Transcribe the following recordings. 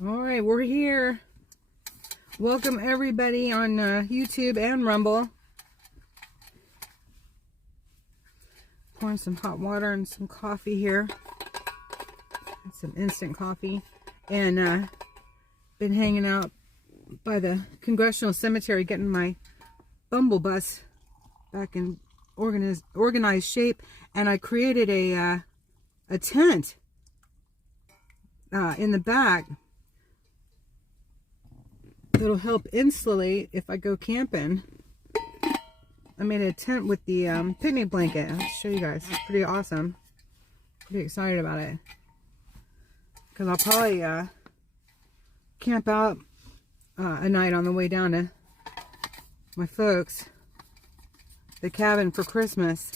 All right, we're here. Welcome everybody on YouTube and Rumble. Pouring some hot water and some coffee here. Some instant coffee. And been hanging out by the Congressional Cemetery getting my Bumble bus back in organized shape. And I created a tent in the back that'll help insulate if I go camping. I made a tent with the picnic blanket. I'll show you guys. It's pretty awesome. Pretty excited about it. Because I'll probably camp out a night on the way down to my folks, the cabin for Christmas.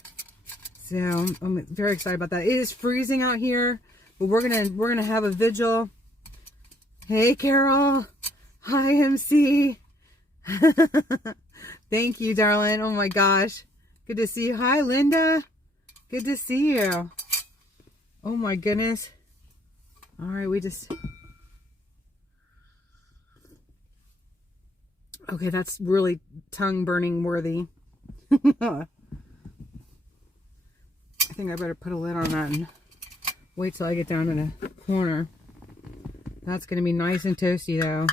So I'm very excited about that. It is freezing out here, but we're gonna have a vigil. Hey Carol. Hi, MC. Thank you, darling. Oh my gosh. Good to see you. Hi, Linda. Good to see you. Oh my goodness. All right, okay, that's really tongue burning worthy. I think I better put a lid on that and wait till I get down in a corner. That's going to be nice and toasty though.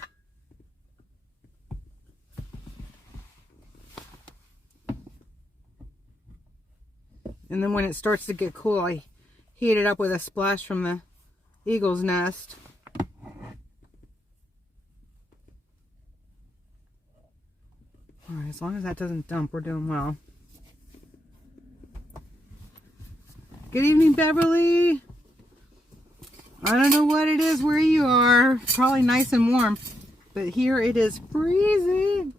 And then when it starts to get cool, I heat it up with a splash from the eagle's nest. Alright, as long as that doesn't dump, we're doing well. Good evening, Beverly. I don't know what it is where you are. Probably nice and warm. But here it is freezing.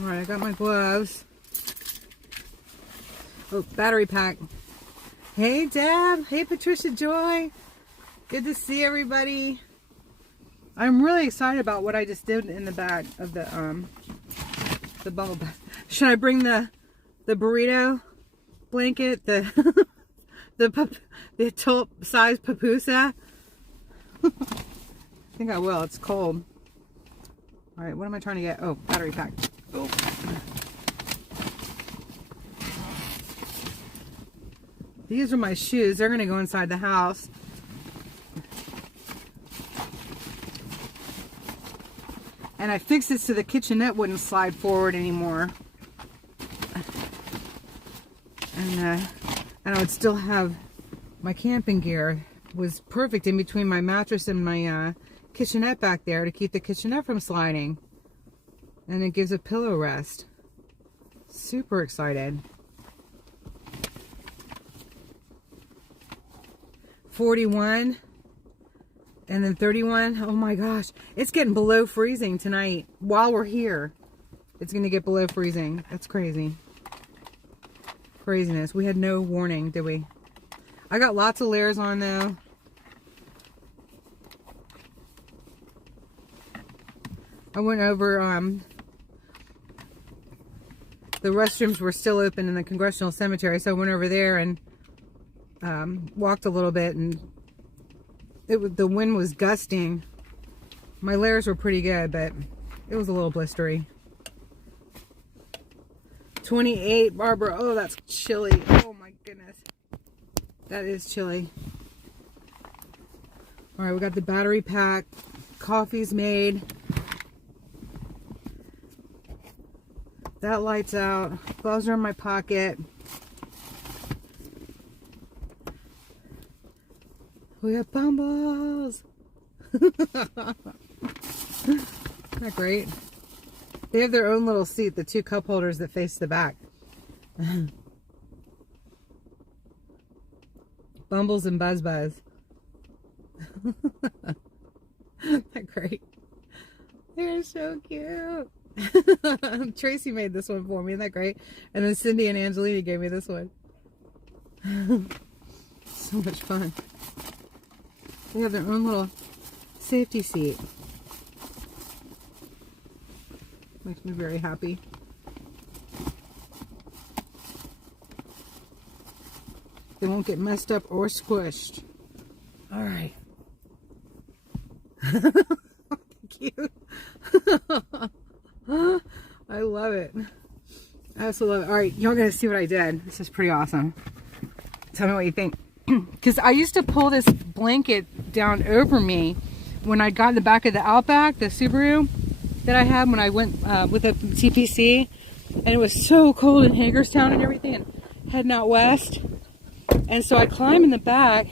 Alright, I got my gloves. Oh, battery pack. Hey, Deb. Hey, Patricia Joy. Good to see everybody. I'm really excited about what I just did in the bag of the bubble bag. Should I bring the burrito blanket, the adult size papusa? I think I will. It's cold. All right, what am I trying to get? Oh, battery pack. Oh. These are my shoes. They're going to go inside the house. And I fixed it so the kitchenette wouldn't slide forward anymore. And I would still have my camping gear. It was perfect in between my mattress and my kitchenette back there to keep the kitchenette from sliding. And it gives a pillow rest. Super excited. 41 and then 31. Oh my gosh, it's getting below freezing tonight. While we're here, it's gonna get below freezing. That's crazy. Craziness. We had no warning, did we? I got lots of layers on though. I went over the restrooms were still open in the Congressional Cemetery, so I went over there and walked a little bit, and the wind was gusting. My layers were pretty good, but it was a little blistery. 28, Barbara. Oh, that's chilly. Oh my goodness. That is chilly. All right, we got the battery pack. Coffee's made. That light's out. Gloves are in my pocket. We have bumbles. Isn't that great? They have their own little seat, the two cup holders that face the back. Bumbles and Buzz Buzz. Isn't that great? They're so cute. Tracy made this one for me. Isn't that great? And then Cindy and Angelina gave me this one. So much fun. They have their own little safety seat. Makes me very happy. They won't get messed up or squished. All right. Cute. I love it. I absolutely love it. All right, y'all gotta see what I did. This is pretty awesome. Tell me what you think. Because I used to pull this blanket down over me when I got in the back of the Outback, the Subaru that I had when I went with the TPC, and it was so cold in Hagerstown and everything, and heading out west. And so I climb in the back,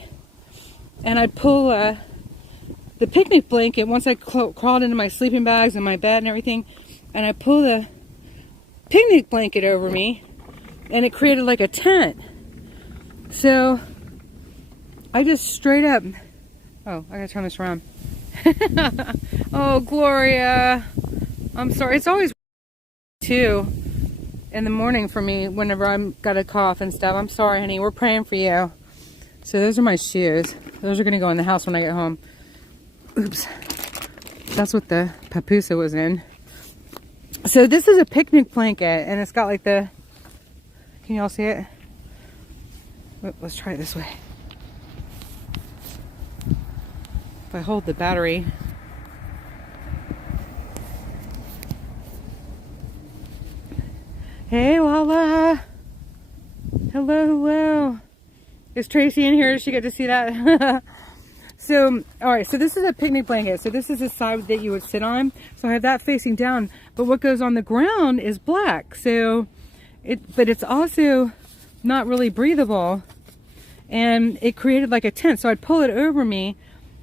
and I'd pull the picnic blanket once I crawled into my sleeping bags and my bed and everything, and I pull the picnic blanket over me, and it created like a tent. So I just straight up, oh, I gotta turn this around. Oh, Gloria, I'm sorry. It's always too in the morning for me whenever I've got a cough and stuff. I'm sorry, honey. We're praying for you. So those are my shoes. Those are gonna go in the house when I get home. Oops. That's what the papusa was in. So this is a picnic blanket, and it's got like the, can y'all see it? Let's try it this way. If I hold the battery. Hey, Lala. Hello, hello. Is Tracy in here? Did she get to see that? So, all right, so this is a picnic blanket. So this is the side that you would sit on. So I have that facing down, but what goes on the ground is black. So but it's also not really breathable, and it created like a tent. So I'd pull it over me,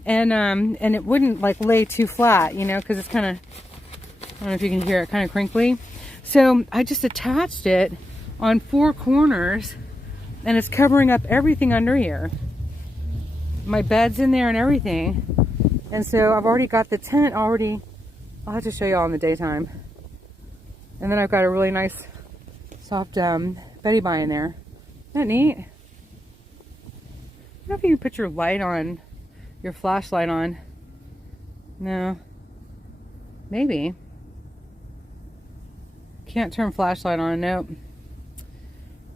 and it wouldn't like lay too flat, you know, because it's kind of, I don't know if you can hear it, kind of crinkly. So I just attached it on 4 corners, and it's covering up everything under here. My bed's in there and everything. And so I've already got the tent already. I'll have to show you all in the daytime. And then I've got a really nice soft Betty Bye in there. Isn't that neat? I don't know if you can put your light on, your flashlight on. No. Maybe. Can't turn flashlight on, nope.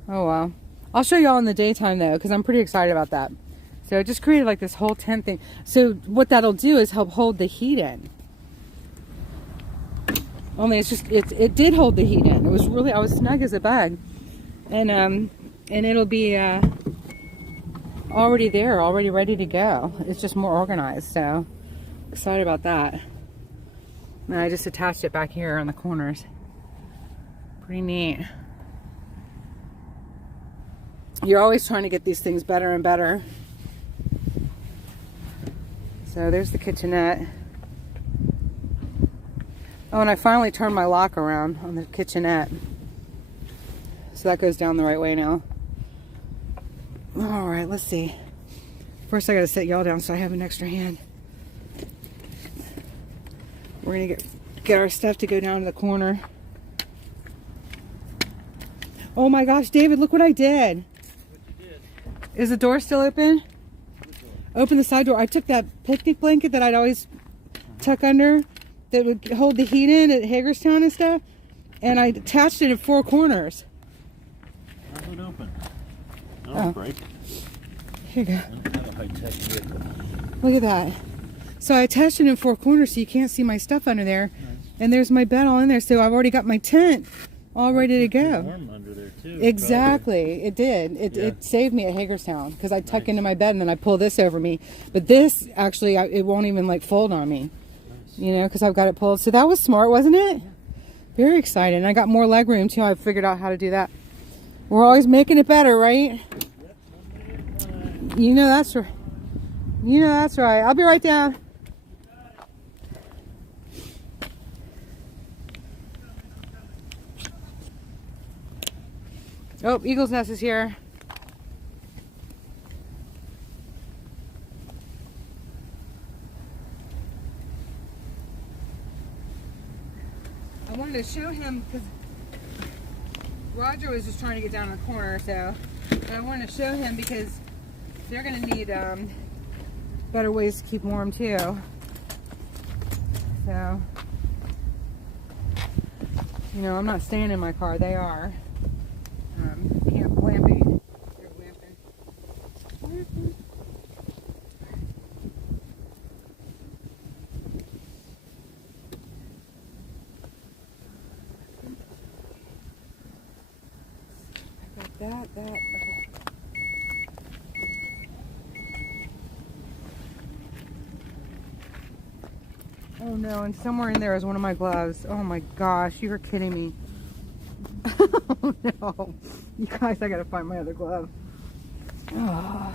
Oh well. I'll show you all in the daytime though, because I'm pretty excited about that. So it just created like this whole tent thing. So what that'll do is help hold the heat in. Only it's just, it did hold the heat in. It was really, I was snug as a bug. And it'll be already there, already ready to go. It's just more organized, so excited about that. And I just attached it back here on the corners. Pretty neat. You're always trying to get these things better and better. So there's the kitchenette. Oh, and I finally turned my lock around on the kitchenette. So that goes down the right way now. All right, let's see. First I gotta sit y'all down so I have an extra hand. We're gonna get our stuff to go down to the corner. Oh my gosh, David, look what I did. What you did? Is the door still open? Open the side door. I took that picnic blanket that I'd always tuck under that would hold the heat in at Hagerstown and stuff, and I attached it in 4 corners. How's it open? Oh, break. Here you go. Have a high-tech vehicle. Look at that. So I attached it in 4 corners so you can't see my stuff under there. Nice. And there's my bed all in there. So I've already got my tent all ready to go. Warm under there too. Exactly. Probably. It did. It saved me at Hagerstown because I tuck into my bed and then I pull this over me. But this actually, it won't even like fold on me. Nice. You know, because I've got it pulled. So that was smart, wasn't it? Yeah. Very excited. And I got more leg room too. I figured out how to do that. We're always making it better, right? Yep. You know that's right. You know that's right. I'll be right down. Oh, Eagle's Nest is here. I wanted to show him because Roger was just trying to get down in the corner, so but I wanted to show him because they're going to need better ways to keep warm too. So, you know, I'm not staying in my car. They are. Camp glamping. They're glamping. I got that. Okay. Oh no, and somewhere in there is one of my gloves. Oh my gosh, you are kidding me. Oh no. You guys, I gotta find my other glove. Oh.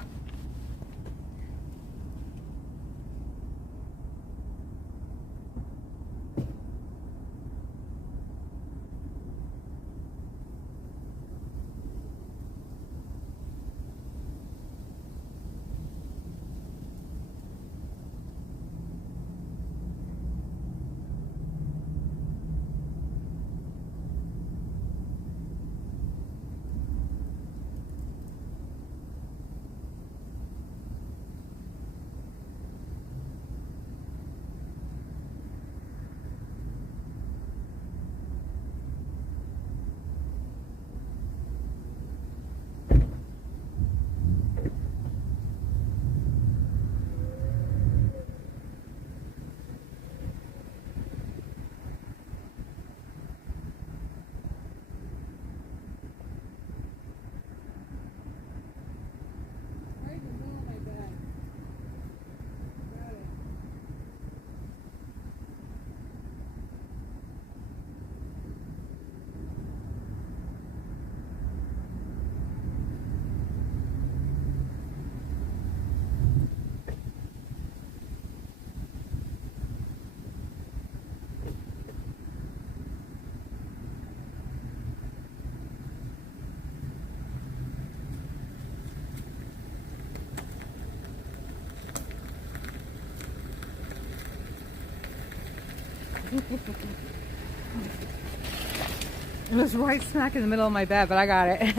It was right smack in the middle of my bed, but I got it.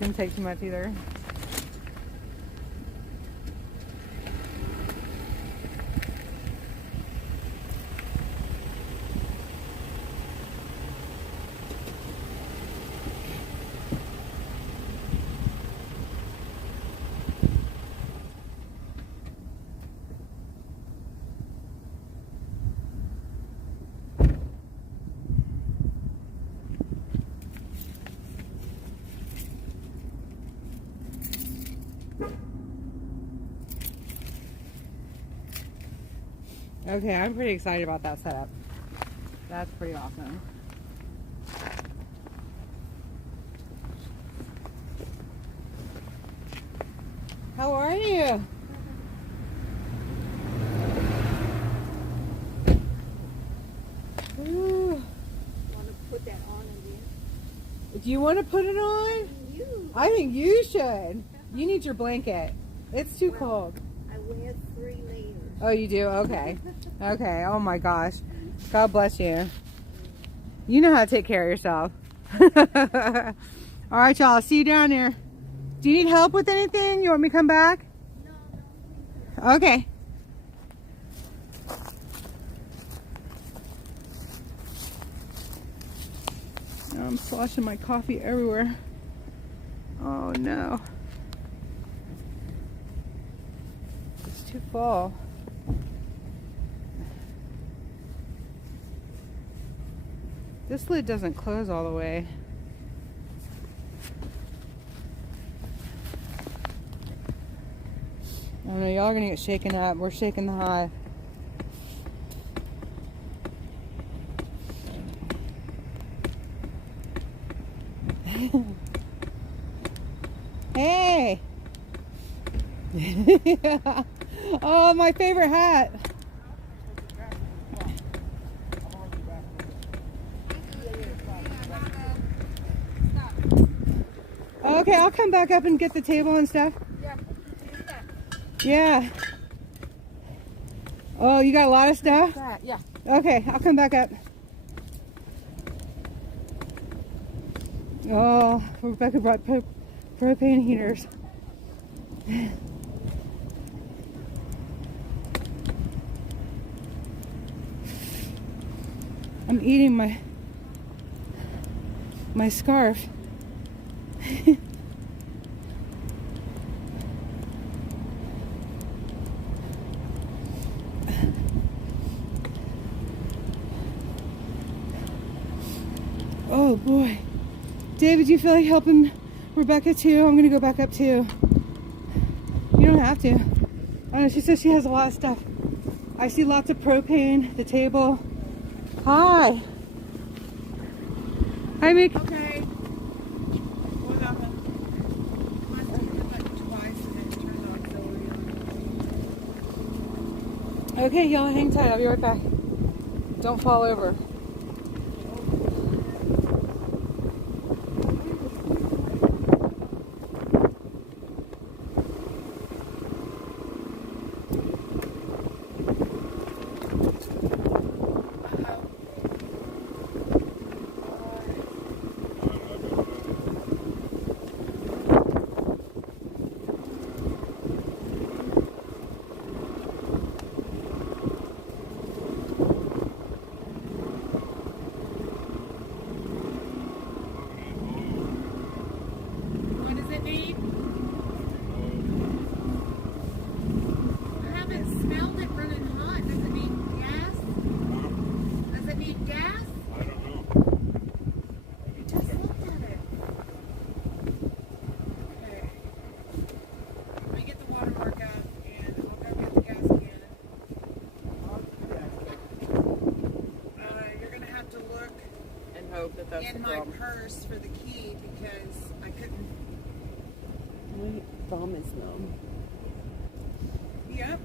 Didn't take too much either. Okay, I'm pretty excited about that setup. That's pretty awesome. How are you? Ooh. Want to put that on again? Do you want to put it on? You. I think you should. You need your blanket. It's too cold. I wear 3 layers. Oh, you do? Okay. Okay. Oh my gosh. God bless you. You know how to take care of yourself. All right, y'all. See you down there. Do you need help with anything? You want me to come back? No. Okay. Now I'm sloshing my coffee everywhere. Oh no. It's too full. This lid doesn't close all the way. I don't know, y'all are gonna get shaken up. We're shaking the hive. Hey! Oh, my favorite hat. Okay, I'll come back up and get the table and stuff. Yeah. Oh, you got a lot of stuff? Yeah. Okay, I'll come back up. Oh, Rebecca brought propane heaters. I'm eating my scarf. Oh boy. David, you feel like helping Rebecca too? I'm gonna go back up too. You don't have to. I don't know, she says she has a lot of stuff. I see lots of propane, the table. Hi. Hi, Mick. Okay. What happened? I have to hit the button twice and then turn the auxiliary on. Okay, y'all hang tight. I'll be right back. Don't fall over. What does it need? I haven't smelled it running hot. Does it need gas? Does it need gas? I don't know. You just looked at it. Okay. Let me get the watermark out and I'll go get the gas can. You're going to have to look And hope that that's in the my problem. purse for the key because I couldn't. My thumb is numb. Yep.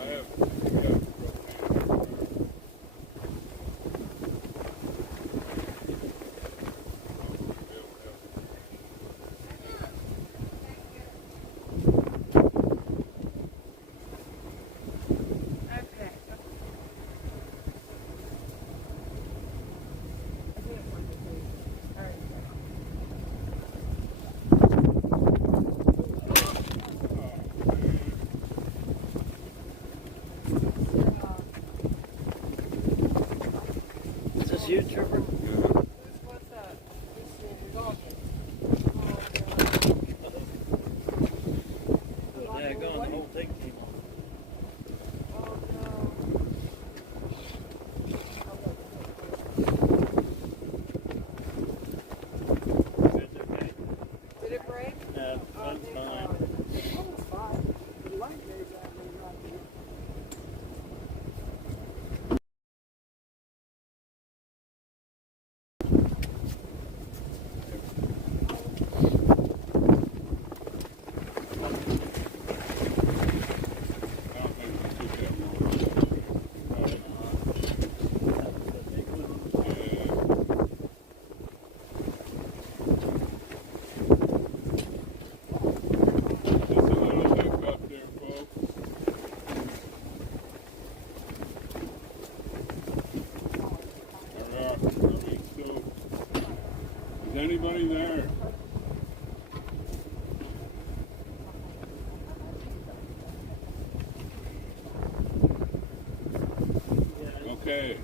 I have propane. Okay. Is this you, Trooper? What's up? Yeah, go on the whole thing came off. It's okay. Did it break? Yeah, that's fine. I don't think it took that long. Just a little hiccup there, folks. Is anybody there? Okay.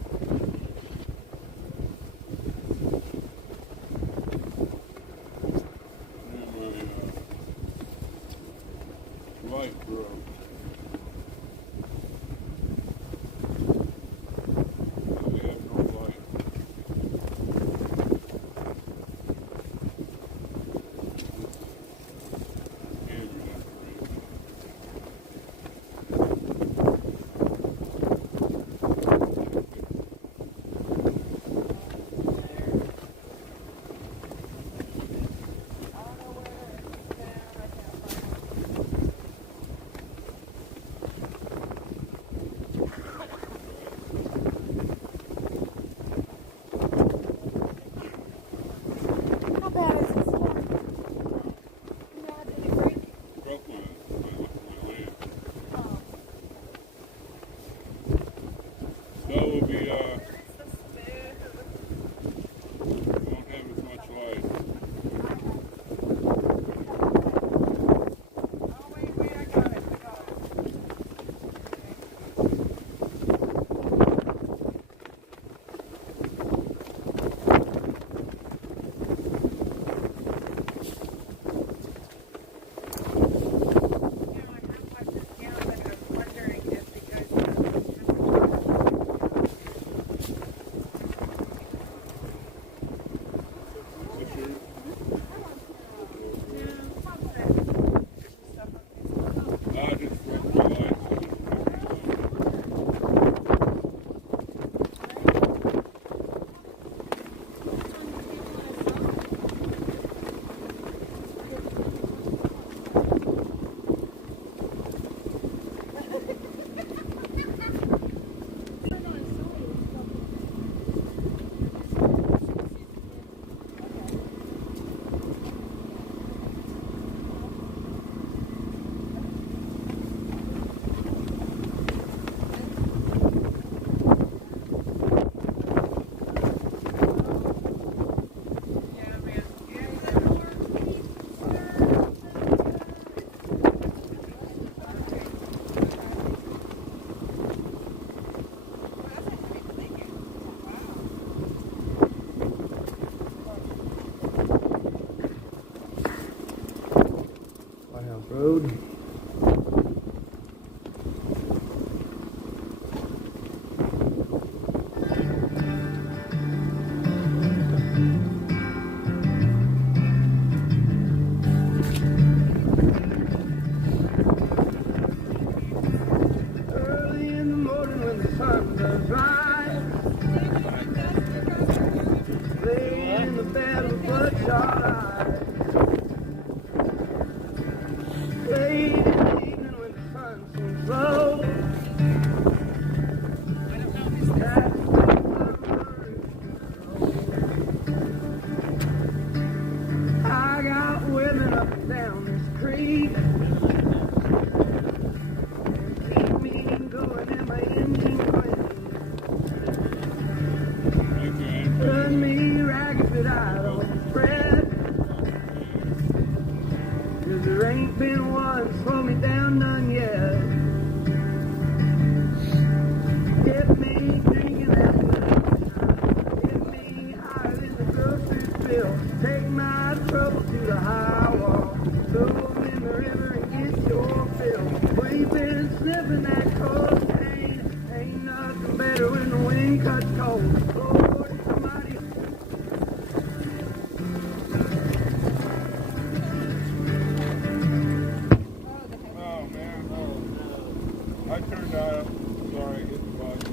will be, won't have as much light. Road. Early in the morning when the sun does rise, laying in the bed with bloodshot eyes. Late in the evening when the sun seems low, that's I got women up and down this creek, keep me going in my engine queen. Run me ragged but I don't fret, 'cause there ain't been one slow me down none yet. Get me drinking that moonshine, get me higher than the grocer's bill. Take my trouble to the high wall, throw them in the river and get your fill. We've been sniffing that cocaine, ain't nothing better when the wind cuts cold. Lord Almighty. Oh man, oh. I turned out. Sorry, I hit the button.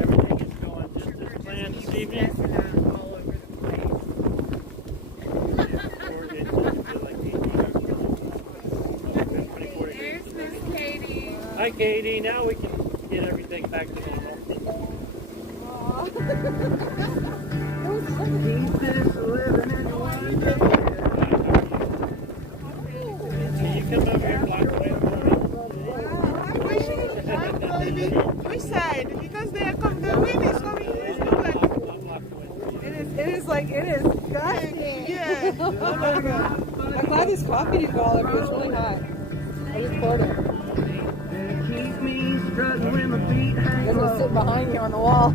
Everything is going just as planned this evening. all over the place. There's Miss Katie. Hi, Katie. Now we can get everything back to normal. Keep this living in one day. Can you come over here and block away the morning? Which side? Because the wind is coming this way. It is like, it is gusting. Yeah. Oh my god. I'm glad this coffee didn't go all over you. It's really hot. I just poured it. Keep me strutting when my feet hang I'm gonna low. sit behind you on the wall.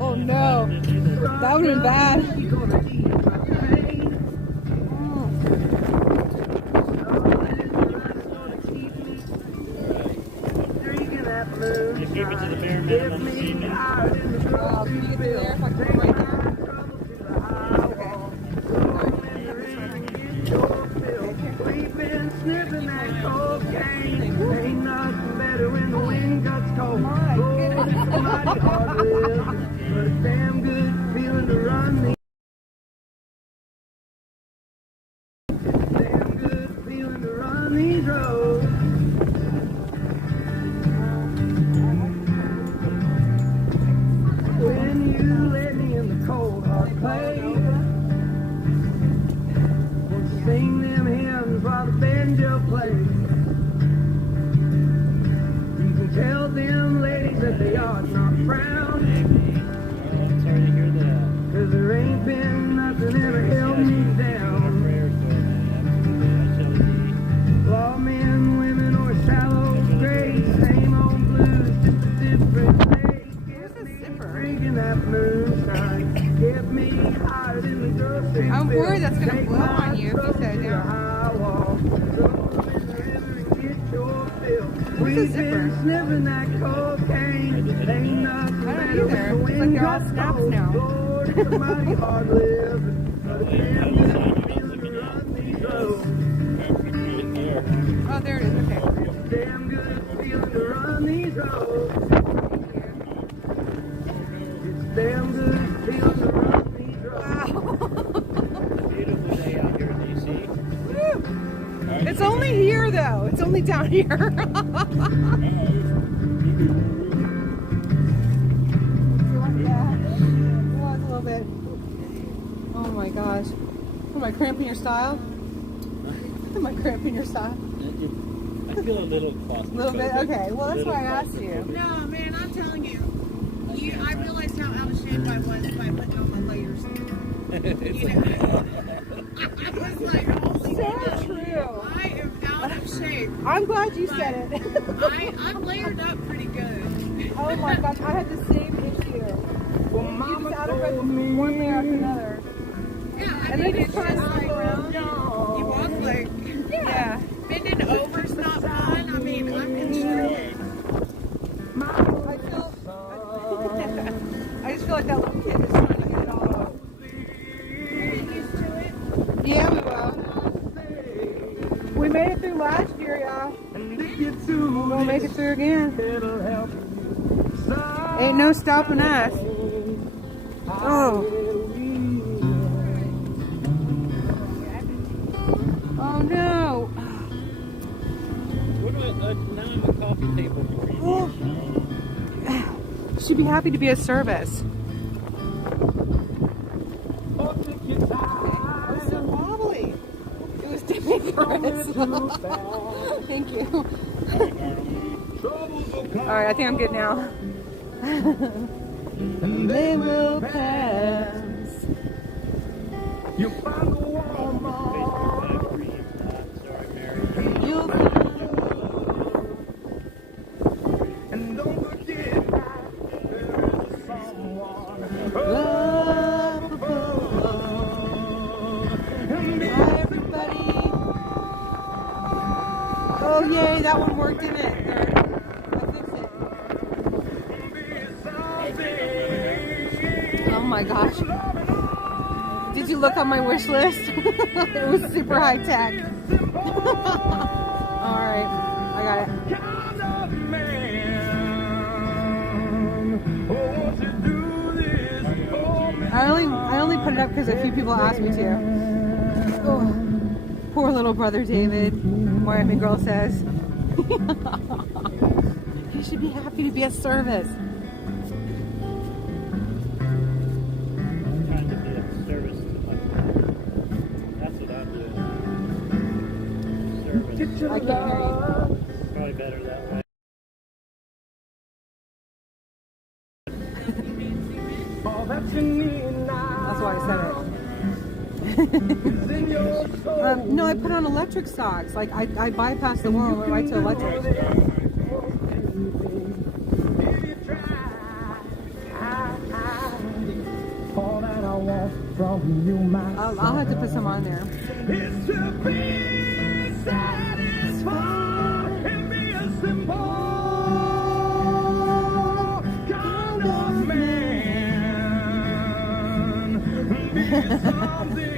Oh no. That would have been bad. You're gonna eat my pain. Drinking that moonshine. You keep it to the bare minimum this evening. Higher than the Wow, can you get through there if I can Take right my now? trouble to the high wall. Throw 'em in the river and get your fill. We've been sniffing that cocaine. Ain't nothing better when the wind cuts cold. Lord, it's mighty hard to live, but it's damn good feeling to run these. Damn good feeling to run these roads. moonshine. Get me higher than the grocery I'm bill. worried that's gonna Take blow my on you if you troubles set it to the down. high wall. Throw them in the river and get your fill. What's a We've zipper? been sniffing that cocaine. Ain't nothing I don't better when either. the It's like wind they're all got snaps cold. now. Lord, it's mighty hard living. But it's damn good feeling to run these roads. Oh, there it is. Okay. Damn good feeling to run these roads. It's damn good feeling to run these roads. Beautiful day out here in DC. Woo. It's only here though. It's only down here. Uh-oh. Yeah. It was a little bit. Oh my gosh. Am I cramping your style? Am I cramping your style? I feel a little claustrophobic. A little bit? Okay. Well, that's why I asked you. No, man, I'm telling you. I realized how out of shape I was by putting on my layers. You know? I was like, holy So cow, true. I am out of shape. I'm glad you said it. I'm layered up pretty good. Oh my gosh, I had the same issue. Well, You mama just out of told breath me one layer after another. Yeah, I And mean, then it's you just turn like, around. you walk like, Yeah. bending over's not fun. I mean, I'm constricted. I just feel like that little kid is trying to get it all out. Get used to it. Yeah, we will. We made it through last year, y'all. We'll make it through again. It'll help you. Ain't no stopping us. Oh. Oh no. What do now I'm a coffee table for you. She'd be happy to be of service. Oh, take your time. It was so wobbly. It was dangerous. Thank you. Alright, I think I'm good now. And They will pass. you'll find the warm Sorry, Mary. You'll and don't forget there is someone love and Hi, everybody. Oh, yay, that one worked, didn't it? There. I fixed it. Oh my gosh. Did you look on my wish list? It was super high tech. Alright, I got it. kind of man. Oh, won't you do this for me? I only put it up because a few people asked me to. Oh, poor little brother David, Miami girl says. You should be happy to be of service. Trying to be of service to my family. That's what I'm doing. Service. I can't hear you. Probably better that way. All that you need now That's why I said is in your soul. it. No, I put on electric socks. Like I bypassed the one and went right to electric. If you try, all that I want from you, my I'll have to put some on there. is to be satisfied and be a simple kind of man. Be something.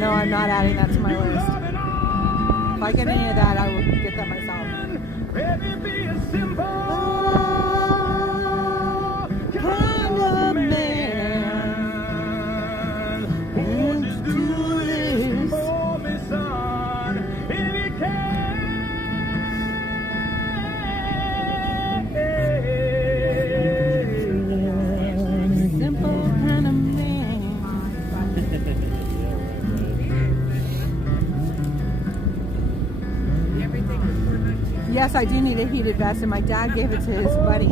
No, I'm not adding that to my list. If I get any of that, I will get that myself. Baby, be a simple Kind of man. Won't you do this for me, son? If you can. Simple kind of man. Yes, I do need a heated vest, and my dad gave it to his buddy.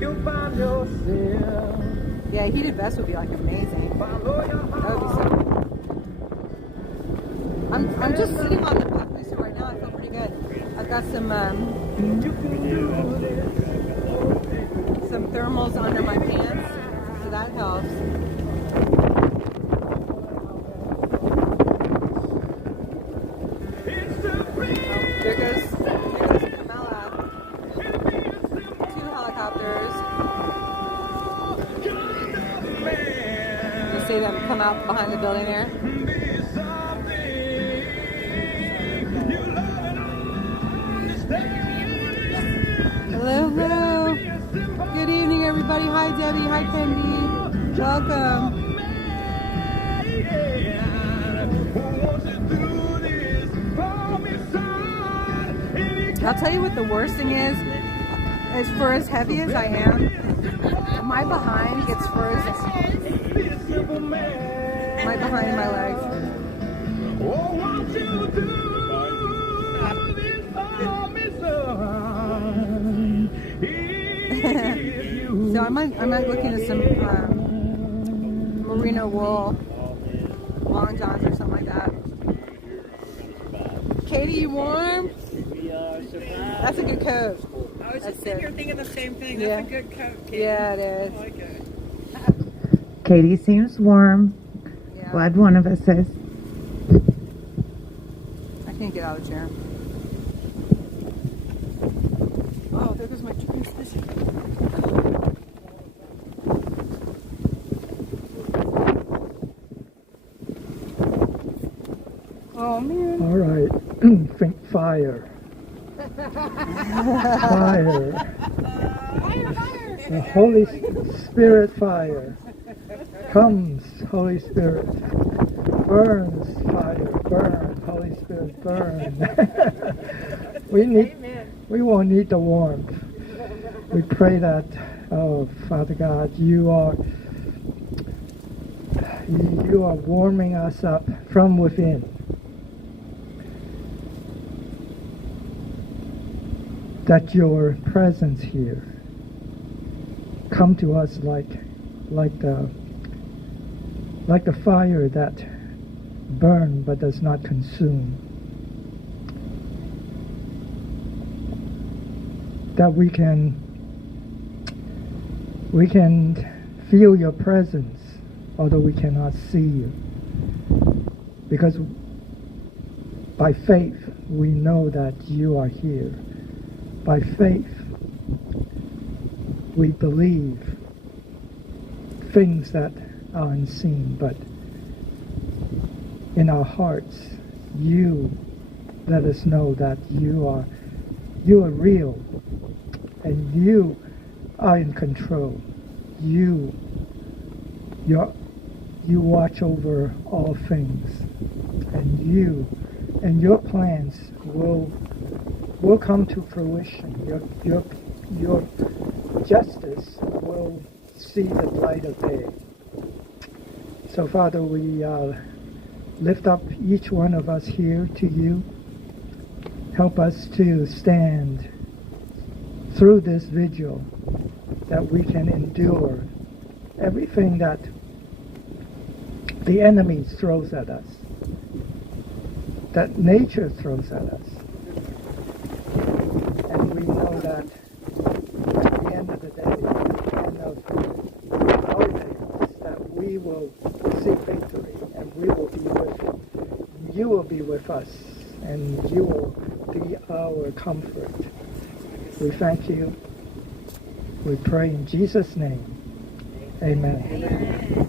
You'll find yourself. Yeah, a heated vest would be like amazing. Follow your That would be so cool. I'm just sitting on the back booster right now. I feel pretty good. I've got some You can do this. helicopters. You see them come out behind the building there? Hello, hello. Good evening, everybody. Hi, Debbie. Hi, Kendi. Welcome. I'll tell you what the worst thing is. As for as heavy as I am, my behind gets frozen. My behind and my legs. So I might look into some merino wool, long johns or something like that. Katie, you warm? That's a good coat. I was just sitting here thinking the same thing. That's a good coat, Katie. Yeah, it is. I like it. Katie seems warm. Yeah. Glad one of us is. I can't get out of the chair. Oh, there goes my chicken fish. Oh man. All right. Think fire. Fire. The Holy Spirit fire comes, Holy Spirit. Burns fire, burn, Holy Spirit, burn. We won't need the warmth. We pray that, oh Father God, you are warming us up from within. That your presence here come to us like the fire that burns but does not consume. That we can feel your presence, although we cannot see you. Because by faith we know that you are here. By faith we believe things that are unseen, but in our hearts you let us know that you are real and you are in control. You watch over all things, and your plans will come to fruition. Your justice will see the light of day. So Father, we lift up each one of us here to you. Help us to stand through this vigil, that we can endure everything that the enemy throws at us, that nature throws at us. And we know that at the end of the day, at the end of our days, that we will see victory, and we will be you will be with us, and you will be our comfort. We thank you. We pray in Jesus' name. Amen.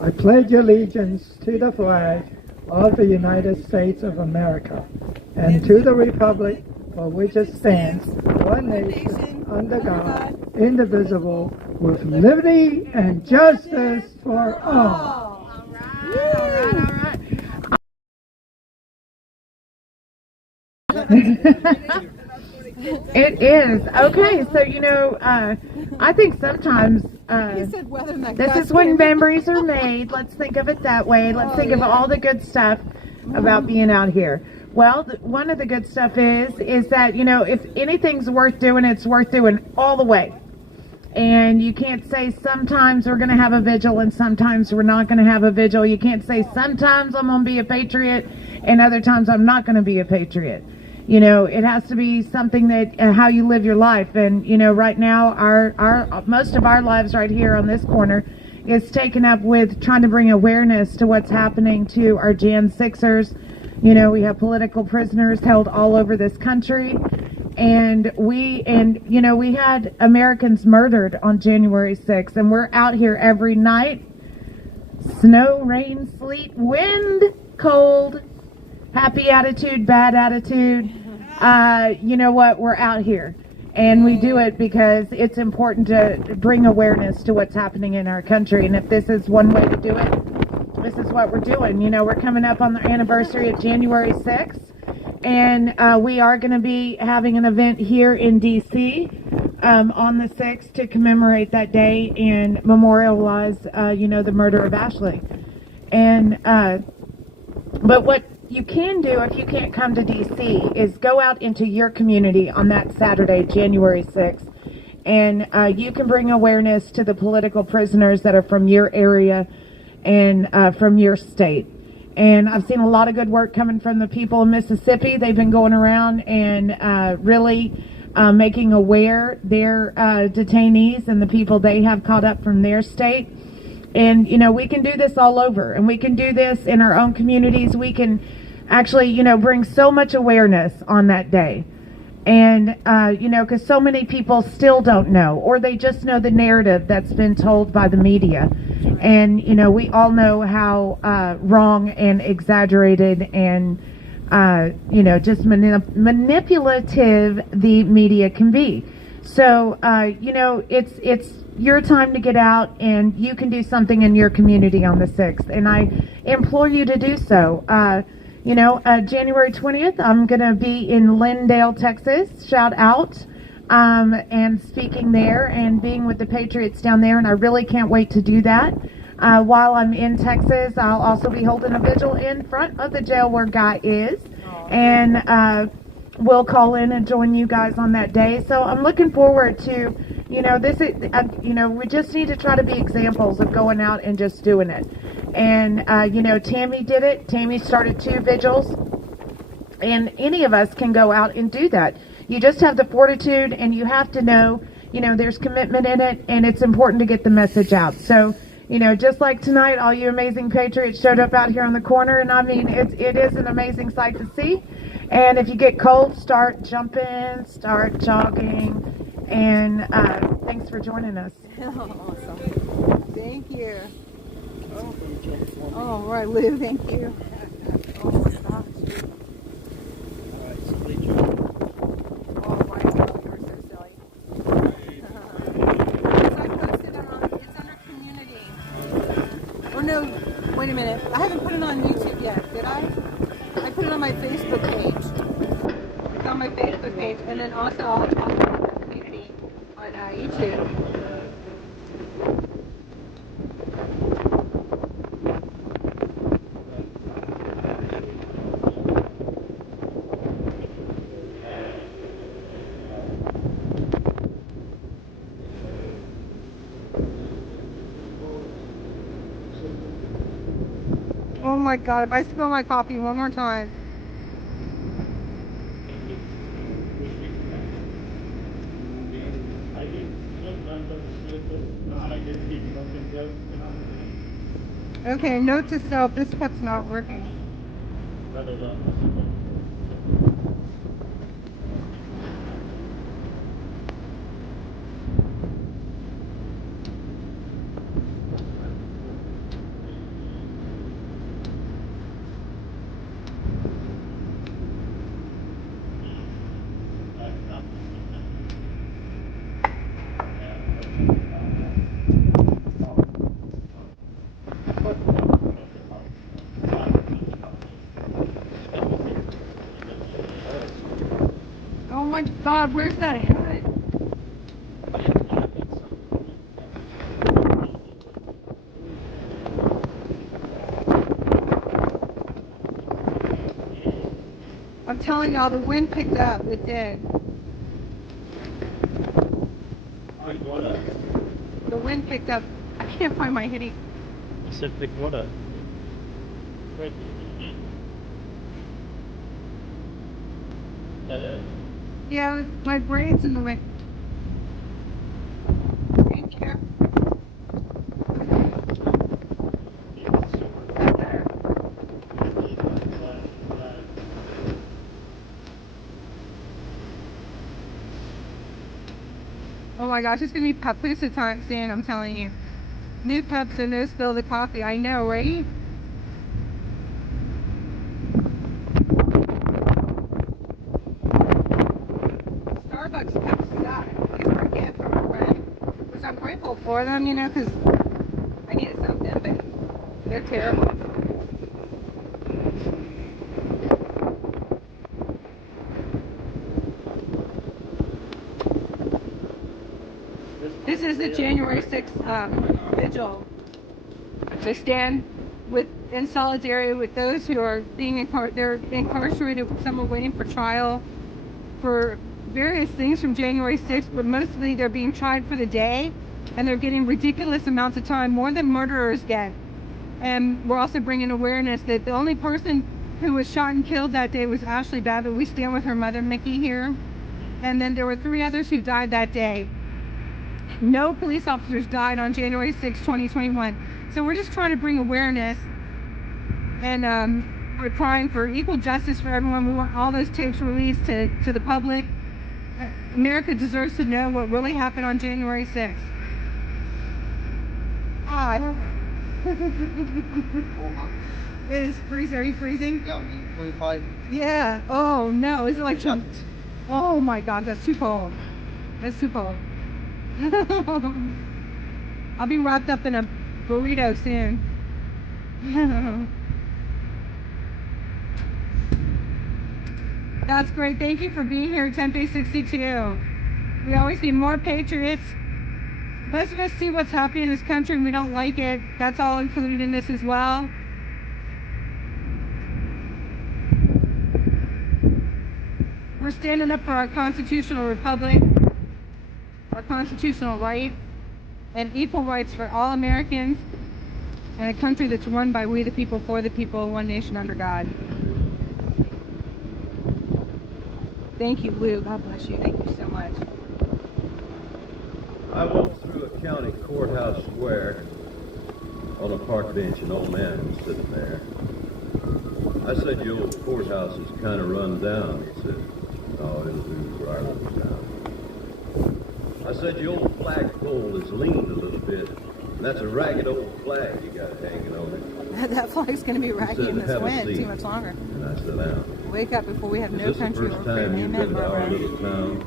I pledge allegiance to the flag of the United States of America and to the republic for which it stands, one nation, under God, indivisible, with liberty and justice for all. It is. Okay, so I think sometimes this is when memories are made. Let's think of it that way. Let's think of all the good stuff about being out here. Well, one of the good stuff is that, if anything's worth doing, it's worth doing all the way. And you can't say sometimes we're going to have a vigil and sometimes we're not going to have a vigil. You can't say sometimes I'm going to be a patriot and other times I'm not going to be a patriot. It has to be something that how you live your life. And right now our most of our lives right here on this corner is taken up with trying to bring awareness to what's happening to our Jan 6ers. We have political prisoners held all over this country, And we had Americans murdered on January 6th, and we're out here every night. Snow, rain, sleet, wind, cold, happy attitude, bad attitude. You know what? We're out here. And we do it because it's important to bring awareness to what's happening in our country. And if this is one way to do it, this is what we're doing. You know, we're coming up on the anniversary of January 6th. And we are going to be having an event here in D.C. On the 6th to commemorate that day and memorialize, the murder of Ashley. And but what you can do if you can't come to D.C. is go out into your community on that Saturday, January 6th, and you can bring awareness to the political prisoners that are from your area and from your state. And I've seen a lot of good work coming from the people in Mississippi. They've been going around and really making aware their detainees and the people they have caught up from their state. And, we can do this all over. And we can do this in our own communities. We can actually, bring so much awareness on that day. And, because so many people still don't know, or they just know the narrative that's been told by the media. And, we all know how wrong and exaggerated and, just manipulative the media can be. So, it's your time to get out, and you can do something in your community on the 6th. And I implore you to do so. January 20th, I'm going to be in Lindale, Texas. Shout out. And speaking there and being with the Patriots down there, and I really can't wait to do that. While I'm in Texas, I'll also be holding a vigil in front of the jail where Guy is, and we'll call in and join you guys on that day. So I'm looking forward to, this is, we just need to try to be examples of going out and just doing it. And, Tammy did it. Tammy started 2 vigils, and any of us can go out and do that. You just have the fortitude, and you have to know, there's commitment in it, and it's important to get the message out. So, just like tonight, all you amazing Patriots showed up out here on the corner, and I mean, it is an amazing sight to see. And if you get cold, start jumping, start jogging, and thanks for joining us. Awesome. Thank you. Oh, right, Lou, thank you. Oh, my gosh. Wait a minute. I haven't put it on YouTube yet, did I? I put it on my Facebook page. It's on my Facebook page, and then also I'll talk about the community on YouTube. Oh my God, if I spill my coffee one more time. Okay, note to self, this cup's not working. Oh my God, where's that hat? I'm telling y'all, the wind picked up. It did. The wind picked up. I can't find my hoodie. Pacific water. Red. Yeah, my braid's in the way. Thank you. Oh my gosh, it's gonna be papusa time soon, I'm telling you. New cups and no spill the coffee. I know, right? Starbucks cups got these were a gift from a friend, which I'm grateful for them, you know, because I needed something, but they're terrible. This is the January 6th vigil. To stand in solidarity with those who are being incarcerated. Some are waiting for trial for various things from January 6th, but mostly they're being tried for the day, and they're getting ridiculous amounts of time, more than murderers get. And we're also bringing awareness that the only person who was shot and killed that day was Ashley Babbitt. We stand with her mother, Mickey, here. And then there were 3 others who died that day. No police officers died on January 6, 2021. So we're just trying to bring awareness, and we're crying for equal justice for everyone. We want all those tapes released to the public. America deserves to know what really happened on January 6th. It is freezing. Are you freezing? Yeah. Oh no, is it like jumped? Oh my God, that's too cold. That's too cold. I'll be wrapped up in a burrito soon. That's great. Thank you for being here, Tempe 62. We always need more patriots. Most of us see what's happening in this country and we don't like it. That's all included in this as well. We're standing up for our constitutional republic, our constitutional right, and equal rights for all Americans, and a country that's run by we the people, for the people, one nation under God. Thank you, Lou. God bless you. Thank you so much. I walked through a county courthouse square. On a park bench, an old man was sitting there. I said, "Your old courthouse is kind of run down." He said, "Oh, it'll do for our little town." I said, "Your old flagpole is leaned a little bit. And that's a ragged old flag you got hanging on it." That flag's going to be raggy in this wind too much longer. And I said, "Now, wake up before we have no country or is this the first time you've been to our little town?"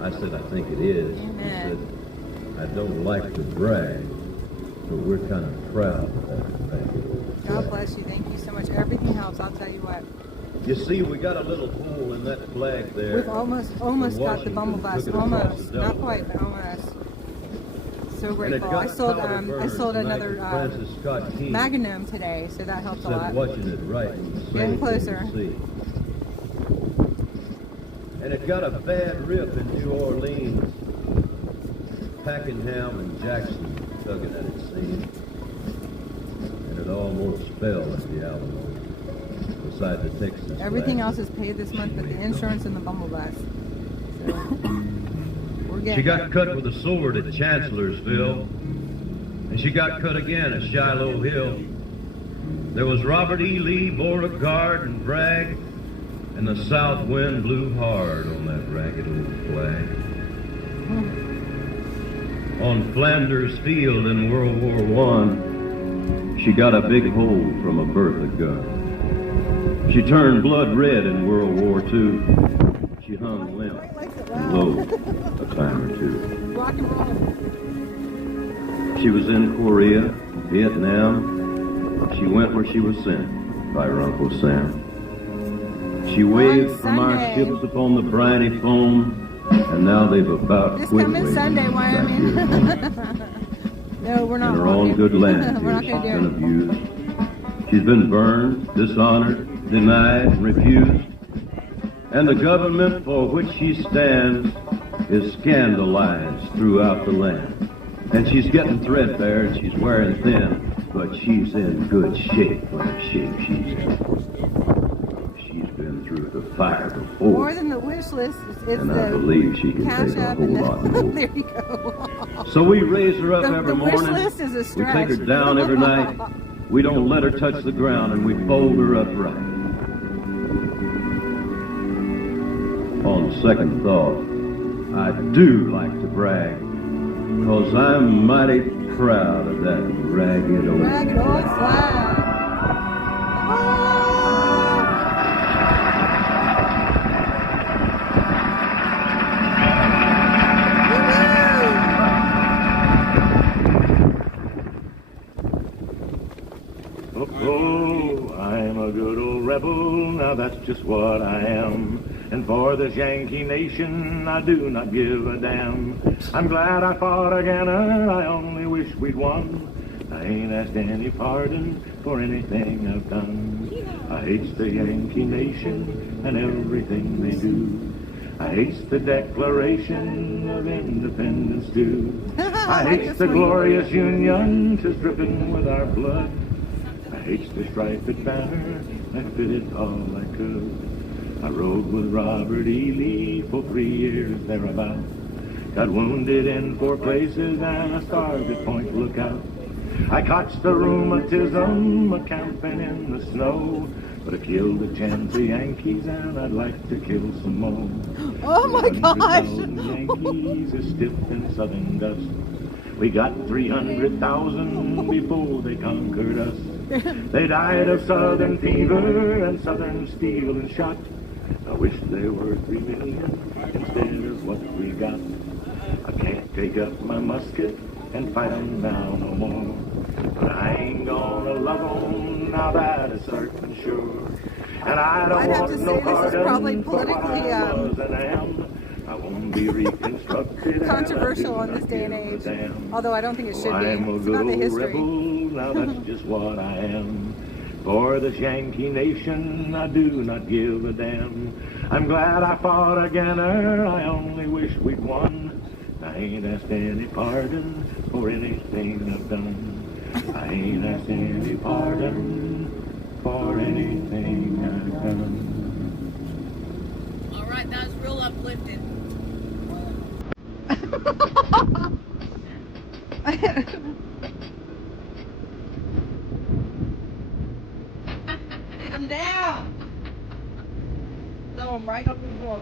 I said, "I think it is." Amen. He said, "I don't like to brag, but we're kind of proud of that ragged old flag." God bless you. Thank you so much. Everything helps. I'll tell you what. You see, we got a little hole in that flag there. We've almost got the bumble bus. Almost. Not quite, but almost. So grateful. I sold another Magnum today, so that helps a lot. Watching it right Getting closer. And it got a bad rip in New Orleans. Packenham and Jackson tugging at its seam. And it almost fell at the Alamo. Beside the Texas Everything flag. else is paid this month, but the insurance and the bumble bus. So we're getting She got cut with a sword at Chancellorsville, and she got cut again at Shiloh Hill. There was Robert E. Lee, Beauregard, and Bragg, and the south wind blew hard on that ragged old flag. On Flanders Field in World War I, she got a big hole from a Bertha gun. She turned blood red in World War II. She hung limp and low a time or two. rock and roll. She was in Korea, Vietnam. She went where she was sent by her Uncle Sam. She waved from our ships upon the briny foam, and now they've about This quit coming waving Sunday, back Wyoming. here. No, we're not. In her own good land, We're not she's going to been do abused. She's been burned, dishonored, denied, and refused. And the government for which she stands is scandalized throughout the land. And she's getting threadbare and she's wearing thin, but she's in good shape for the shape she's in. She's been through the fire it. before. More than the wish list, it's And the I believe she can cash take a up whole and lot more. there you go. So we raise her up every The wish morning. list is a We stretch. take her down every night. We don't let her touch the ground, and we fold her upright. On second thought, I do like to brag, 'cause I'm mighty proud of that ragged old Ragged old flag. Oh, I'm a good old rebel, now that's just what I am. And for this Yankee nation, I do not give a damn. I'm glad I fought again, I only wish we'd won. I ain't asked any pardon for anything I've done. I hates the Yankee nation and everything they do. I hates the Declaration of Independence too. I hates the glorious Union, 'tis dripping with our blood. I hates the striped banner, I fitted all I could. I rode with Robert E. Lee for 3 years thereabout. Got wounded in 4 places and I starved at Point Lookout. I caught the rheumatism a-camping in the snow, but I killed a chance of Yankees and I'd like to kill some more. Oh my gosh! 100,000 Yankees are stiff in southern dust. We got 300,000 before they conquered us. They died of southern fever and southern steel and shot. I wish there were 3 million instead of what we got. I can't take up my musket and fight them now no more. But I ain't gonna love them, now that is certain sure. And I don't want no pardon for what I was and am. I won't be reconstructed. Controversial on this day and age. Although I don't think it should be. I'm a It's good not the old history. rebel, now that's just what I am. For this Yankee nation, I do not give a damn. I'm glad I fought again, I only wish we'd won. I ain't asked any pardon for anything I've done. I ain't asked any pardon for anything I've done. All right, that was real uplifting. I'm down. Throw him right up the wall.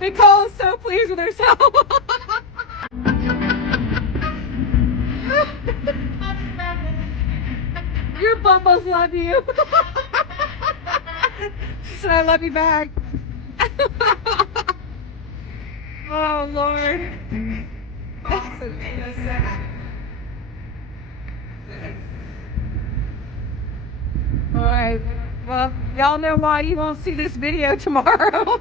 Nicole's so pleased with herself. Your bubbles love you. She said I love you back. Oh Lord. Alright. Well, y'all know why you won't see this video tomorrow.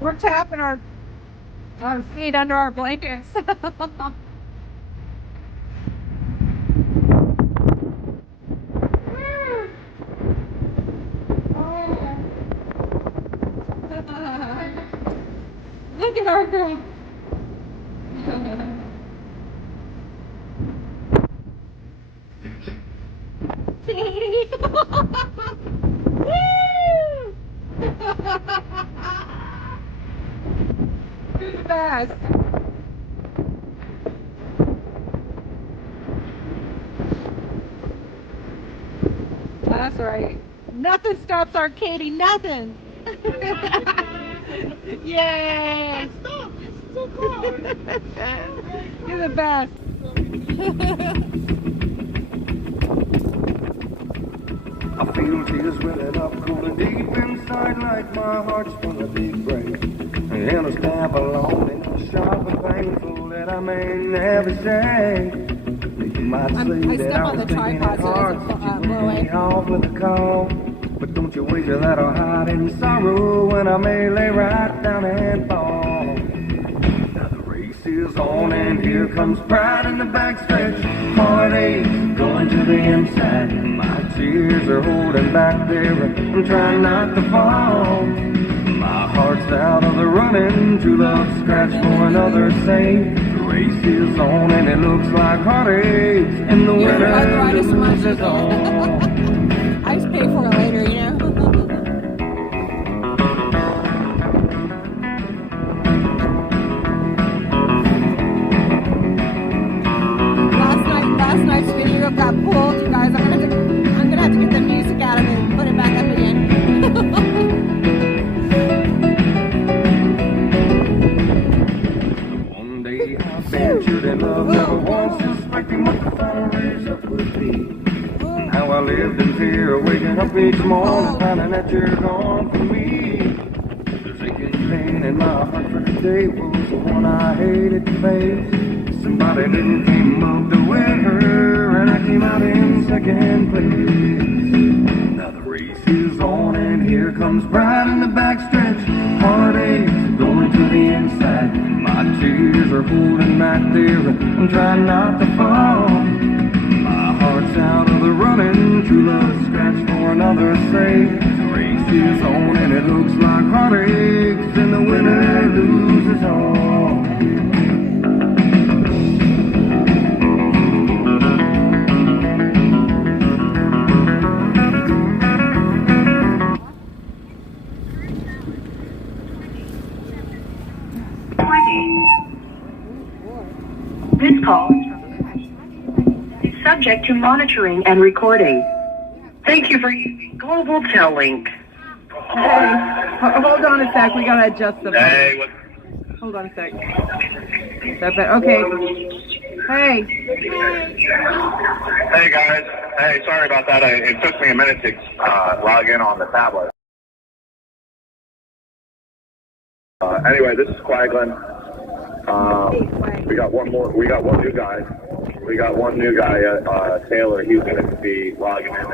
We're tapping our feet under our blankets. Look at our girl. You're the best. That's right. Nothing stops our Katie. Nothing. Yay! You're the best. I feel tears welling up cool and deep inside like my heart's full of deep break. And a stab alone and sharp and painful that I may never say. You might say I that step I on was the thinking tripod it so it hard doesn't since you blow let me away. off with a call. But don't you you wager that I'll hide in sorrow when I may lay right down and fall. Now the race is on and here comes pride in the backstretch. Heartache going to the inside. My tears are holding back there. I'm trying not to fall. My heart's out of the running. True love scratch for another saint. The race is on and it looks like heartache. And the winner loses all. I just pay for it later, you know. Last night's video got pulled, you guys. I'm gonna have to get the music out of it and put it back up again. One day I ventured in love, never once suspecting what the final result would be. How I lived in fear, waking up each morning, finding that you're gone from me. There's aching pain in my heart for today was the one I hated to face. Somebody didn't came up to win her, and I came out in second place. Now the race is on, and here comes pride in the backstretch. Heartache going to the inside. My tears are holding back there. I'm trying not to fall. My heart's out of the running. True love scratch for another sake. The race is on, and it looks like heartaches, and the winner loses all. This call is subject to monitoring and recording. Thank you for using Global Tel Link. Hey, hold on a sec. We gotta adjust the. Hey, what? Hold on a sec. That better? Okay. Hey. Hey guys. Hey, sorry about that. It took me a minute to log in on the tablet. Anyway, this is Quaglin. We got one new guy. Taylor. He's going to be logging in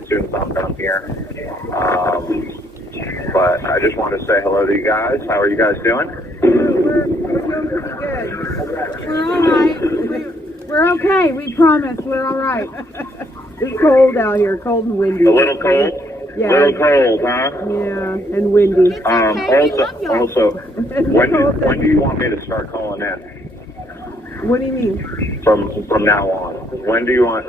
as soon as I'm done here. But I just want to say hello to you guys. How are you guys doing? We're all right. We're okay. We promise. We're all right. It's cold out here. Cold and windy. A little cold? Yeah. A little cold, huh? Yeah, and windy. Also, when do you want me to start calling in? What do you mean? From now on. When do you want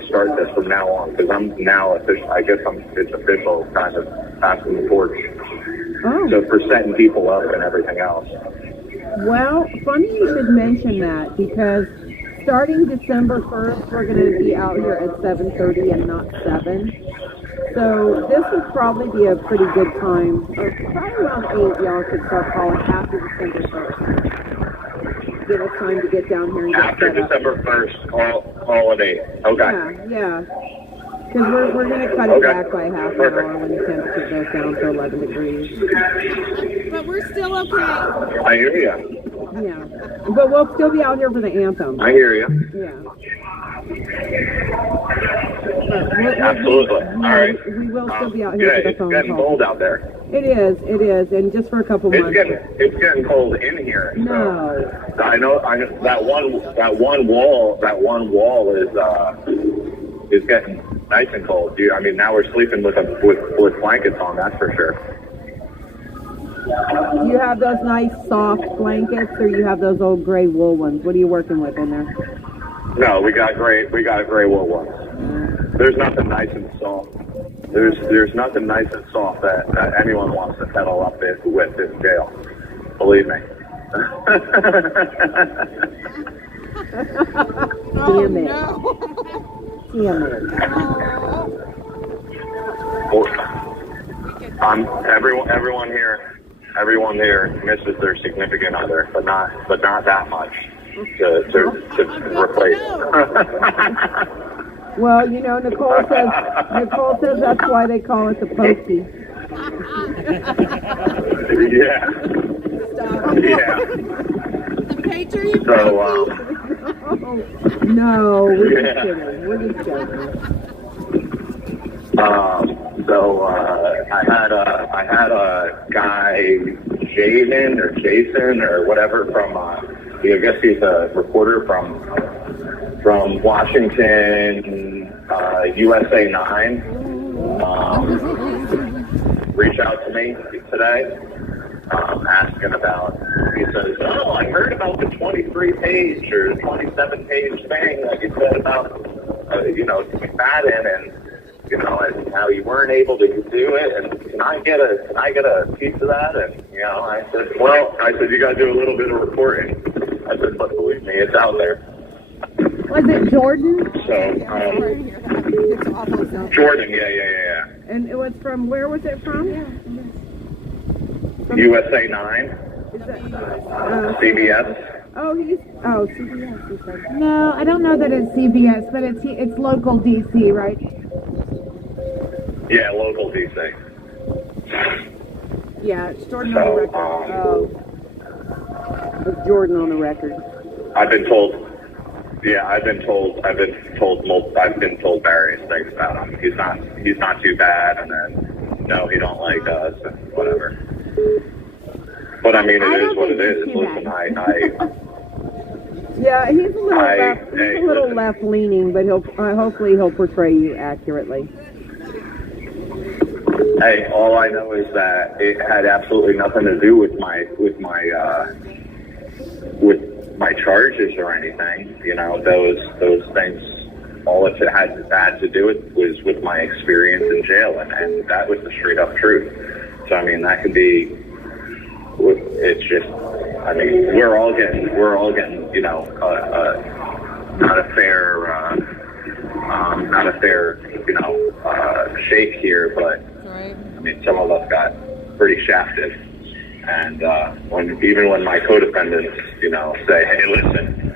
to start this from now on? Because I'm now official. I guess it's official, kind of passing the torch. Oh. So for setting people up and everything else. Well, funny you should mention that, because starting December 1st, we're going to be out here at 7:30 and not 7. So this would probably be a pretty good time, or probably around 8, y'all could start calling after December 1st. Give us time to get down here and get after set up. December 1st, call at 8. Okay. Yeah. Because we're going to cut it back by half an hour when the temperature goes down to 11 degrees. But we're still okay. I hear you. Yeah. But we'll still be out here for the anthem. I hear you. Yeah. Absolutely. All right. We will still be out here for the phone call. It's getting cold out there. It is, and just for a couple months. It's getting cold in here. No. So I know that one wall is getting nice and cold. Now we're sleeping with blankets on, that's for sure. Do you have those nice soft blankets, or you have those old gray wool ones? What are you working with in there? No, we got gray wool ones. There's nothing nice and soft. There's nothing nice and soft that anyone wants to settle up with in jail. Believe me. Damn it. Damn it. Everyone here misses their significant other, but not that much to replace. Well, Nicole says that's why they call it the pokey. Yeah. Yeah. The Patriotic. So, no, we're just kidding. We're just joking. So I had a guy, Jason or whatever from I guess he's a reporter from Washington, USA 9. Reach out to me today, asking about. He says, "Oh, I heard about the 23-page or 27-page thing that you said about Madden and." And how you weren't able to do it, and can I get a piece of that? And I said, you got to do a little bit of reporting. I said, but believe me, it's out there. Was it Jordan? So, Jordan, yeah. And it was from, where was it from? USA 9. Is that, CBS. CBS, you said. No, I don't know that it's CBS, but it's local DC, right? Yeah, local DC. Yeah, it's Jordan on the record. It's Jordan on the record. I've been told various things about him. He's not too bad, and then no, he don't like us, and whatever. But I mean, it is what it is. Listen, yeah, he's a little left leaning, but hopefully he'll portray you accurately. Hey, all I know is that it had absolutely nothing to do with my charges or anything. Those things. All it had to do with was with my experience in jail, and that was the straight up truth. So I mean, that could be. It's just. I mean, we're all getting not a fair shake here, but. I mean, some of us got pretty shafted, and even when my co-defendants, say, "Hey, listen,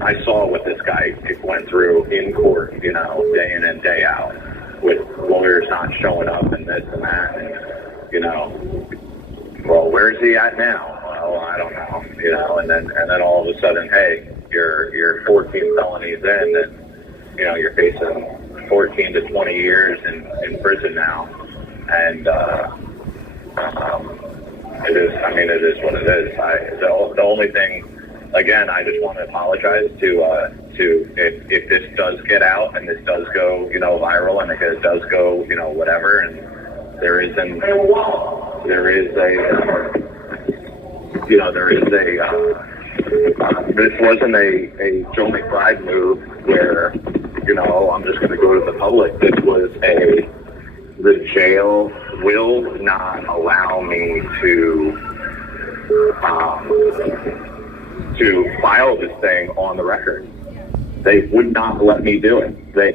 I saw what this guy went through in court, day in and day out, with lawyers not showing up and this and that, and well, where's he at now? Well, I don't know, and then all of a sudden, hey, you're 14 felonies in, and you're facing 14 to 20 years in prison now." And it is. I mean, it is what it is. The only thing, again, I just want to apologize to if this does get out and this does go, viral, and if it does go, whatever, and this wasn't a Joe McBride move where, I'm just going to go to the public. This was the jail will not allow me to file this thing on the record. They would not let me do it.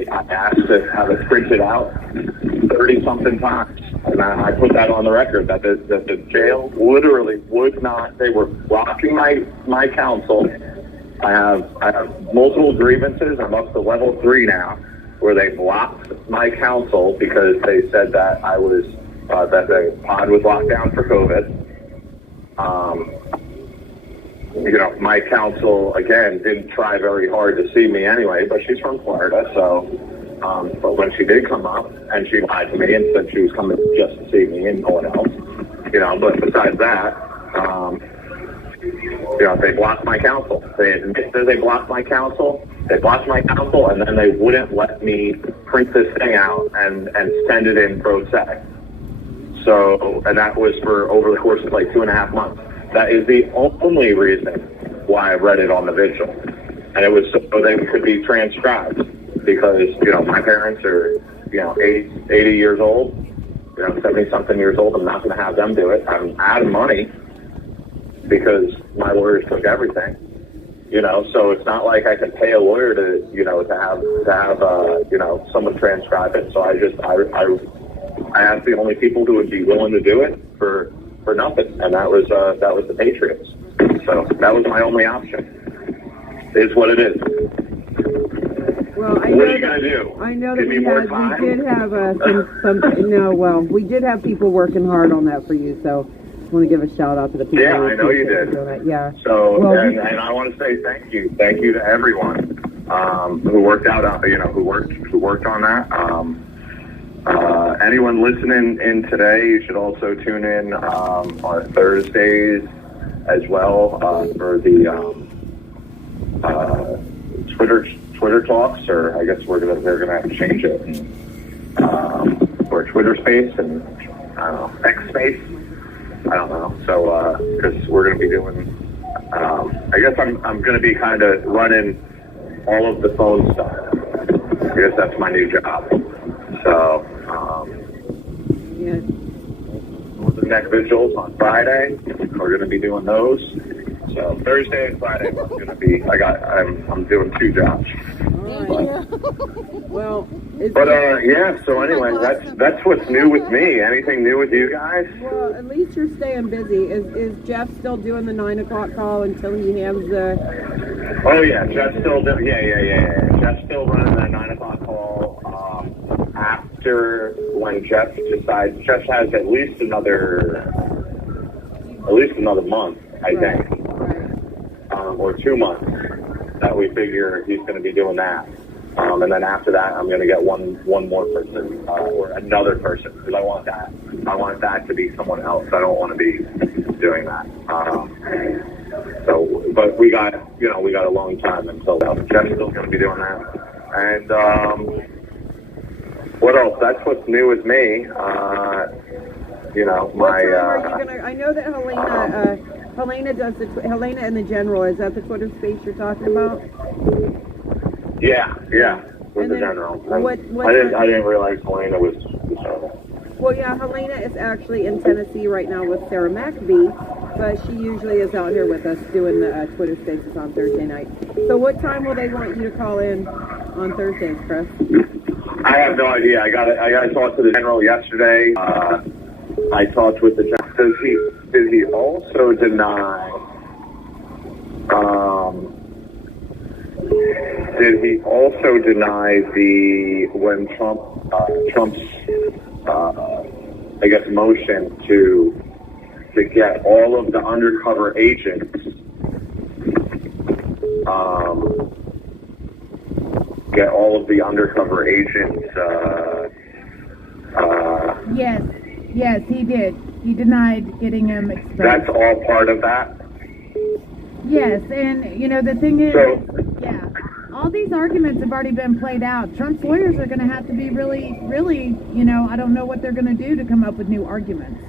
I asked to have it printed out 30-something times, and I put that on the record that the jail literally would not. They were blocking my counsel. I have multiple grievances. I'm up to level 3 now, where they blocked my counsel because they said that I was that the pod was locked down for COVID. My counsel again didn't try very hard to see me anyway, but she's from Florida, so. But when she did come up, and she lied to me and said she was coming just to see me and no one else, But besides that, they blocked my counsel. They admitted that they blocked my counsel. They blocked my counsel, and then they wouldn't let me print this thing out and send it in pro se. So, and that was for over the course of like 2.5 months. That is the only reason why I read it on the Vigil. And it was so they could be transcribed because, my parents are, 80 years old, 70-something years old. I'm not going to have them do it. I'm out of money because my lawyers took everything. So it's not like I can pay a lawyer to have someone transcribe it. So I asked the only people who would be willing to do it for nothing, and that was the Patriots. So that was my only option. It's what it is. Well, what are you gonna do? I know that we did have some. We did have people working hard on that for you. So I want to give a shout out to the people. Yeah, I know you did. Yeah. So, and I want to say thank you to everyone who worked out, who worked on that. anyone listening in today, you should also tune in on Thursdays as well for the Twitter talks, or I guess they're gonna have to change it, or Twitter Space and I don't know, X Space. I don't know. So because we're gonna be doing, I guess I'm gonna be kind of running all of the phone stuff. I guess that's my new job. So Northern Neck Vigils on Friday. We're gonna be doing those. So Thursday and Friday I'm gonna be. I'm doing 2 jobs. Well, yeah. So anyway, that's what's new with me. Anything new with you guys? well, at least you're staying busy. Is Jeff still doing the 9 o'clock call until he hands the? Oh yeah, Jeff's still doing. Yeah. Jeff's still running that 9 o'clock call. After when Jeff decides, Jeff has at least another month, I think, or 2 months that we figure he's going to be doing that. And then after that, I'm going to get one more person or another person, because I want that to be someone else. I don't want to be doing that. So, but we got a long time until Jeff's still going to be doing that. And what else? That's what's new with me. I know that Helena does Helena and the General. Is that the Twitter Space you're talking about? Yeah, with the General. I didn't realize Helena was the General. Well, yeah, Helena is actually in Tennessee right now with Sarah McAbee, but she usually is out here with us doing the Twitter Spaces on Thursday night. So what time will they want you to call in on Thursdays, Chris? I have no idea. I got to talk to the General yesterday. I talked with the General. Did he also deny? Did he also deny when Trump's I guess motion to get all of the undercover agents Yes, he did. He denied getting them exposed. That's all part of that? Yes, and the thing is, all these arguments have already been played out. Trump's lawyers are going to have to be really, really, I don't know what they're going to do to come up with new arguments.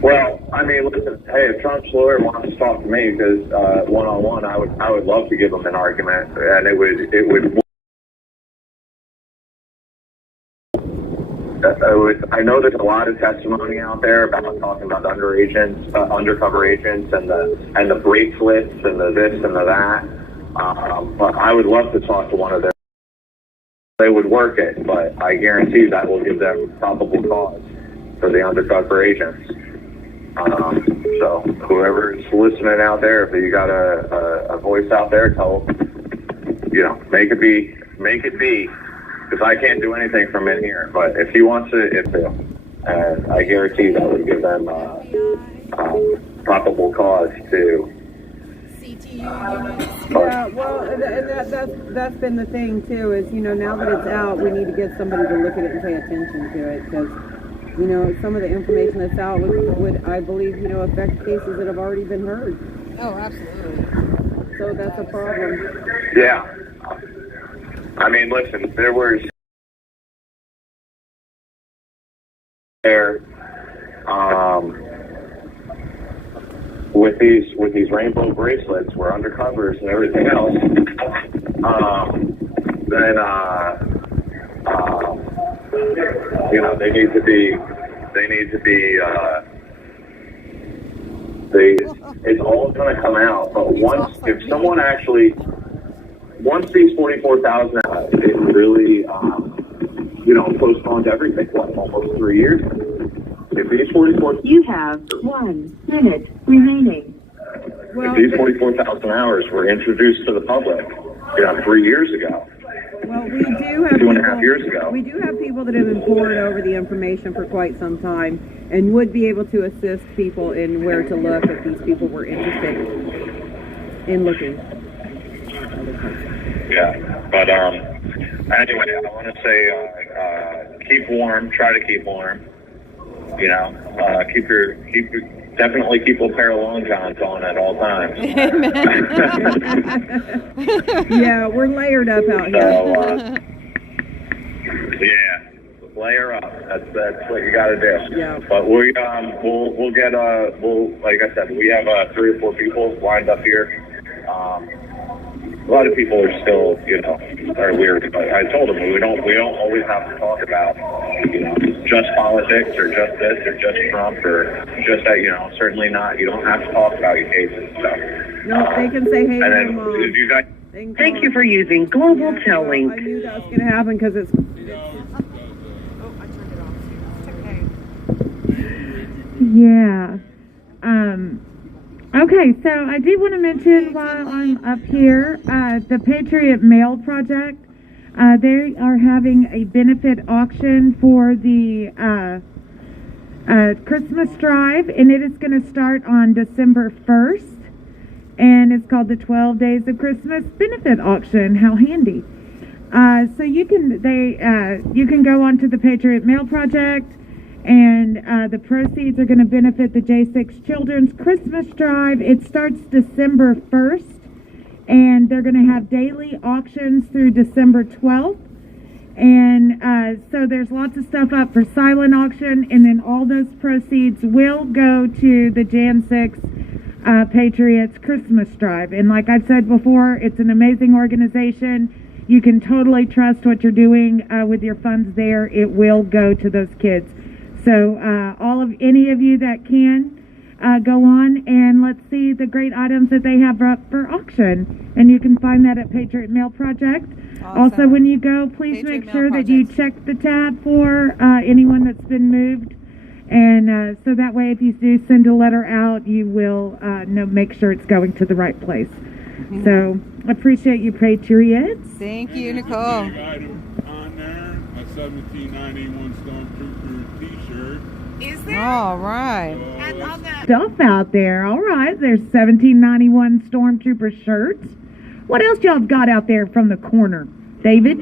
Well, I mean, listen, hey, if Trump's lawyer wants to talk to me, because one-on-one, I would love to give him an argument, and it would. I know there's a lot of testimony out there about talking about undercover agents, and the bracelets, and the this and the that. But I would love to talk to one of them. They would work it, but I guarantee that will give them probable cause for the undercover agents. So whoever's listening out there, if you got a voice out there, tell make it be, because I can't do anything from in here. But if he wants it, I guarantee that would give them probable cause to. Yeah, well, and that's been the thing too. Is now that it's out, we need to get somebody to look at it and pay attention to it, because some of the information that's out would I believe affect cases that have already been heard. Oh, absolutely. So that's a problem. Yeah. I mean, listen, there was with these rainbow bracelets, we're undercovers and everything else. They need to be. It's all going to come out. But once these 44,000, it really, postponed everything. Almost 3 years. If these 44, you have 1 minute remaining. If these 44,000 hours were introduced to the public, 3 years ago. Well, we do have 2.5 years ago. We do have people that have been poring over the information for quite some time and would be able to assist people in where to look if these people were interested in looking. Yeah, but anyway, I want to say keep warm. Try to keep warm. You know, definitely keep a pair of long johns on at all times. Yeah, we're layered up out here. So, yeah, layer up. That's what you got to do. Yeah. But we'll get like I said, we have 3 or 4 people lined up here. A lot of people are still, you know, are weird. But I told them we don't always have to talk about, you know, just politics or just this or just Trump or just that. You know, certainly not. You don't have to talk about your cases. So, No, they can say, hey, and then Mom. if you guys. Thank you for using Global Tel I Link. knew that was going to happen because it's... Yeah. Okay, so I do want to mention while I'm up here, the Patriot Mail Project. They are having a benefit auction for the Christmas drive, and it is going to start on December 1st. And it's called the 12 Days of Christmas Benefit Auction. How handy. So you can go onto the Patriot Mail Project, and the proceeds are going to benefit the J6 Children's Christmas Drive. It starts December 1st, and they're going to have daily auctions through December 12th. And so there's lots of stuff up for silent auction, and then all those proceeds will go to the Jan 6 Patriots Christmas Drive. And like I've said before, it's an amazing organization. You can totally trust what you're doing with your funds there. It will go to those kids. So any of you that can, go on and let's see the great items that they have up for auction. And you can find that at Patriot Mail Project. Awesome. Also, when you go, please Patriot make Mail sure Project. that you check the tab for anyone that's been moved. And so that way, if you do send a letter out, you will make sure it's going to the right place. Mm-hmm. So, appreciate you, Patriots. Thank you, Nicole. Item on there, a 1791 Stormtrooper T-shirt. Is there? All right. And on the Stuff out there. All right, there's 1791 Stormtrooper shirts. What else y'all got out there from the corner? David,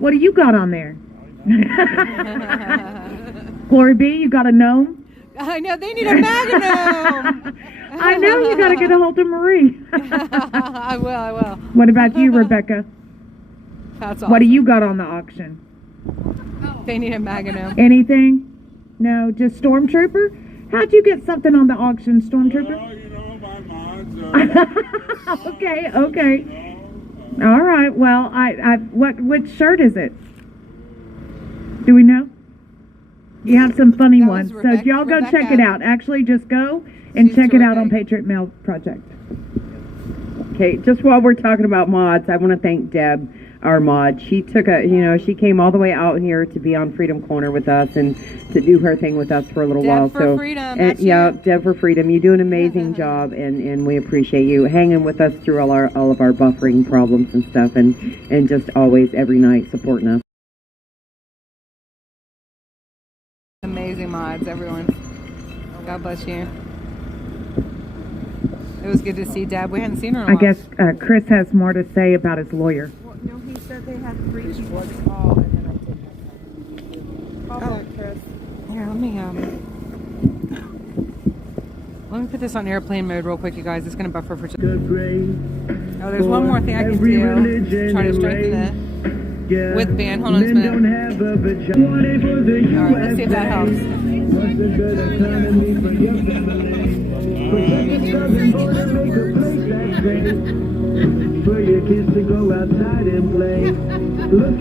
what do you got on there? Glory B, you got a gnome? I know, they need a magnum. I know, you got to get a hold of Marie. I will. What about you, Rebecca? That's awesome. What do you got on the auction? They need a magnum. Anything? No, just Stormtrooper? How'd you get something on the auction, Stormtrooper? Well, you know, my mods are... Okay. All right, well, which shirt is it? Do we know? You have some funny That ones. was So y'all go Rebecca. check it out. Actually, just go and She's check it out on terrific. Patriot Mail Project. Okay, just while we're talking about mods, I want to thank Deb, our mod. She took she came all the way out here to be on Freedom Corner with us and to do her thing with us for a little Deb while. for Freedom, and, that's yeah, you. Deb for Freedom. You do an amazing job, and we appreciate you hanging with us through all of our buffering problems and stuff, and just always every night supporting us. Amazing mods, everyone. God bless you. It was good to see Deb. We hadn't seen her in a I while. guess Chris has more to say about his lawyer. No, he said they had 3 people to call, and then I didn't. Call back, Chris. Here, let me put this on airplane mode real quick, you guys. It's going to buffer for just... Oh, there's one more thing I can do. Try to strengthen it with band. Hold on just a minute. Alright, let's see if that helps.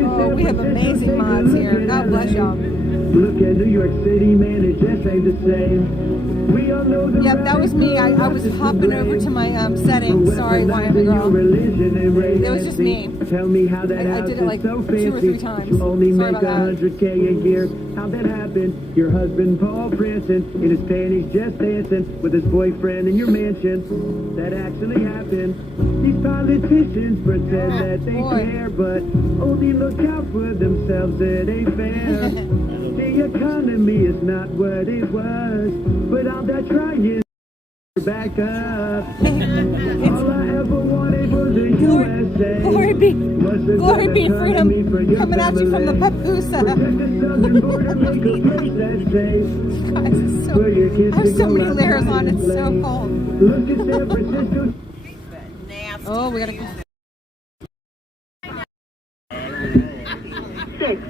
Oh, we have amazing mods here. God bless y'all. Look at New York City, man, it just ain't the same. We all know the Yep, that was me. I was hopping over to my settings. Sorry, Wyoming girl. It was just me. Tell me how that I did it like so 2 or 3 times. You only Sorry make about that. $100K a year. How'd that happen? Your husband Paul Princeton in his panties just dancing with his boyfriend in your mansion. That actually happened. These politicians pretend that they care, but only look out for themselves. It ain't fair. The economy is not what it was, but all that trying Back up. All I ever wanted was the USA. Glory be freedom coming at you from the papusa. Guys, there's so many layers on. It's so cold. Oh, we gotta go. 6.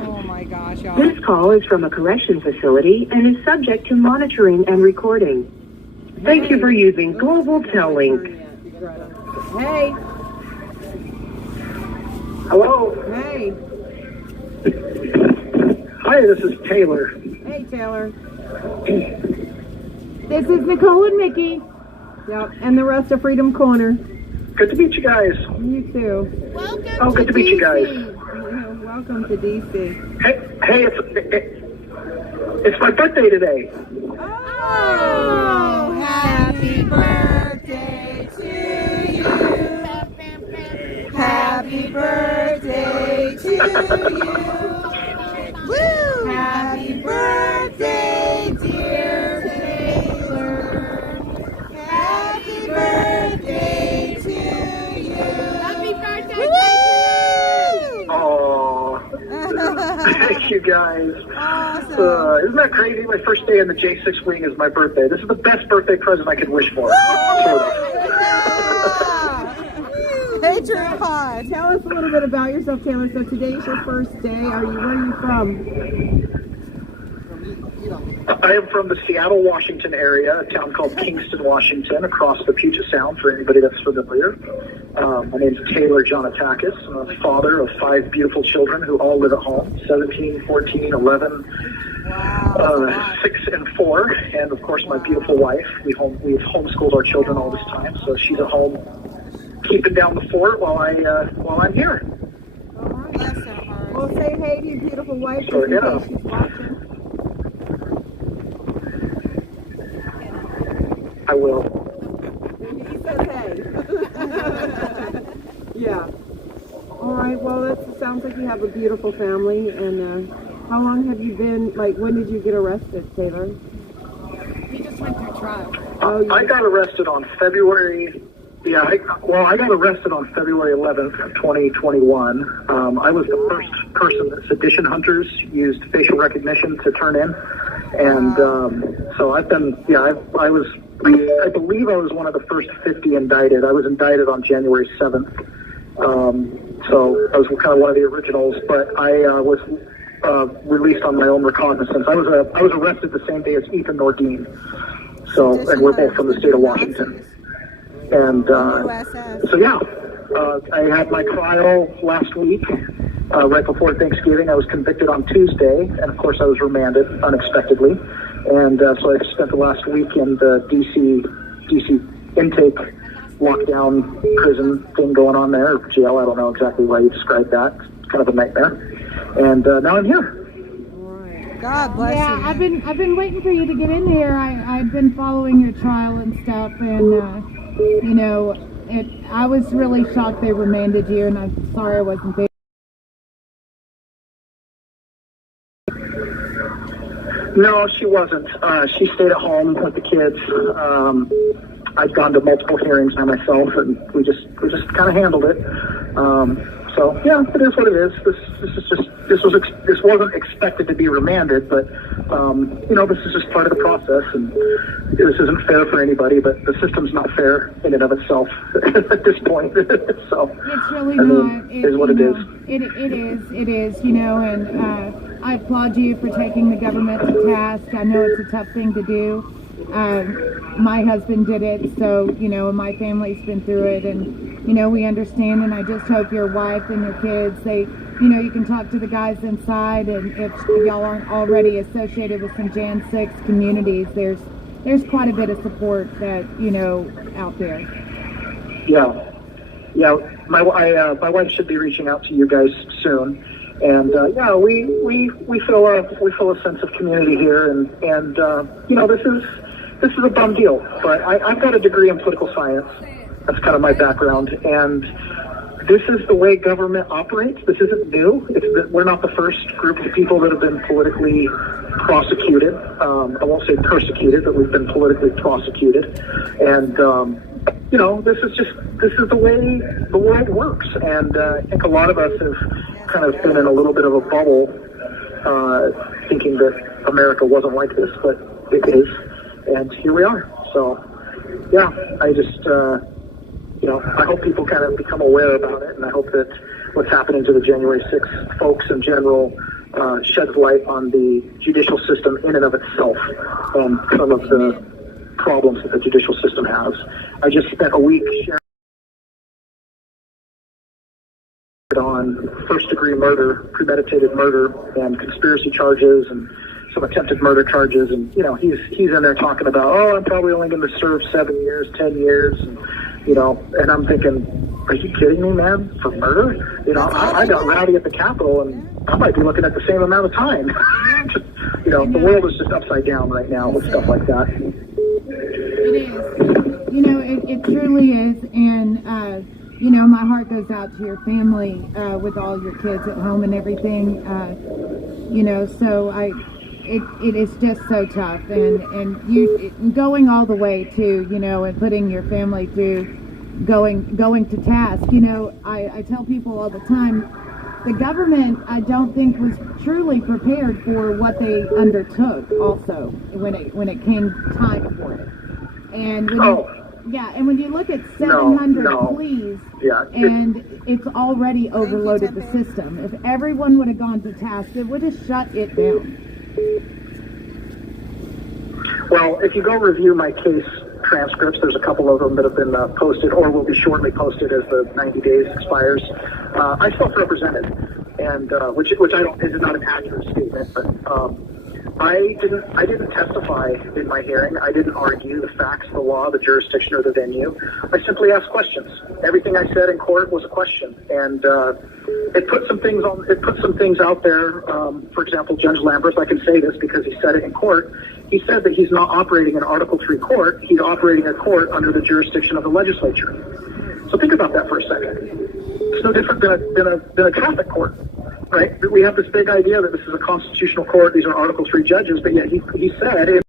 Oh my gosh, y'all. This call is from a correction facility and is subject to monitoring and recording. Thank you for using Global Tel Link. Hey. Hello. Hey. Hi, this is Taylor. Hey, Taylor. This is Nicole and Mickey. Yep, and the rest of Freedom Corner. Good to meet you guys. You too. Oh, good to meet you guys. Welcome to DC. Hey, it's my birthday today. Oh, happy birthday to you. Happy birthday to you. Woo! Happy birthday, dear Taylor. Happy birthday to you. Happy birthday, Taylor. Oh, thank you guys. Awesome. Isn't that crazy? My first day in the J6 wing is my birthday. This is the best birthday present I could wish for. Patriotic pod. Tell us a little bit about yourself, Taylor. So today's your first day. Where are you from? I am from the Seattle, Washington area, a town called Kingston, Washington, across the Puget Sound, for anybody that's familiar. My name is Taylor Jonatakis. I'm a father of 5 beautiful children who all live at home, 17, 14, 11, 6, and 4. And, of course, my beautiful wife. We've homeschooled our children all this time, so she's at home keeping down the fort while I'm here. Well, say hey to your beautiful wife. Sure, yeah. She's watching. I will. He says hey. Yeah. All right. Well, that sounds like you have a beautiful family. And how long have you been? Like, when did you get arrested, Taylor? We just went through trial. I got arrested on February. Yeah, I got arrested on February 11th, 2021. I was the first person that sedition hunters used facial recognition to turn in. And so I've been, I believe I was one of the first 50 indicted. I was indicted on January 7th. So I was kind of one of the originals, but I was released on my own recognizance. I was arrested the same day as Ethan Nordine. So, and we're both from the state of Washington. And so, yeah, I had my trial last week, right before Thanksgiving. I was convicted on Tuesday, and of course I was remanded unexpectedly. And so I spent the last week in the DC intake lockdown prison thing going on there, or jail. I don't know exactly why you described that. It's kind of a nightmare. And now I'm here. God bless you. Yeah, I've been waiting for you to get in here. I've been following your trial and stuff, and you know, I was really shocked they remanded you, and I'm sorry I wasn't there. No, she wasn't. She stayed at home with the kids. I'd gone to multiple hearings by myself, and we just kind of handled it. So yeah, it is what it is. This wasn't expected to be remanded, but you know, this is just part of the process, and this isn't fair for anybody. But the system's not fair in and of itself at this point. So it's really not. It is what it is. It is. You know, and I applaud you for taking the government to task. I know it's a tough thing to do. My husband did it, so you know, and my family's been through it, and you know, we understand. And I just hope your wife and your kids, you know, you can talk to the guys inside, and if y'all aren't already associated with some Jan 6 communities, there's quite a bit of support that, you know, out there. Yeah. My wife should be reaching out to you guys soon, and yeah, we feel a sense of community here, and you know, this is a bum deal, but I've got a degree in political science. That's kind of my background, and this is the way government operates. This isn't new. We're not the first group of people that have been politically prosecuted. I won't say persecuted, but we've been politically prosecuted. And, you know, this is the way the world works. And I think a lot of us have kind of been in a little bit of a bubble, thinking that America wasn't like this, but it is. And here we are. So, yeah, I just, you know, I hope people kind of become aware about it, and I hope that what's happening to the January 6th folks in general sheds light on the judicial system in and of itself, and some of the problems that the judicial system has. I just spent a week sharing on first-degree murder, premeditated murder, and conspiracy charges, and some attempted murder charges, and, you know, he's in there talking about, oh, I'm probably only going to serve 7 years, 10 years, and, you know, and I'm thinking, are you kidding me, man, for murder? You know, I got rowdy at the Capitol, and I might be looking at the same amount of time. You know, the world is just upside down right now with stuff like that. It is. You know, it truly is, and, you know, my heart goes out to your family with all your kids at home and everything, you know, so it is just so tough, and you going all the way to, you know, and putting your family through going to task. You know, I tell people all the time, the government, I don't think, was truly prepared for what they undertook also when it came time for it. And when you look at 700 pleas, and it's already overloaded the system. If everyone would have gone to task, it would have shut it down. Well, if you go review my case transcripts, there's a couple of them that have been posted or will be shortly posted as the 90 days expires. I self-represented, and which I don't, is not an accurate statement, but I didn't testify in my hearing. I didn't argue the facts, the law, the jurisdiction, or the venue. I simply asked questions. Everything I said in court was a question, and it put some things on. It put some things out there. For example, Judge Lambert, I can say this because he said it in court. He said that he's not operating an Article III court. He's operating a court under the jurisdiction of the legislature. So think about that for a second. It's no different than a traffic court. Right? We have this big idea that this is a constitutional court, these are Article III judges, but yet he said in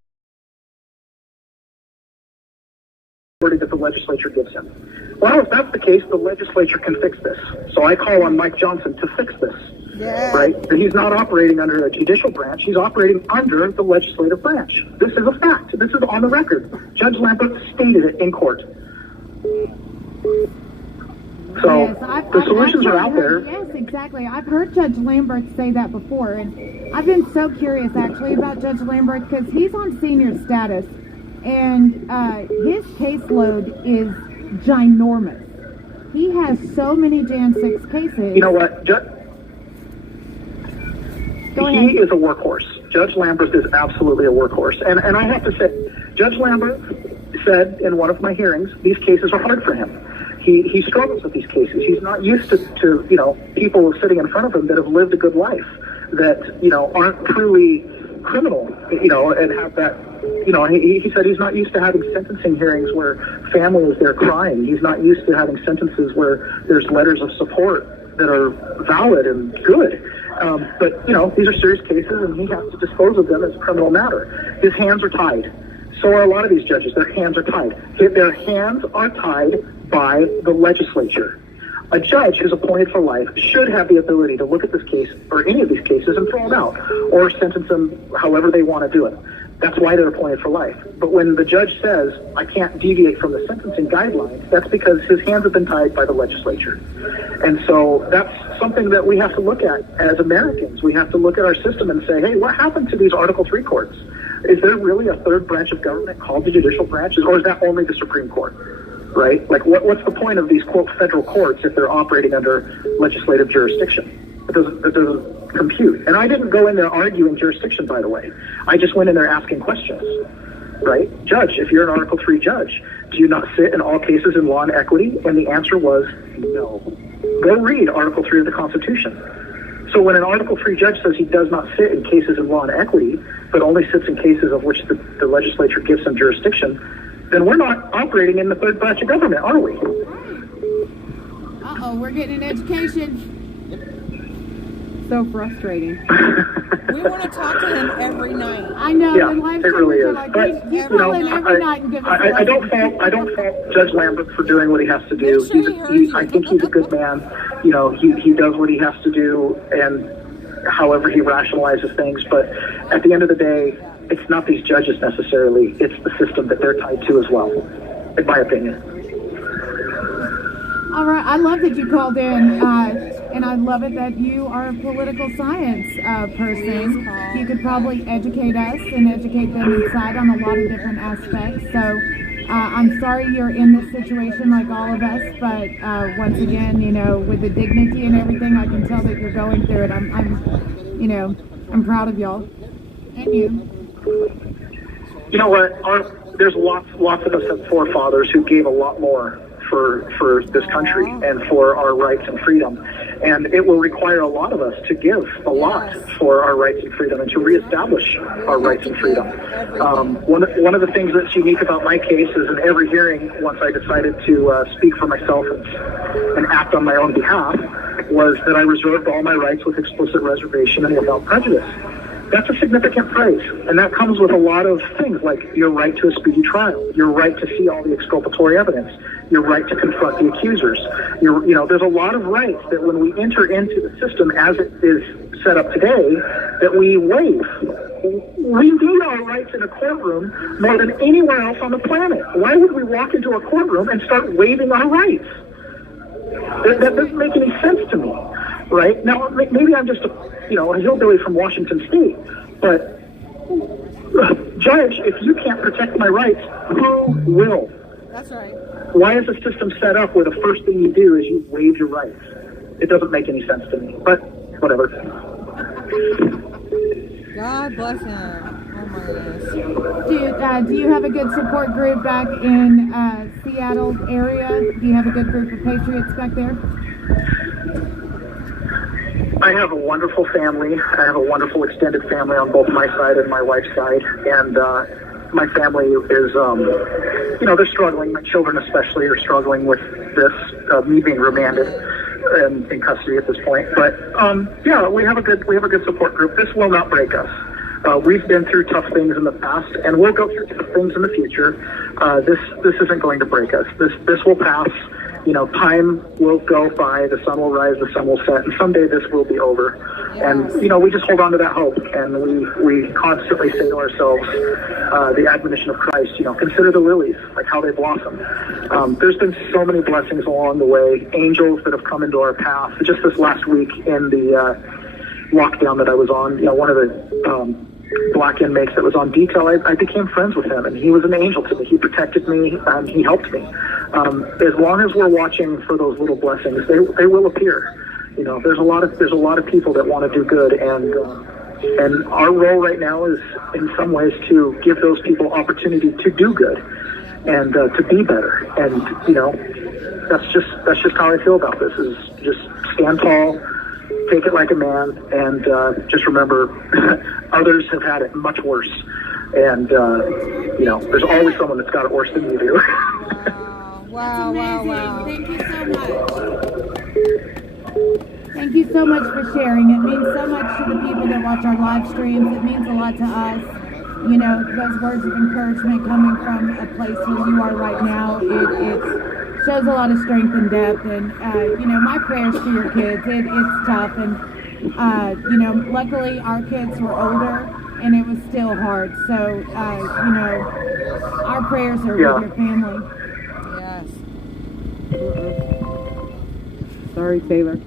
that the legislature gives him. Well, if that's the case, the legislature can fix this. So I call on Mike Johnson to fix this. Yeah. Right? That he's not operating under a judicial branch, he's operating under the legislative branch. This is a fact. This is on the record. Judge Lambert stated it in court. So yes, the solutions are out there. Yes, exactly. I've heard Judge Lambert say that before, and I've been so curious actually about Judge Lambert because he's on senior status, and his caseload is ginormous. He has so many Jan 6 cases. You know what? He is a workhorse. Judge Lambert is absolutely a workhorse. And I have to say, Judge Lambert said in one of my hearings, these cases are hard for him. He struggles with these cases. He's not used to you know, people sitting in front of him that have lived a good life, that, you know, aren't truly criminal, you know, and have that, you know, he said he's not used to having sentencing hearings where family is there crying. He's not used to having sentences where there's letters of support that are valid and good. But, you know, these are serious cases, and he has to dispose of them as a criminal matter. His hands are tied. So are a lot of these judges. Their hands are tied. Their hands are tied by the legislature. A judge who's appointed for life should have the ability to look at this case, or any of these cases, and throw them out, or sentence them however they want to do it. That's why they're appointed for life. But when the judge says, I can't deviate from the sentencing guidelines, that's because his hands have been tied by the legislature. And so that's something that we have to look at as Americans. We have to look at our system and say, hey, what happened to these Article III courts? Is there really a third branch of government called the judicial branch, or is that only the Supreme Court? Right? Like, what's the point of these, quote, federal courts if they're operating under legislative jurisdiction? It doesn't compute. And I didn't go in there arguing jurisdiction, by the way. I just went in there asking questions. Right? Judge, if you're an Article III judge, do you not sit in all cases in law and equity? And the answer was no. Go read Article III of the Constitution. So when an Article III judge says he does not sit in cases in law and equity, but only sits in cases of which the legislature gives him jurisdiction, then we're not operating in the third branch of government, are we? Uh-oh, we're getting an education. So frustrating. We want to talk to him every night. I know. Yeah, and live it really streamers are is. like, But, you call in every night and give us a I don't fault Judge Lambert for doing what he has to do. I think he's a good man. You know, he does what he has to do, and however he rationalizes things. But at the end of the day, it's not these judges necessarily. It's the system that they're tied to as well, in my opinion. All right, I love that you called in, and I love it that you are a political science person. You could probably educate us and educate them inside on a lot of different aspects. So I'm sorry you're in this situation like all of us, but once again, you know, with the dignity and everything, I can tell that you're going through it. I'm proud of y'all and you. You know what? There's lots of us as forefathers who gave a lot more for this country and for our rights and freedom. And it will require a lot of us to give a lot for our rights and freedom and to reestablish our rights and freedom. One of the things that's unique about my case is in every hearing, once I decided to speak for myself and act on my own behalf, was that I reserved all my rights with explicit reservation and without prejudice. That's a significant praise, and that comes with a lot of things like your right to a speedy trial, your right to see all the exculpatory evidence, your right to confront the accusers. There's a lot of rights that when we enter into the system as it is set up today, that we waive. We need our rights in a courtroom more than anywhere else on the planet. Why would we walk into a courtroom and start waiving our rights? That doesn't make any sense to me, right? Now, maybe I'm just a hillbilly from Washington State, but Judge, if you can't protect my rights, who will? That's right. Why is the system set up where the first thing you do is you waive your rights? It doesn't make any sense to me, but whatever. God bless him. Oh my goodness. Do you have a good support group back in Seattle area? Do you have a good group of patriots back there? I have a wonderful family. I have a wonderful extended family on both my side and my wife's side. And my family is, they're struggling. My children especially are struggling with this, me being remanded in custody at this point. But, we have a good support group. This will not break us. We've been through tough things in the past, and we'll go through tough things in the future. This isn't going to break us. This will pass. Time will go by, the sun will rise, the sun will set, and someday this will be over. And, we just hold on to that hope, and we constantly say to ourselves, the admonition of Christ, consider the lilies, like how they blossom. There's been so many blessings along the way, angels that have come into our path. Just this last week in the lockdown that I was on, one of the black inmates that was on detail, I became friends with him, and he was an angel to me. He protected me, and he helped me. As long as we're watching for those little blessings, they will appear. There's a lot of people that want to do good, and our role right now is in some ways to give those people opportunity to do good and to be better. And that's just how I feel about this. Is just stand tall, take it like a man, and just remember others have had it much worse. And there's always someone that's got it worse than you do. Wow. Thank you so much. Thank you so much for sharing. It means so much to the people that watch our live streams. It means a lot to us. Those words of encouragement coming from a place where you are right now, it shows a lot of strength and depth. And, my prayers for your kids. It's tough. And, luckily our kids were older and it was still hard. So, our prayers are with your family. Sorry, Taylor.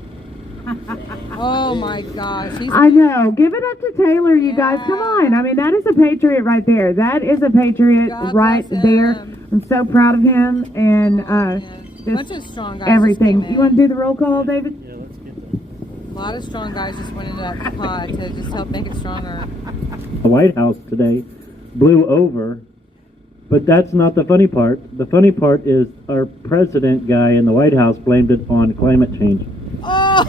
Oh my gosh. I know. Give it up to Taylor, you guys. Come on. I mean, that is a patriot right there. That is a patriot right there. I'm so proud of him and bunch of strong guys. Everything. You want to do the roll call, David? Yeah, let's get them. A lot of strong guys just went into that pod to just help make it stronger. The White House today blew over. But that's not the funny part. The funny part is our president guy in the White House blamed it on climate change. Oh!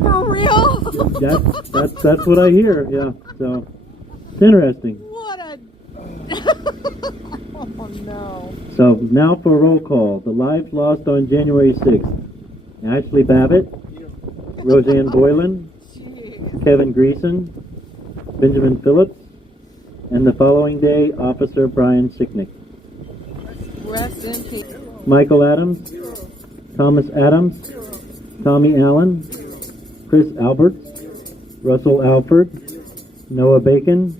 For real? That's what I hear. Yeah. So it's interesting. What a... Oh no. So now for a roll call. The lives lost on January 6th. Ashley Babbitt, Roseanne Boylan, Kevin Greason, Benjamin Phillips, and the following day, Officer Brian Sicknick. Rest in peace. Michael Adams, Thomas Adams, Tommy Allen, Chris Alberts, Russell Alford, Noah Bacon,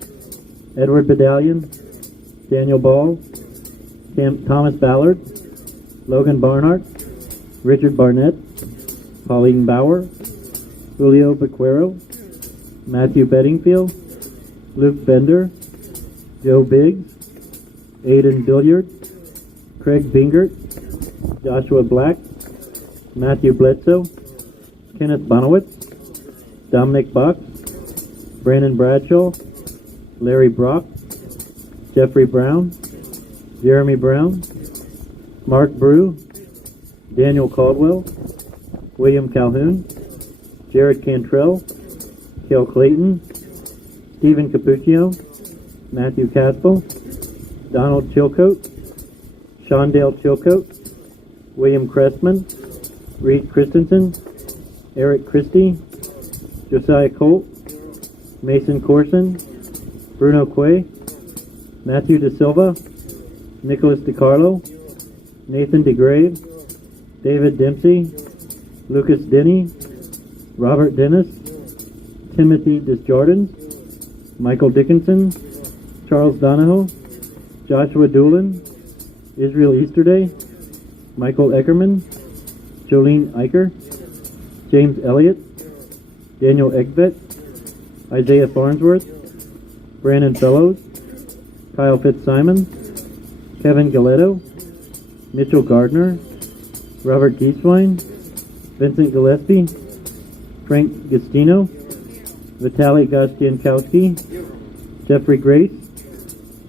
Edward Bedallion, Daniel Ball, Thomas Ballard, Logan Barnhart, Richard Barnett, Pauline Bauer, Julio Bequero, Matthew Bedingfield, Luke Bender, Joe Biggs, Aidan Billiard, Craig Bingert, Joshua Black, Matthew Bledsoe, Kenneth Bonowitz, Dominic Bach, Brandon Bradshaw, Larry Brock, Jeffrey Brown, Jeremy Brown, Mark Brew, Daniel Caldwell, William Calhoun, Jared Cantrell, Kel Clayton, Stephen Capuccio, Matthew Caspel, Donald Chilcote, Shondale Chilcote, William Cressman, Reed Christensen, Eric Christie, Josiah Colt, Mason Corson, Bruno Quay, Matthew De Silva, Nicholas DiCarlo, Nathan DeGrave, David Dempsey, Lucas Denny, Robert Dennis, Timothy Desjardins, Michael Dickinson, Charles Donahoe, Joshua Doolin, Israel Easterday, Michael Eckerman, Jolene Eicher, James Elliott, Daniel Egbet, Isaiah Farnsworth, Brandon Fellows, Kyle Fitzsimons, Kevin Galetto, Mitchell Gardner, Robert Gieswein, Vincent Gillespie, Frank Gustino, Vitaly Gostiankowski, Jeffrey Grace,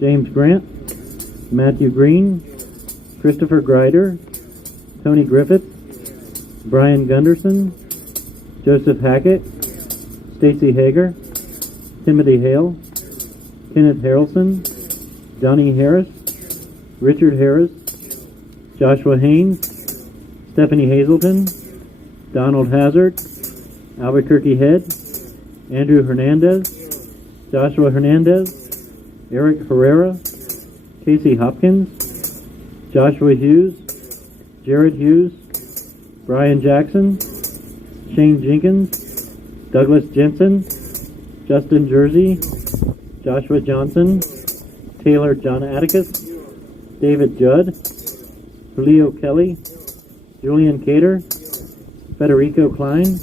James Grant, Matthew Green, Christopher Grider, Tony Griffith, Brian Gunderson, Joseph Hackett, Stacy Hager, Timothy Hale, Kenneth Harrelson, Johnny Harris, Richard Harris, Joshua Haynes, Stephanie Hazelton, Donald Hazard, Albuquerque Head, Andrew Hernandez, Joshua Hernandez, Eric Herrera, Casey Hopkins, Joshua Hughes, Jared Hughes, Brian Jackson, Shane Jenkins, Douglas Jensen, Justin Jersey, Joshua Johnson, Taylor John Atticus, David Judd, Julio Kelly, Julian Cater, Federico Klein,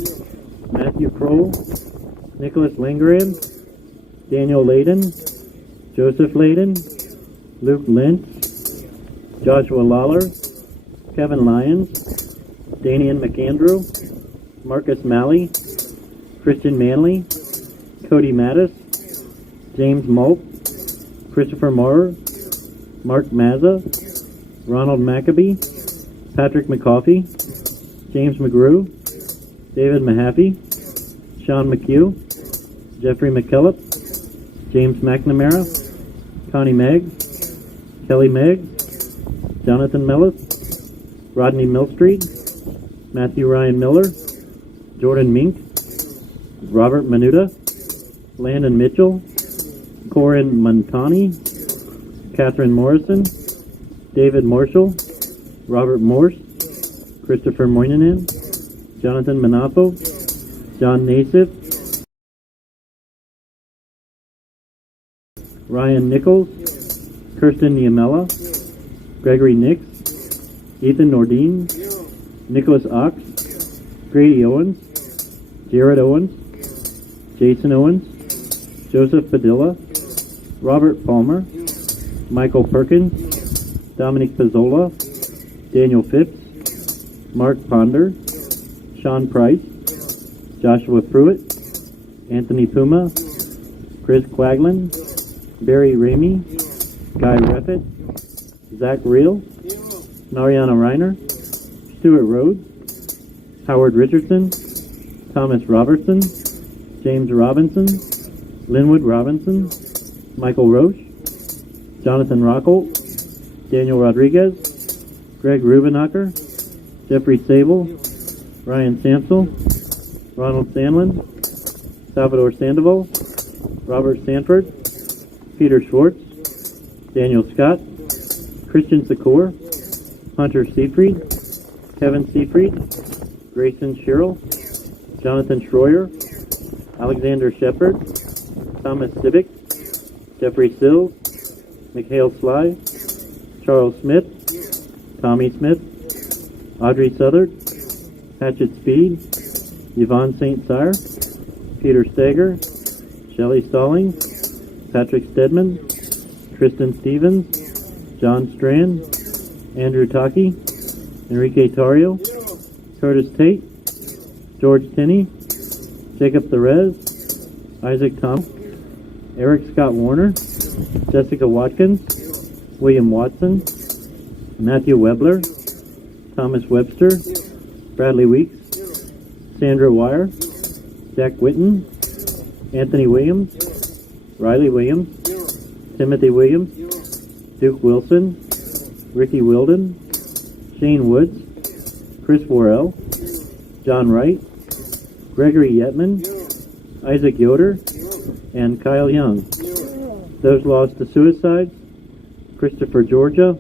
Matthew Kroll, Nicholas Langren, Daniel Layden, Joseph Layden, Luke Lynch, Joshua Lawler, Kevin Lyons, Danian McAndrew, Marcus Malley, Christian Manley, Cody Mattis, James Malk, Christopher Maurer, Mark Mazza, Ronald Maccabee, Patrick McCoffey, James McGrew, David Mahaffey, Sean McHugh, Jeffrey McKillop, James McNamara, Connie Meggs, Kelly Meggs, Jonathan Millis, Rodney Millstreet, Matthew Ryan Miller, Jordan Mink, Robert Manuta, Landon Mitchell, Corin Montani, Catherine Morrison, David Marshall, Robert Morse, Christopher Moynihan, Jonathan Manafo, John Nassif, Ryan Nichols, Kirsten Niamela, Gregory Nix, Ethan Nordine, Nicholas Ox, Grady Owens, Jared Owens, Jason Owens, Joseph Padilla, Robert Palmer, Michael Perkins, Dominic Pizzola, Daniel Phipps, Mark Ponder, Sean Price, Joshua Pruitt, Anthony Puma, Chris Quaglin, Barry Ramey, Guy Reffitt, Zach Reel, Mariana Reiner, Stuart Rhodes, Howard Richardson, Thomas Robertson, James Robinson, Linwood Robinson, Michael Roche, Jonathan Rockholt, Daniel Rodriguez, Greg Rubenacher, Jeffrey Sable, Ryan Sansel, Ronald Sandlin, Salvador Sandoval, Robert Sanford, Peter Schwartz, Daniel Scott, Christian Secor, Hunter Seafried, Kevin Seafried, Grayson Sherrill, Jonathan Schroyer, Alexander Shepard, Thomas Civic, Jeffrey Sills, Mikhail Sly, Charles Smith, Tommy Smith, Audrey Southard, Patchett Speed, Yvonne St. Cyr, Peter Steger, Shelley Stalling, Patrick Stedman, Tristan Stevens, John Strand, Andrew Taki, Enrique Tario, Curtis Tate, George Tinney, Jacob Therese, Isaac Tom, Eric Scott Warner, Jessica Watkins, William Watson, Matthew Webler, Thomas Webster, Bradley Weeks, Sandra Wire, Jack Whitten, Anthony Williams, Riley Williams, Timothy Williams, Duke Wilson, Ricky Wilden, Shane Woods, Chris Worrell, John Wright, Gregory Yetman, Isaac Yoder, and Kyle Young. Those lost to suicide: Christopher Georgia,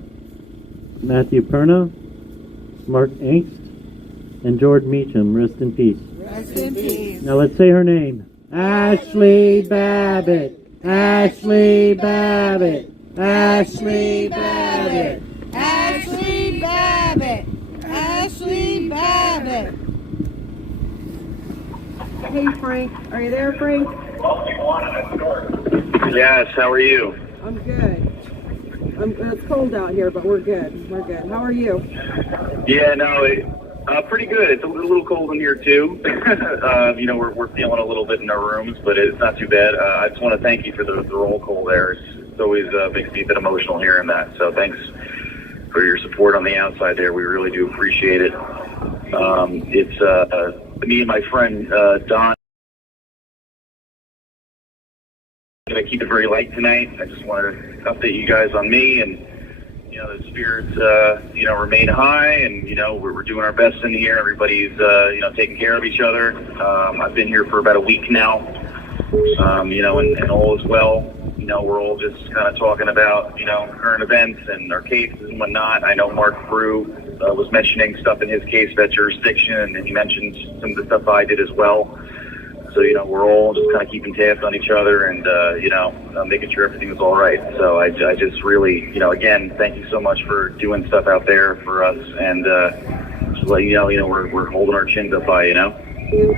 Matthew Perna, Mark Angst, and George Meacham. Rest in peace. Rest in peace. Now let's say her name. Ashley Babbitt. Ashley Babbitt. Ashley Babbitt. Ashley Babbitt. Ashley Babbitt. Hey Frank, are you there, Frank? Yes, how are you? I'm good. It's cold out here, but we're good. We're good. How are you? Yeah, no, pretty good. It's a little cold in here too. We're feeling a little bit in our rooms, but it's not too bad. I just want to thank you for the roll call there. It's always makes me a bit emotional hearing that. So thanks for your support on the outside there. We really do appreciate it. It's me and my friend Don. I'm going to keep it very light tonight. I just wanted to update you guys on me, and the spirits remain high, and we're doing our best in here. Everybody's taking care of each other. I've been here for about a week now, and all is well. We're all just kind of talking about current events and our cases and whatnot. I know Mark Brew was mentioning stuff in his case about jurisdiction, and he mentioned some of the stuff I did as well. So, we're all just kind of keeping tabs on each other and, making sure everything is all right. So I just really, again, thank you so much for doing stuff out there for us. And just let you know, we're holding our chins up high, Thank you.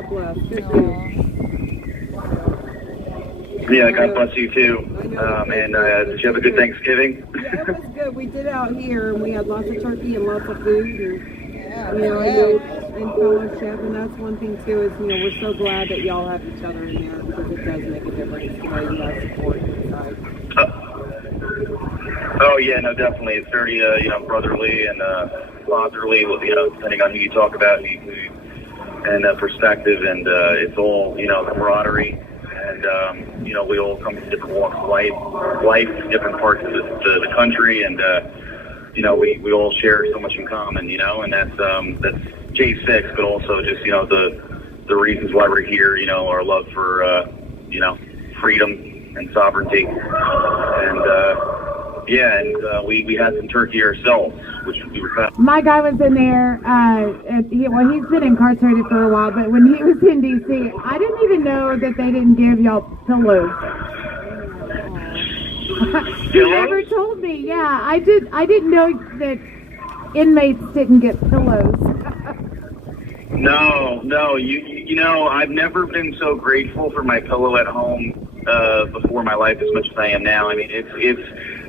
God bless. Thank you. Yeah, God bless you too. And did you have a good Thanksgiving? Yeah, it was good. We did out here, and we had lots of turkey and lots of food. And, and fellowship, and that's one thing too is we're so glad that y'all have each other in there because it does make a difference to know you guys support inside. Oh yeah, no, definitely. It's very brotherly and fatherly, depending on who you talk about and perspective, and it's all camaraderie, and we all come from different walks of life, different parts of the country, and we all share so much in common, and that's J6, but also just, the reasons why we're here, our love for, freedom and sovereignty. And, we had some turkey ourselves, which we were kind of... My guy was in there, he's been incarcerated for a while, but when he was in D.C., I didn't even know that they didn't give y'all pillows. He never told me. Yeah, I didn't know that inmates didn't get pillows. No, I've never been so grateful for my pillow at home before my life as much as I am now. I mean, it's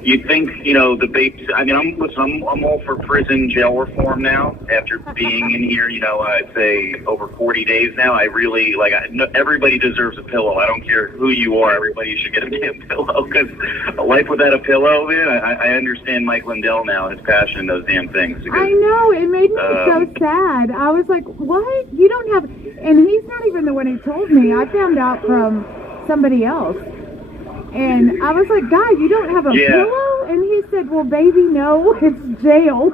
you think, the base, I mean, I'm all for prison jail reform now after being in here, I'd say over 40 days now. I really, everybody deserves a pillow. I don't care who you are. Everybody should get a damn pillow, because a life without a pillow, man, I understand Mike Lindell now and his passion in those damn things. Because, I know, it made me so sad. I was like, what? You don't have, and he's not even the one who told me. I found out from somebody else. And I was like, God, you don't have a pillow? And he said, well, baby, no, it's jail.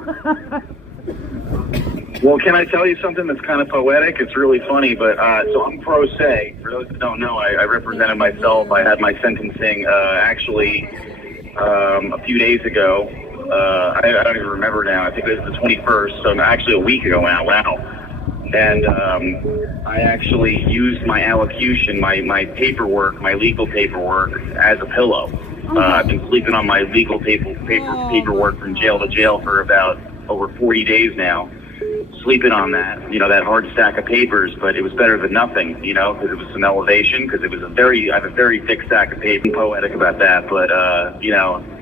Well, can I tell you something that's kind of poetic? It's really funny, but so I'm pro se. For those that don't know, I represented myself. I had my sentencing actually a few days ago. I don't even remember now. I think it was the 21st, so actually a week ago now. Wow. And I actually used my allocution, my paperwork, my legal paperwork as a pillow. I've been sleeping on my legal paperwork from jail to jail for about over 40 days now. Sleeping on that, that hard stack of papers, but it was better than nothing, because it was some elevation, because it was I have a very thick stack of paper. I'm poetic about that, but,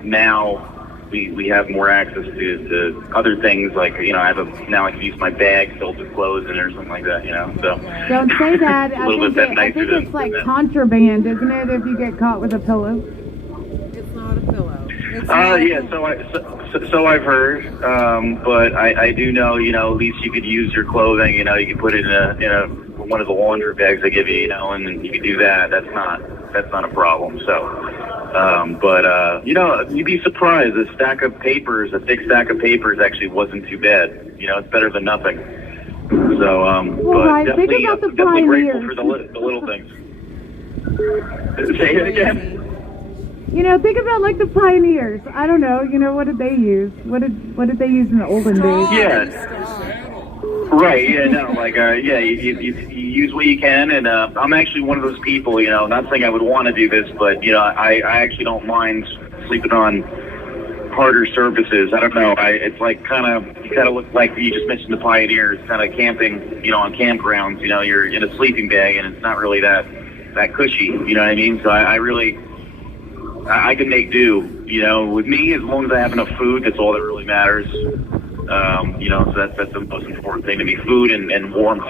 now we have more access to other things, like, now I can use my bag filled with clothes in it or something like that, so. Don't say that. A little bit I think it's like contraband, isn't it, if you get caught with a pillow? It's not a pillow. Yeah, so I've heard, but I do know, at least you could use your clothing, you could put it in a one of the laundry bags they give you, and then you could do that. That's not a problem. So, but you'd be surprised. A thick stack of papers actually wasn't too bad. It's better than nothing. So, but definitely grateful for the little things. Say it again. Think about like the pioneers. I don't know. What did they use? What did they use in the olden days? Yeah. Right. Yeah. No. Like. Yeah. You use what you can, and I'm actually one of those people. Not saying I would want to do this, but I actually don't mind sleeping on harder surfaces. I don't know. It's like you kind of look like you just mentioned the pioneers, kind of camping. On campgrounds. You're in a sleeping bag, and it's not really that cushy. You know what I mean? So I can make do, with me, as long as I have enough food. That's all that really matters. So that's the most important thing to me, food and warmth.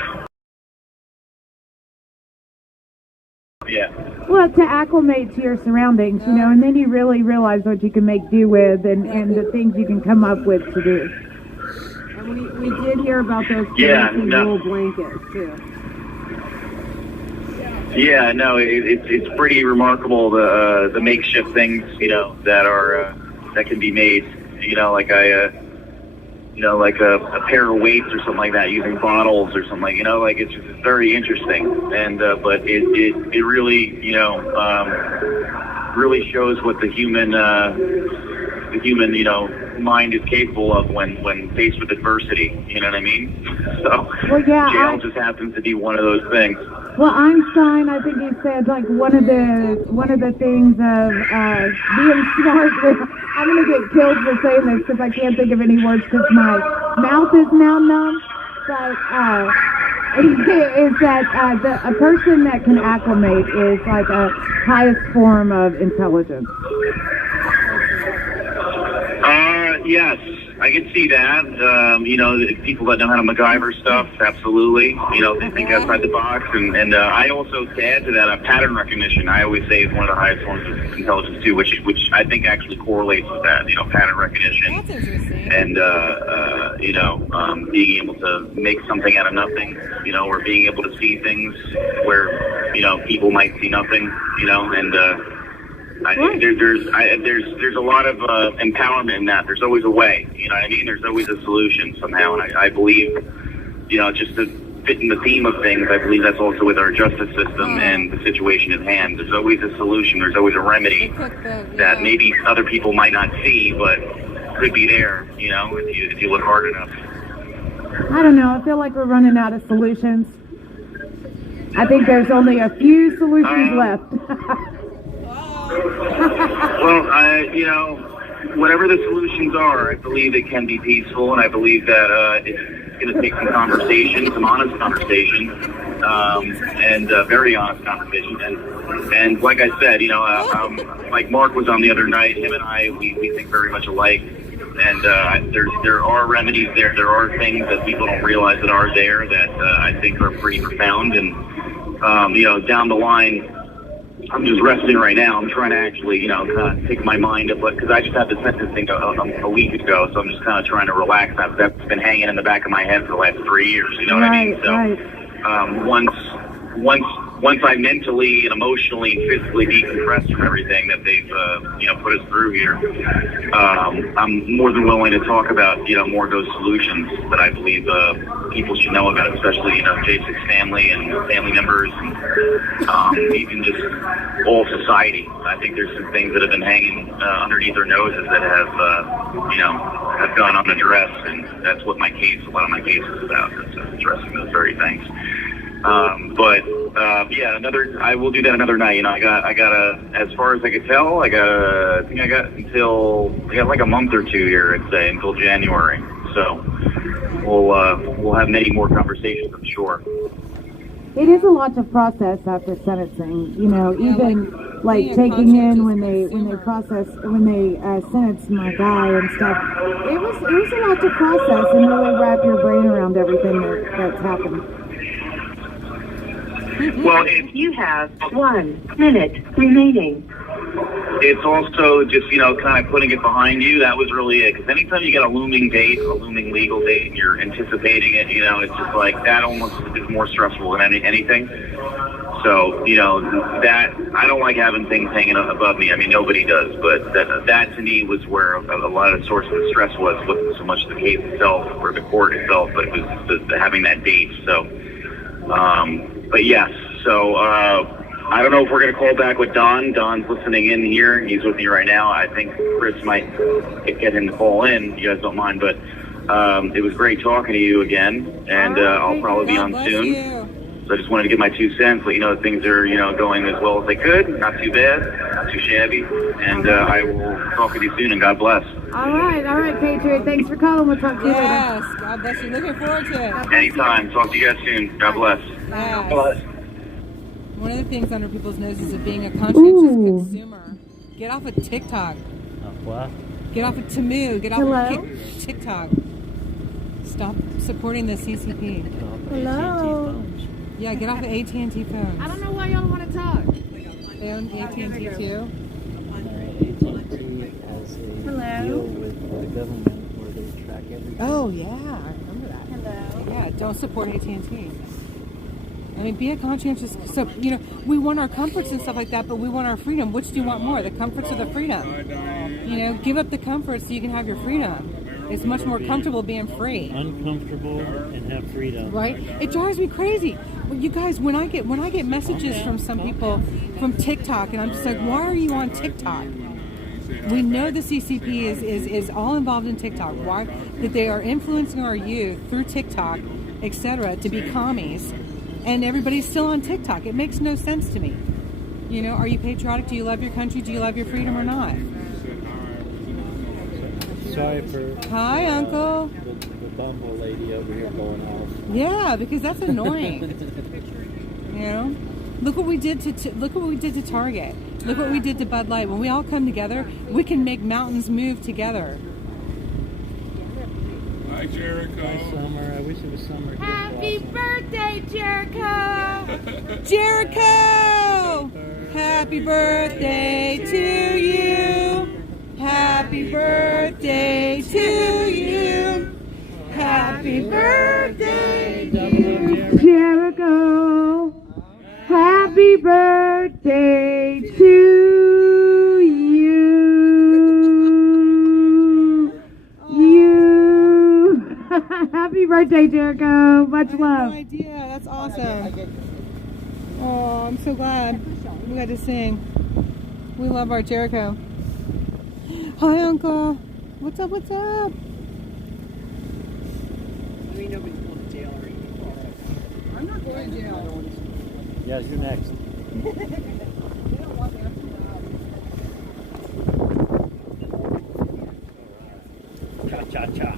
Yeah. Well, to acclimate to your surroundings, and then you really realize what you can make do with and the things you can come up with to do. And we did hear about those wool blankets, too. Yeah, no, it's pretty remarkable the makeshift things that can be made. Like a pair of weights or something like that, using bottles or something like it's just very interesting. And but it really really shows what the human mind is capable of when faced with adversity. You know what I mean? So jail just happens to be one of those things. Well, Einstein, I think he said like one of the things of being smart. I'm gonna get killed for saying this because I can't think of any words because my mouth is now numb. But is that a person that can acclimate is like a highest form of intelligence. Yes, I can see that. The people that know how to MacGyver stuff, absolutely. They think outside the box. And I also, to add to that, pattern recognition, I always say is one of the highest forms of intelligence, too, which I think actually correlates with that, pattern recognition. That's interesting. And, being able to make something out of nothing, or being able to see things where, people might see nothing, and, I think there's a lot of empowerment in that. There's always a way, you know what I mean? There's always a solution somehow, and I believe, just to fit in the theme of things, I believe that's also with our justice system and the situation at hand. There's always a solution. There's always a remedy that maybe other people might not see, but could be there, if you look hard enough. I don't know. I feel like we're running out of solutions. I think there's only a few solutions left. Well, whatever the solutions are, I believe it can be peaceful, and I believe that it's going to take some conversation, some honest conversation, and very honest conversation. And like I said, like Mark was on the other night, him and I, we think very much alike. And there are remedies there. There are things that people don't realize that are there that I think are pretty profound. And, down the line, I'm just resting right now. I'm trying to actually, kind of take my mind up, because I just had the sentencing a week ago, so I'm just kind of trying to relax. That's been hanging in the back of my head for the last 3 years. You know what I mean? So once once I mentally and emotionally and physically decompressed from everything that they've, put us through here, I'm more than willing to talk about, more of those solutions that I believe people should know about, especially, Jason's family and family members and even just all society. I think there's some things that have been hanging underneath their noses that have gone unaddressed, and that's what a lot of my case is about, is addressing those very things. I will do that another night. I got as far as I could tell, I got like a month or two here, I'd say, until January. So we'll have many more conversations, I'm sure. It is a lot to process after sentencing, even like taking in when they sentenced my guy and stuff. It was a lot to process and really wrap your brain around everything that's happened. Well, you have 1 minute remaining. It's also just, kind of putting it behind you. That was really it. Because anytime you get a looming legal date, and you're anticipating it, it's just like that almost is more stressful than anything. So, that, I don't like having things hanging above me. I mean, nobody does. But that to me was where a lot of the source of the stress was. It wasn't so much the case itself or the court itself, but it was having that date. So, but yes, so I don't know if we're going to call back with Don. Don's listening in here. He's with me right now. I think Chris might get him to call in. You guys don't mind, but it was great talking to you again, and I'll probably be on soon. So I just wanted to give my 2 cents, let you know that things are, going as well as they could. Not too bad, not too shabby, and I will talk with you soon, and God bless. All right, Patriot. Thanks for calling. We'll talk to you later. Yes, God bless you. Looking forward to it. Anytime. Talk to you guys soon. God bless. Yes. Bless. One of the things under people's noses of being a conscientious consumer. Get off of TikTok. What? Get off of Temu. Get off of TikTok. Stop supporting the CCP. Hello. Yeah, get off of AT&T phones. I don't know why y'all don't want to talk. They own AT&T too? AT&T has a deal with the government where they track everything. Oh, yeah. I remember that. Hello. Yeah, don't support AT&T. I mean, be a conscientious. So, we want our comforts and stuff like that, but we want our freedom. Which do you want more, the comforts or the freedom? Give up the comforts so you can have your freedom. It's much more comfortable being free. Uncomfortable and have freedom. Right? It drives me crazy. Well, you guys, when I get messages from some people from TikTok, and I'm just like, why are you on TikTok? We know the CCP is all involved in TikTok. Why? That they are influencing our youth through TikTok, etc., to be commies. And everybody's still on TikTok. It makes no sense to me. Are you patriotic? Do you love your country? Do you love your freedom or not? Sorry for... Hi, Uncle. The bumble lady over here going off. Yeah, because that's annoying. Look what we did to Target. Look what we did to Bud Light. When we all come together, we can make mountains move together. Hi, Jericho. Hi, Summer. I wish it was summer. Happy birthday, Jericho! Jericho! Happy birthday to you. Happy birthday to you. Happy birthday, dear Jericho. Happy birthday to you. Happy birthday, Jericho. Much love. No idea. That's awesome. Oh, I'm so glad we got to sing. We love our Jericho. Hi, Uncle. What's up? What's up? I mean, nobody's going to jail or anything. I'm not going to jail. Yes, you're next. Cha-cha-cha.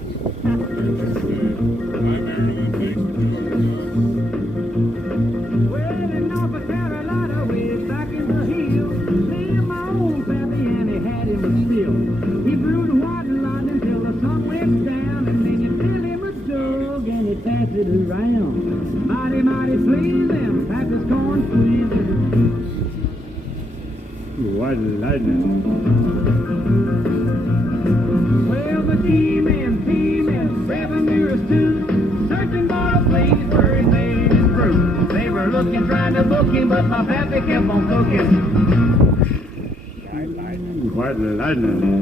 Around. Mighty, mighty pleasing, Papa's corn squeezing. What lightning? Well, the demon, 7 mirrors too, searching for a place where he made his fruit. They were looking trying to book him, but my pappy kept on cooking. White lightning.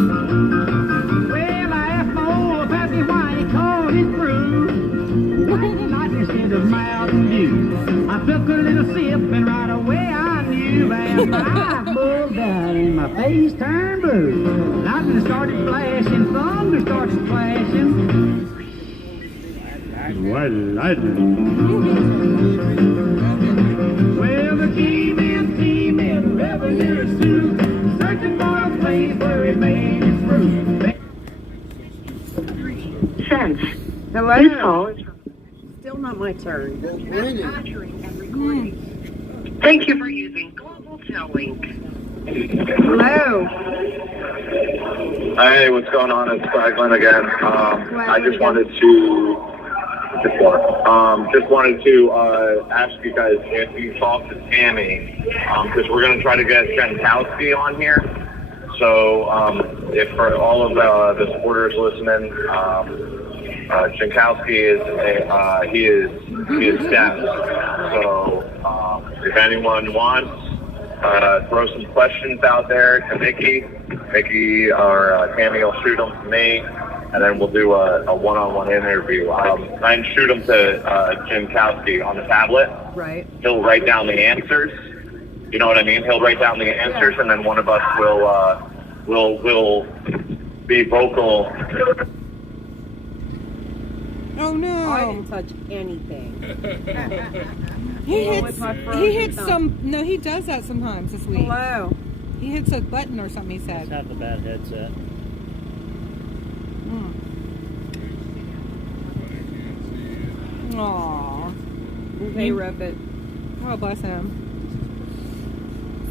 Well, I asked my old pappy why he called his brew. White lightning instead of Mountain Dew. I took a little sip and right away I knew. And my eyes bugged out and my face turned blue. Lightning started flashing, thunder started flashing. White lightning. Well, the team revenue suit, searching for a place where it made its fruit. Sense. Hello. This call is from Still not my turn. monitoring and recording. Thank you for using Global Link. Hello. Hey, what's going on? It's Franklin again. I just wanted to ask you guys if you talk to Tammy, because we're going to try to get Jankowski on here. So if for all of the supporters listening, Jankowski is deaf. So if anyone wants, throw some questions out there to Mickey or Tammy will shoot them to me, and then we'll do a one-on-one interview. And shoot them to Jankowski on the tablet. Right. He'll write down the answers. You know what I mean? He'll write down the answers, and then one of us will be vocal. Oh no! I didn't touch anything. He He hits some. No, he does that sometimes this week. Hello. He hits a button or something. He said. Just have the bad headset. Aww. They rub it. Oh, bless him.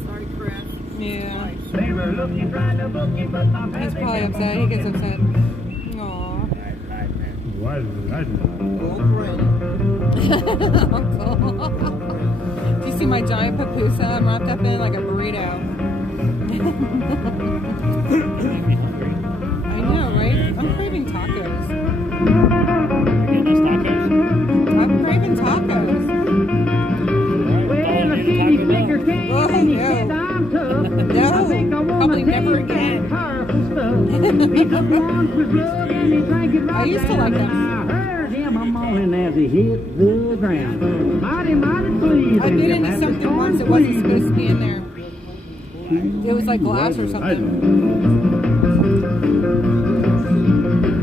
Sorry, Chris. Yeah. They were looking, trying to book him, but my He's pappy probably kept upset. on He gets cooking. upset. Aww. White lightning. Do you see my giant papusa I'm wrapped up in like a burrito? I know, right? I'm craving tacos. I'm craving tacos. Well, the skinny flicker came Oh, and he no. said, I'm tough. No, I think I probably wanna never taste again. that powerful stuff. He took one with love and he drank it I right used to down. like them. I heard him a moaning as he hit the ground. Mighty pleased. I bit into something once that wasn't supposed to be in there. It was like glass or something.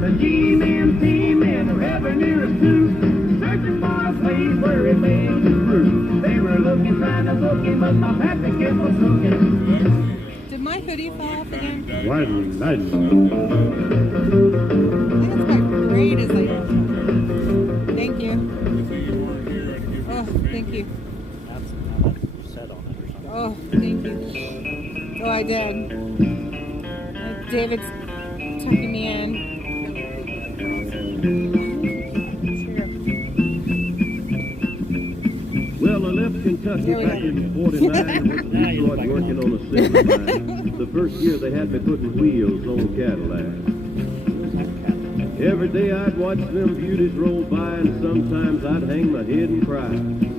The G-men revenue is too, searching for a place where it made the fruit. They were looking, trying to book him, but my pappy kept on cooking. Did my hoodie fall off again? White lightning. I think it's my braid is like. Thank you. Oh, thank you. Set on it or something. Oh, thank you. Oh, I did. David's tucking me in. Well, I left Kentucky back in 49 and went to Detroit working on a silver mine. The first year they had me putting wheels on Cadillacs. Every day I'd watch them beauties roll by, and sometimes I'd hang my head and cry,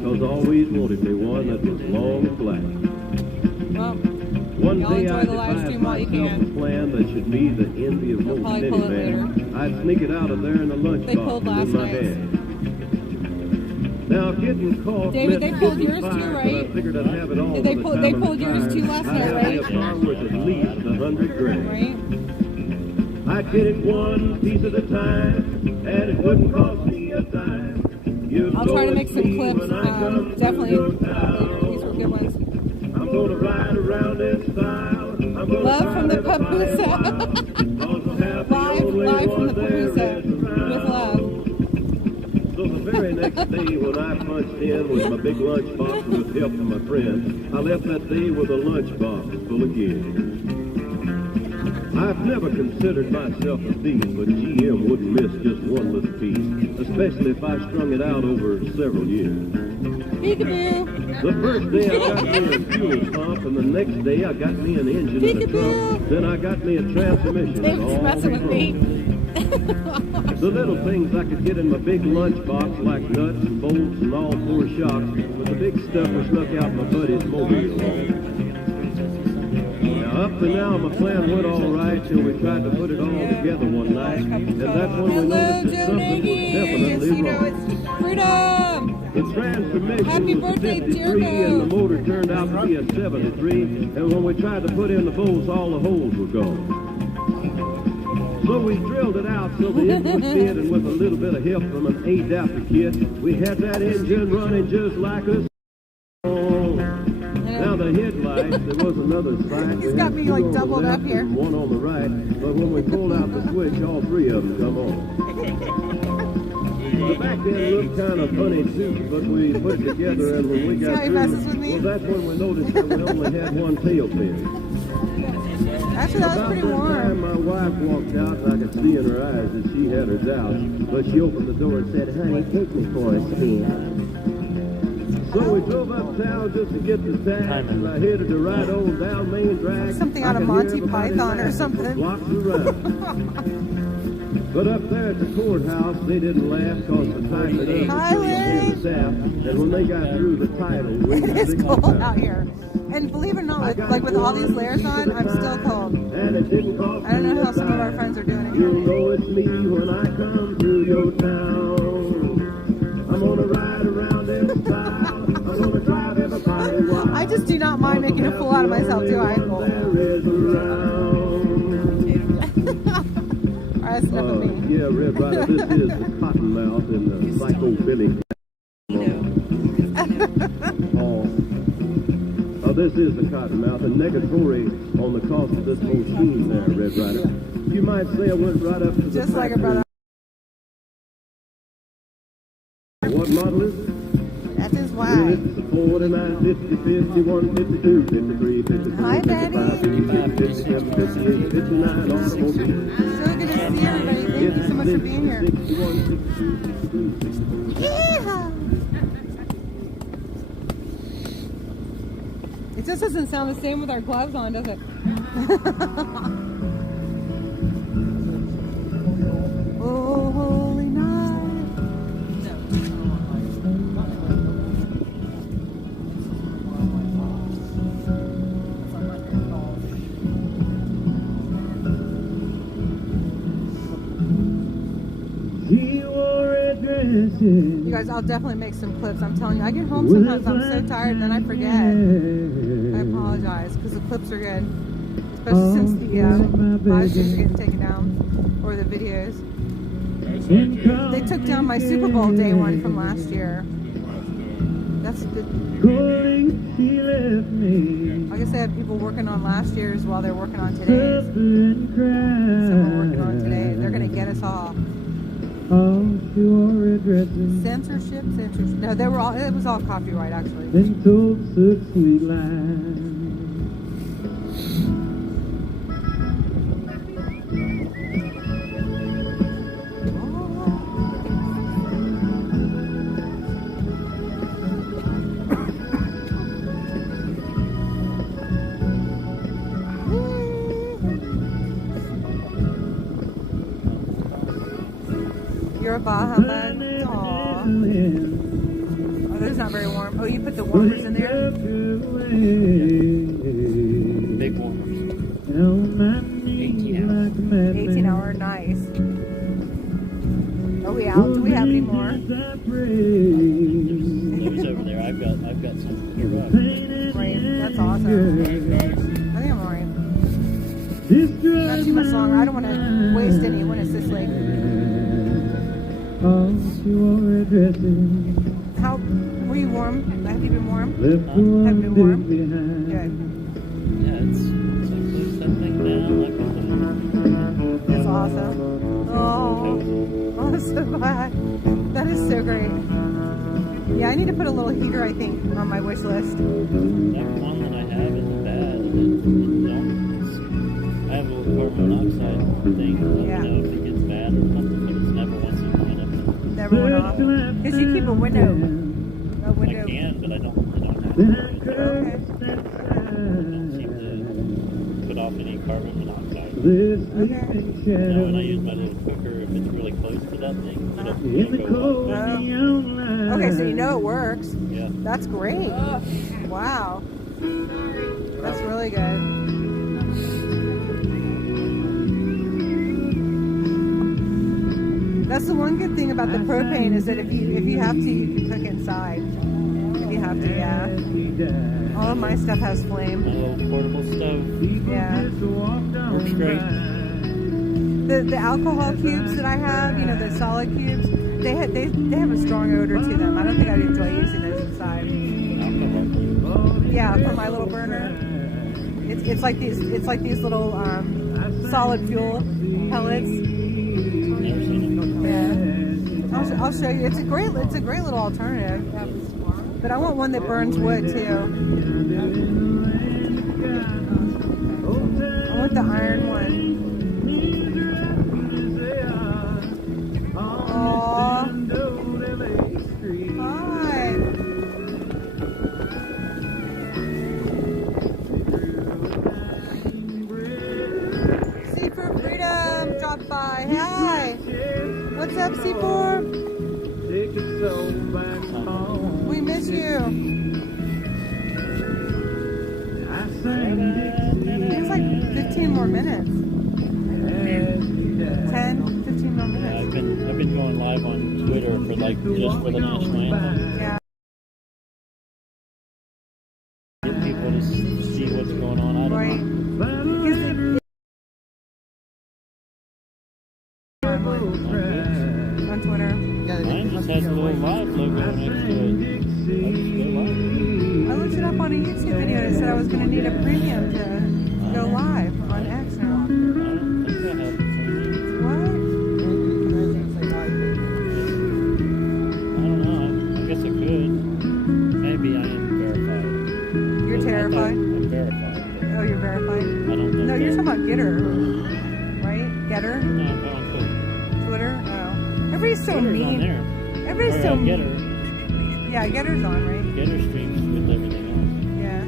'cause I always wanted me one that was long and flat. Well, One y'all day enjoy I'd the live devise stream while you myself can. a plan that should be the envy of most probably any pull it man. I'd sneak it out of there in a They pulled lunchbox last and in my night. hand. Now getting caught David, meant they pulled getting yours too, fired, right? but I figured I'd have it all Did they by the pull- time they I was pulled yours too tired. last I night, had right? a car worth at least $100,000. Right? I'd get it one piece at a time, and it wouldn't cost me a dime. I'll try to make some clips. Definitely. These were good ones. I'm gonna ride around in style. I'm gonna Love from the ride my papusa. live from the papusa. With love. So the very next day when I punched in with my big lunchbox with help from my friend, I left that day with a lunchbox full of gigs. I've never considered myself a thief, but GM wouldn't miss just one little piece, especially if I strung it out over several years. Peekaboo. The first day I got me a fuel pump, and the next day I got me an engine and a truck. Then I got me a transmission. They and was all messing with me. the little things I could get in my big lunchbox, like nuts and bolts and all four shocks, but the big stuff was snuck out my buddy's mobile. Now, up to now, my plan went all right till we tried to put it all together one night, and that's when we noticed that something was definitely wrong. Freedom. The transformation Happy was a birthday, 53, Jericho. and the motor turned out to be a 73, and when we tried to put in the bolts, all the holes were gone. So we drilled it out so the engine would fit, and with a little bit of help from an adapter kit, we had that engine running just like a Now the headlights, there was another sight. He's got me like doubled up here. And one on the right, but when we pulled out the switch, all three of them come on. The back end looked kind of funny too, but we put it together, and when we got See how he messes with me? well, that's when we noticed that we only had one tail fin. Actually, that was pretty About that time, warm. my wife walked out, and I could see in her eyes that she had her doubts, but she opened the door and said, "Honey, take me for a spin." So we drove uptown just to get the tax, and I headed to ride on down Main Drag. Something out of Monty Python or something. Blocks around. But up there at the courthouse, they didn't laugh because the time it up Hi, Larry. the staff, and when they got through the title, we It is cold out here. And believe it or not, like with all these layers on, I'm still cold. And it didn't cost I don't know how some of our friends are doing it You here. know it's me when I come through your town. I'm gonna ride around in style. I'm gonna drive everybody wild. I just do not mind making a fool out of myself, do I? There is around. Alright, that's enough of me. Yeah, Red Rider, this is the Cottonmouth in the Psycho Billy. This is the Cottonmouth, and negatory on the cost of this whole scheme there, Red Rider. You might say I went right up to the Just like a factory. brother. What model is it? That is why. It's a 49, 50, 51, 52, 53, 54, Hi, 55, Daddy. 56, 57, 58, 59, automobile. So good to see everybody. Thank you so much for being here. 61, 62, 63, 64. Yeah. It just doesn't sound the same with our gloves on, does it? Oh, holy night. You guys, I'll definitely make some clips. I'm telling you, I get home sometimes, I'm so tired, and then I forget. I apologize, because the clips are good. Especially since the live streams are getting taken down, or the videos. They took down my Super Bowl day one from last year. That's good. I guess they have people working on last year's while they're working on today's. Some are working on today. They're going to get us all. Censorship. No, they were all. It was all copyright, actually. And told such sweet lies. You're a Baja humbug. Aww. Oh, those not very warm. Oh, you put the warmers in there? Big warmers. 18 hour, nice. Are we out? Do we have any more? Blues over there. I've got some here. Right. That's awesome. I think I'm alright. Not too much longer. I don't want to waste any when it's this late. How were you warm? Have you been warm? Have you been warm? Good. Yeah, it's like close that thing down like a That's awesome. Oh, I'm so glad. That is so great. Yeah, I need to put a little heater, I think, on my wish list. that one that I have isn't bad. I have a little carbon monoxide thing. I Yeah. don't know if it gets bad or something, but it's never once in a while. Never went off. Because you keep a window. A I window. can, but I don't have to. Okay. I don't seem to put off any carbon monoxide. Okay. Now, when I use my little cooker, if it's really close to that thing, it'll go off. Okay, so you know it works. Yeah. That's great. Wow. That's really good. That's the one good thing about the propane is that if you have to, you can cook inside. If you have to, yeah. All of my stuff has flame. My little portable stove. Yeah. Works great. The alcohol cubes that I have, you know, the solid cubes, they have a strong odor to them. I don't think I'd enjoy using those inside. Yeah, for my little burner. It's like these little solid fuel pellets. Never seen Yeah. I'll show you. It's a great little alternative. But I want one that burns wood too. I want the iron one. Aww. Hi. C4 Freedom dropped by. Hi. What's up, C4? We miss you. It's like 15 more minutes. 10, 15 more minutes. I've been going live on Twitter for just for the national anthem. Yeah. Get people to see what's going on. I don't know. On Twitter. Mine just has a little live logo next to it. I just go live. I looked it up on a YouTube video and it said I was going to need a premium to go live on X now. I don't think I have premium. What? I don't know. I guess I could. Maybe I am verified. You're terrified? I'm verified. Oh, you're verified? I don't know. No, you're talking about Getter, right? Getter? No, I'm on Twitter. Twitter? Oh. Everybody's so Twitter's mean. on there. Everybody's Or, so Getter. Yeah, Getter's on, right? Getter streams with everything Yeah.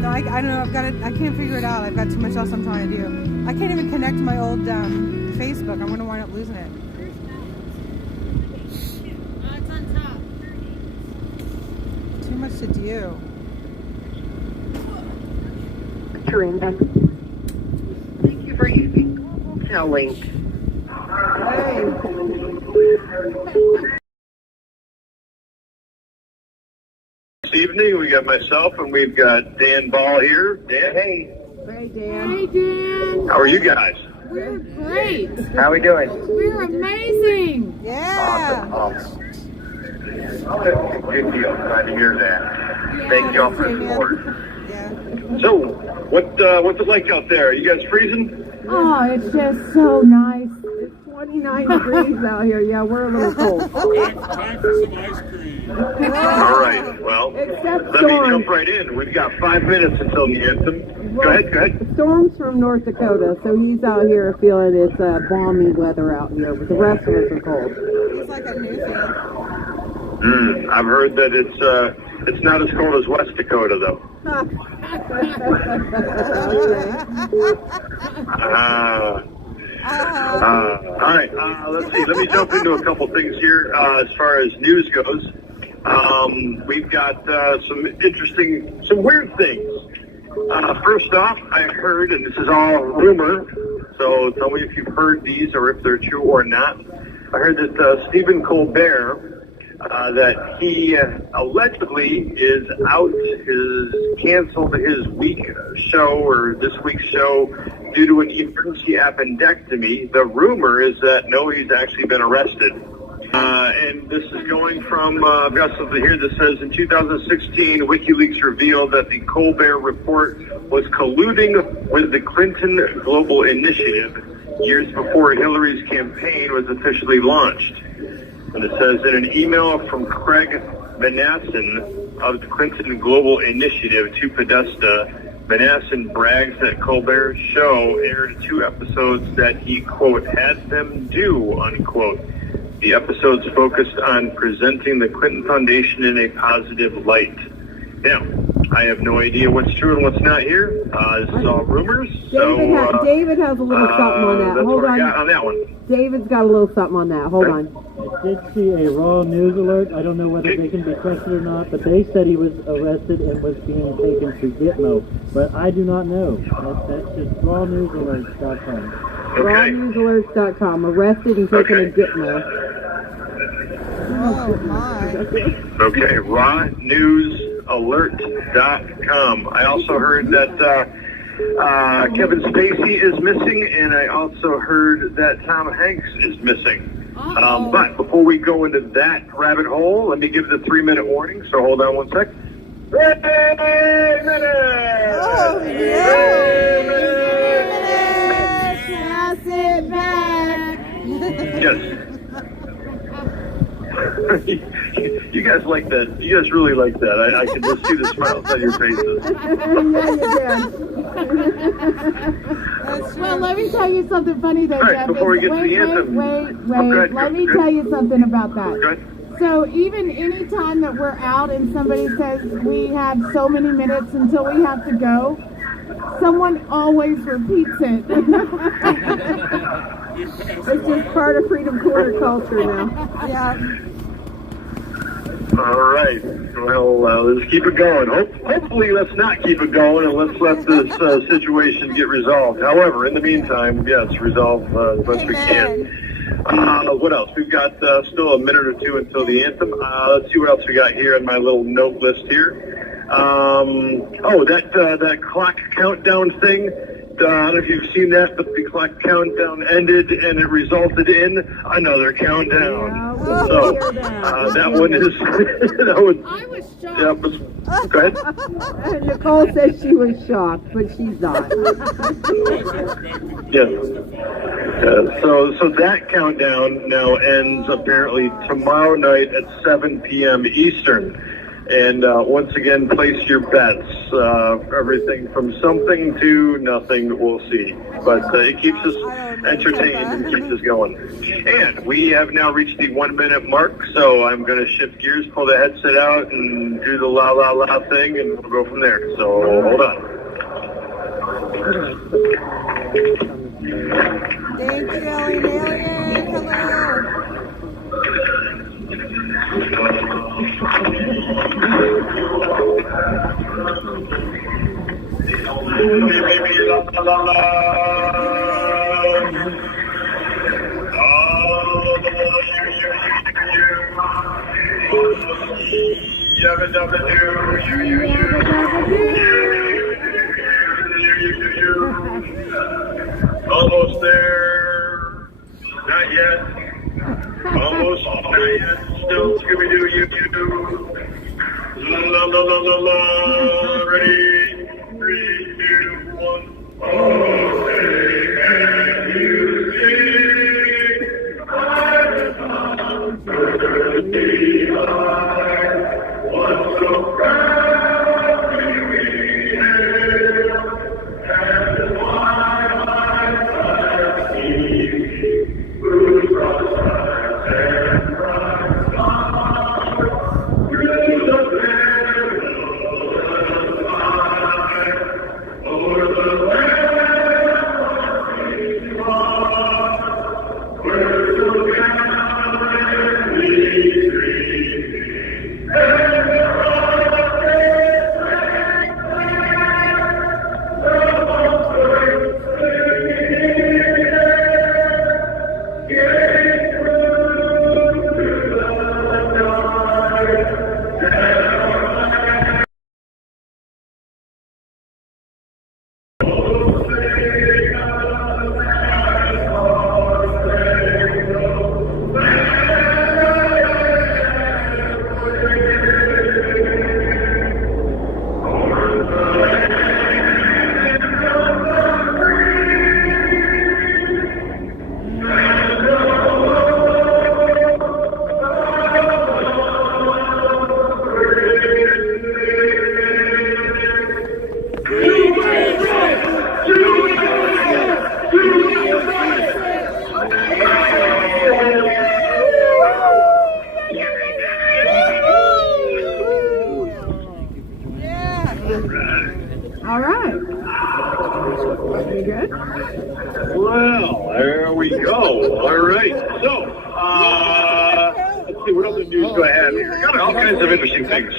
No, I don't know. I can't figure it out. I've got too much else I'm trying to do. I can't even connect to my old Facebook. I'm going to wind up losing it. It's on top. Too much to do. Thank you for using Global Link. This evening, we got myself and we've got Dan Ball here. Dan? Hey. Hey, Dan. Hey, Dan. How are you guys? We're great. How we doing? We're amazing. Yeah. Awesome. Good deal. Glad to hear that. Thank y'all for the support. Yeah. So, what's it like out there? You guys freezing? Oh, it's just so nice. It's 29 degrees out here. Yeah, we're a little cold. Time for some ice cream. All right. Well, Except let me storms. jump right in. We've got 5 minutes until the anthem. Go ahead. Storm's from North Dakota, so he's out here feeling it's balmy weather out here, but the rest of us are cold. He's like a newfie. I've heard that it's not as cold as West Dakota, though. All right, let's see. Let me jump into a couple things here as far as news goes. We've got some weird things. First off, I heard, and this is all rumor, so tell me if you've heard these or if they're true or not. I heard that Stephen Colbert, that he allegedly is canceled his this week's show due to an emergency appendectomy. The rumor is that no, he's actually been arrested. And this is going from, I've got something here that says in 2016, WikiLeaks revealed that the Colbert Report was colluding with the Clinton Global Initiative years before Hillary's campaign was officially launched. And it says in an email from Craig Manassin of the Clinton Global Initiative to Podesta, Manassin brags that Colbert's show aired 2 episodes that he, quote, had them do, unquote. The episodes focused on presenting the Clinton Foundation in a positive light. Now, I have no idea what's true and what's not here. This is all rumors. David has a little something on that. That's Hold what I on. got on that one. David's got a little something on that. Hold on. I did see a raw news alert. I don't know whether they can be trusted or not, but they said he was arrested and was being taken to Gitmo. But I do not know. That's just rawnewsalerts.com. Rawnewsalerts.com. Arrested and taken to Gitmo. Oh my. Okay, rawnewsalert.com. I also heard that Kevin Spacey is missing, and I also heard that Tom Hanks is missing. But before we go into that rabbit hole, let me give the 3-minute warning, so hold on one sec. 3 minutes! Oh, yeah! 3 minutes! Pass it back! Yes. You guys like that. You guys really like that. I can just see the smiles on your faces. Well, let me tell you something funny though, All right, Jeff. before we get to the anthem. Wait. Okay, Let me tell you something about that. So even any time that we're out and somebody says we have so many minutes until we have to go, someone always repeats it. It's just part of Freedom Corner culture now. Yeah. All right. Well, let's keep it going. Hopefully, let's not keep it going, and let's let this situation get resolved. However, in the meantime, yes, resolve as best we can. What else? We've got still a minute or two until the anthem. Let's see what else we got here on my little note list here. That clock countdown thing. I don't know if you've seen that, but the clock countdown ended, and it resulted in another countdown. Yeah, so that one is that one. I was shocked. Yeah, go ahead. Nicole says she was shocked, but she's not. Yes. So that countdown now ends apparently tomorrow night at 7 p.m. Eastern. And once again, place your bets. Everything from something to nothing, we'll see. But it keeps us entertained and keeps us going. And we have now reached the 1-minute mark, so I'm going to shift gears, pull the headset out, and do the la la la thing, and we'll go from there. So hold on. Thank you, Alien Alien. Hello. Almost there. Not yet. Almost not yet. Still Scooby-Doo, you. La la la la la la. Ready? 3, 2, 1. Oh, say, can you sing? I found worthy heart. One so proudly we hailed, and one I've seen, whose prospects and bright stars through the perilous All right. Very good. Well, there we go. All right. So, let's see, what other news do I have here? I got all kinds of interesting things.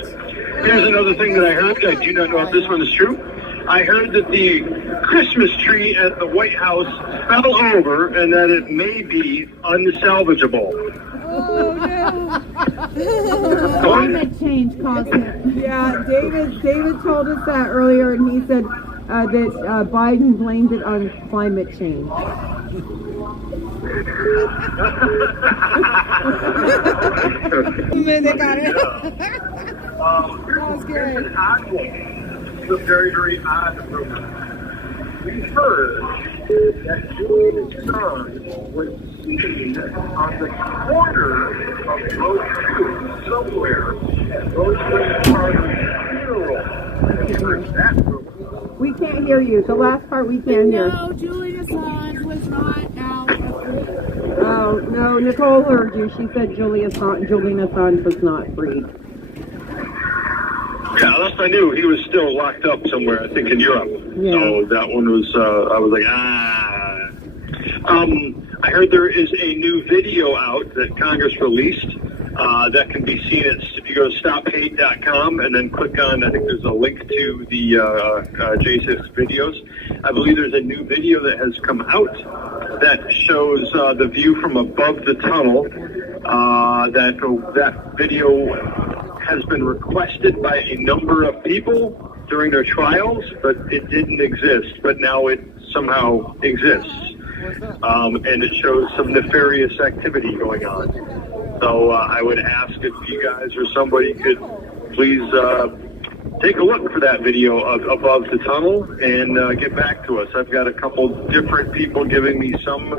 Here's another thing that I heard. I do not know if this one is true. I heard that the Christmas tree at the White House fell over and that it may be unsalvageable. Oh, no. Climate change caused it. Yeah, David told us that earlier, and he said that Biden blamed it on climate change. They got it. That was good. An odd one. It's a very, very odd rumor. We heard that Julian Assange was seen on the corner of Road 2 somewhere at Rosemary Carter's funeral. We heard that rumor. We can't hear you. The last part we can't hear. No, Julian Assange was not out. Oh, no, Nicole heard you. She said Julian Assange was not freed. Yeah, last I knew, he was still locked up somewhere, I think in Europe. Yeah. So that one was, I was like, I heard there is a new video out that Congress released that can be seen at, if you go to stophate.com and then click on, I think there's a link to the J6 videos. I believe there's a new video that has come out that shows the view from above the tunnel. That video has been requested by a number of people during their trials, but it didn't exist. But now it somehow exists. And it shows some nefarious activity going on. So I would ask if you guys or somebody could please take a look for that video of above the tunnel and get back to us. I've got a couple different people giving me some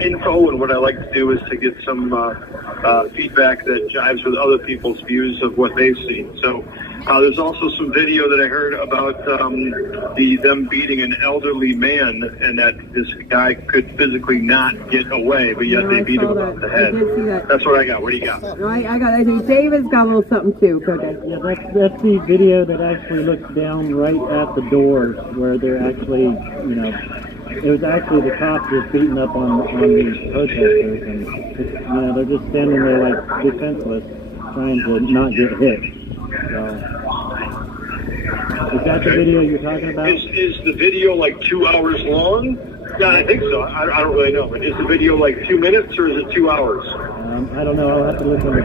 info, and what I like to do is to get some feedback that jives with other people's views of what they've seen. So there's also some video that I heard about them beating an elderly man, and that this guy could physically not get away, but yet they beat him above the head. I did see that. That's what I got. What do you got? I think David's got a little something too. Go ahead. Yeah, that's the video that actually looks down right at the doors where they're actually, it was actually the cops just beating up on these protesters, and they're just standing there like defenseless, trying to not get hit. So, is that the video you're talking about? Is the video like 2 hours long? Yeah, I think so. I don't really know. But is the video like 2 minutes or is it 2 hours? I don't know. I'll have to look into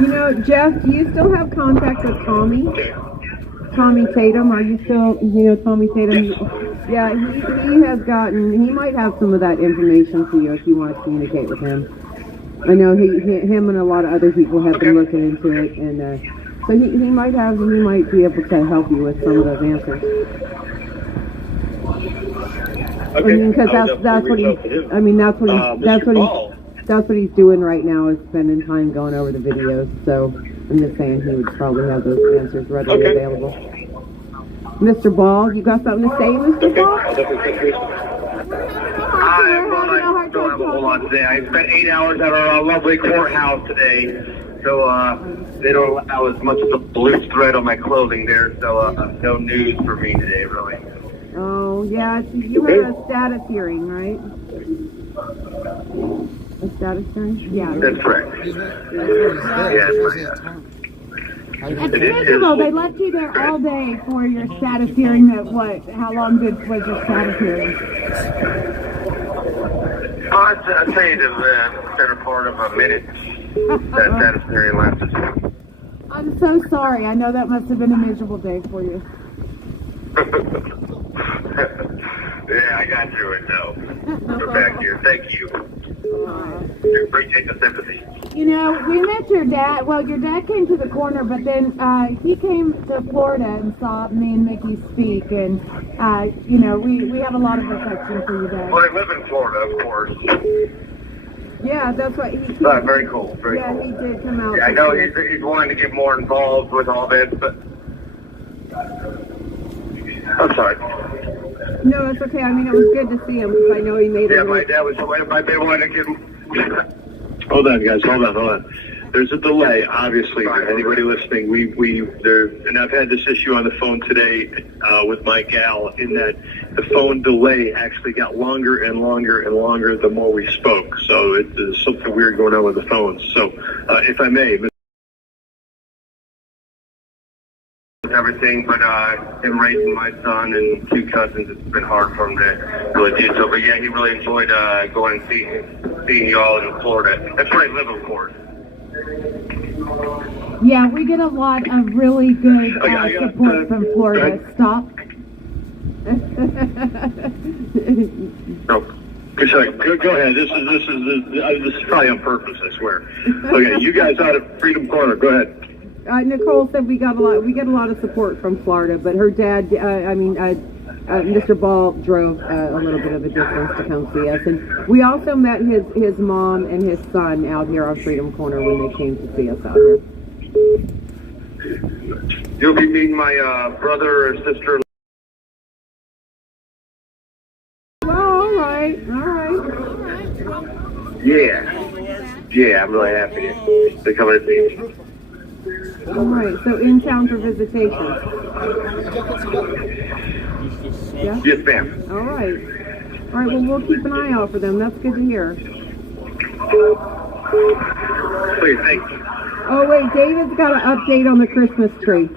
that. Jeff, do you still have contact with Tommy? Okay. Tommy Tatum, are you still, Tommy Tatum? Yes. Yeah, he might have some of that information for you if you want to communicate with him. I know him and a lot of other people have been looking into it, and so he might be able to help you with some of those answers. Okay. Because that's what he's doing right now, is spending time going over the videos. So I'm just saying he would probably have those answers readily available. Mr. Ball, you got something to say, Mr. Ball? I'll definitely touch base. I don't have a whole lot today. I spent 8 hours at our lovely courthouse today, so they don't allow as much as a blue thread on my clothing there, so no news for me today, really. Oh, yeah, so you had a status hearing, right? A status hearing? Yeah. That's correct. That's miserable. They left you there all day for your status hearing. How long was your status hearing? I'll tell you the better part of a minute. That status hearing lasted. I'm so sorry. I know that must have been a miserable day for you. Yeah, I got through it, though. We're back here. Thank you. Appreciate the sympathy. We met your dad. Well, your dad came to the corner, but then he came to Florida and saw me and Mickey speak, and we have a lot of affection for your dad. Well, they live in Florida, of course. Yeah, that's what he. Very cool. Very cool. Yeah, he did come out. Yeah, I know he's wanting to get more involved with all this, but I'm sorry. No, it's okay. I mean, it was good to see him because I know he made it. Yeah, my dad was. My dad wanted to get. Hold on, guys. Hold on. there's a delay, obviously. Anybody listening, and I've had this issue on the phone today with my gal, in that the phone delay actually got longer and longer and longer the more we spoke. So there's something weird going on with the phones. So, if I may, everything, but him raising my son and 2 cousins, it's been hard for him to really do so. But yeah, he really enjoyed going and seeing y'all in Florida. That's where I live, of course. Yeah, we get a lot of really good support from Florida. Stop. No. Sorry, go ahead. This is probably on purpose, I swear. Okay, you guys out of Freedom Corner, go ahead. Nicole said we get a lot of support from Florida, but her dad, Mr. Ball drove a little bit of a distance to come see us, and we also met his mom and his son out here on Freedom Corner when they came to see us out here. You'll be meeting my brother or sister. Well, all right. Yeah, I'm really happy to come and see you. All right, so in town for visitation. Yeah? Yes, ma'am. All right, well, we'll keep an eye out for them. That's good to hear. Please, thank you. Oh, wait, David's got an update on the Christmas tree.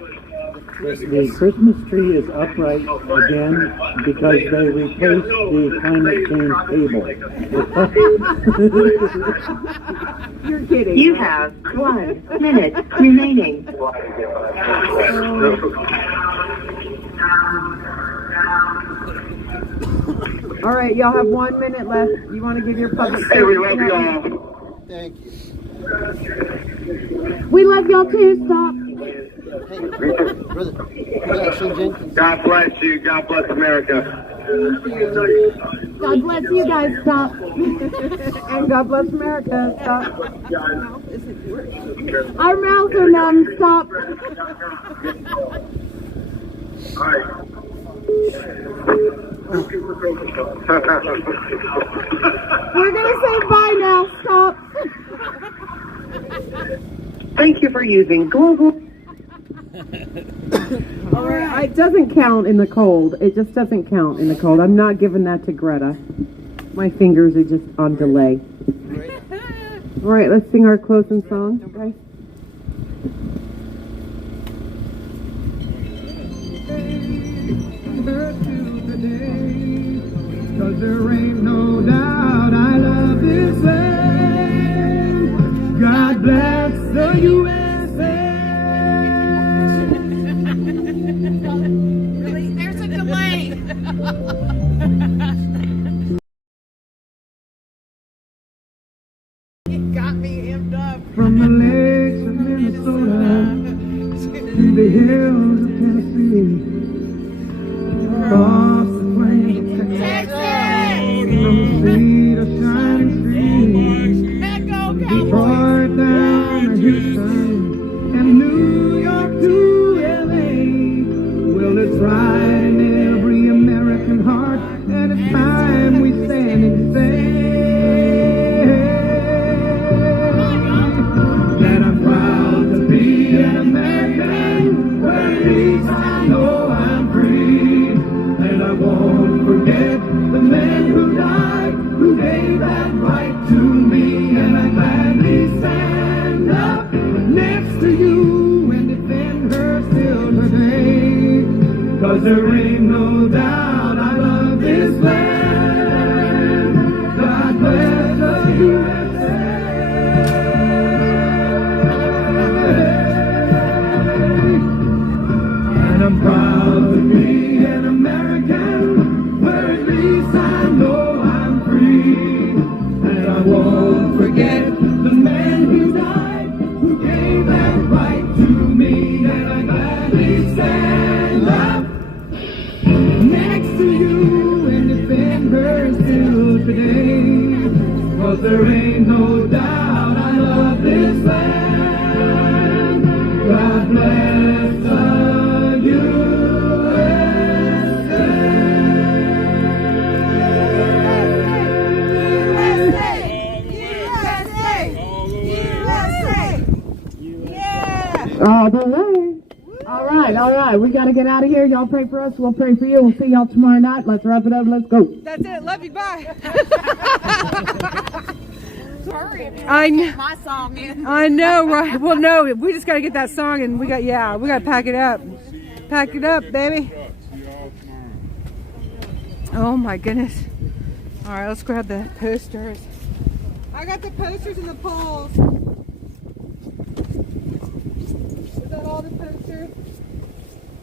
The Christmas tree is upright again because they replaced the climate change table. You're kidding. You have 1 minute remaining. All right, y'all have 1 minute left. You want to give your public Hey, we love y'all. Thank you. We love y'all too. Stop. God bless you. God bless America. God bless you guys. Stop. And God bless America. Stop. Our mouths are numb. Stop. All right. We're gonna say bye now. Stop. Thank you for using Global. All right, it doesn't count in the cold. It just doesn't count in the cold. I'm not giving that to Greta. My fingers are just on delay. All right, let's sing our closing song, guys. Cause there ain't no doubt I love this land. God bless the USA. Really? There's a delay. It got me amped up. From the lakes of Minnesota to the hills of Tennessee, across the plains of Texas, from the sea to shining streams, from Detroit down to Houston and New York to LA. Well, it's right in every American heart, and it's time we stand and say that I'm proud to be an American, where at least I know I'm free. And I won't forget the men who died, who gave that right to me. And I gladly stand up next to you and defend her still today. Cause there ain't no doubt I love this land. God bless the USA. And I'm proud to be an American, where at least I know I'm free. And I won't forget the men who died, who gave that right to me. And I gladly stand up next to you and defend her still today. Cause there ain't no doubt I love this land. God bless the USA! All the way. All right. We got to get out of here. Y'all pray for us. We'll pray for you. We'll see y'all tomorrow night. Let's wrap it up. Let's go. That's it. Love you. Bye. Sorry if you I want to know. get my song in. I know, right? Well, no, we just got to get that song, and we got to pack it up. Pack it up, baby. Oh my goodness. All right, let's grab the posters. I got the posters and the poles. Is that all the posters?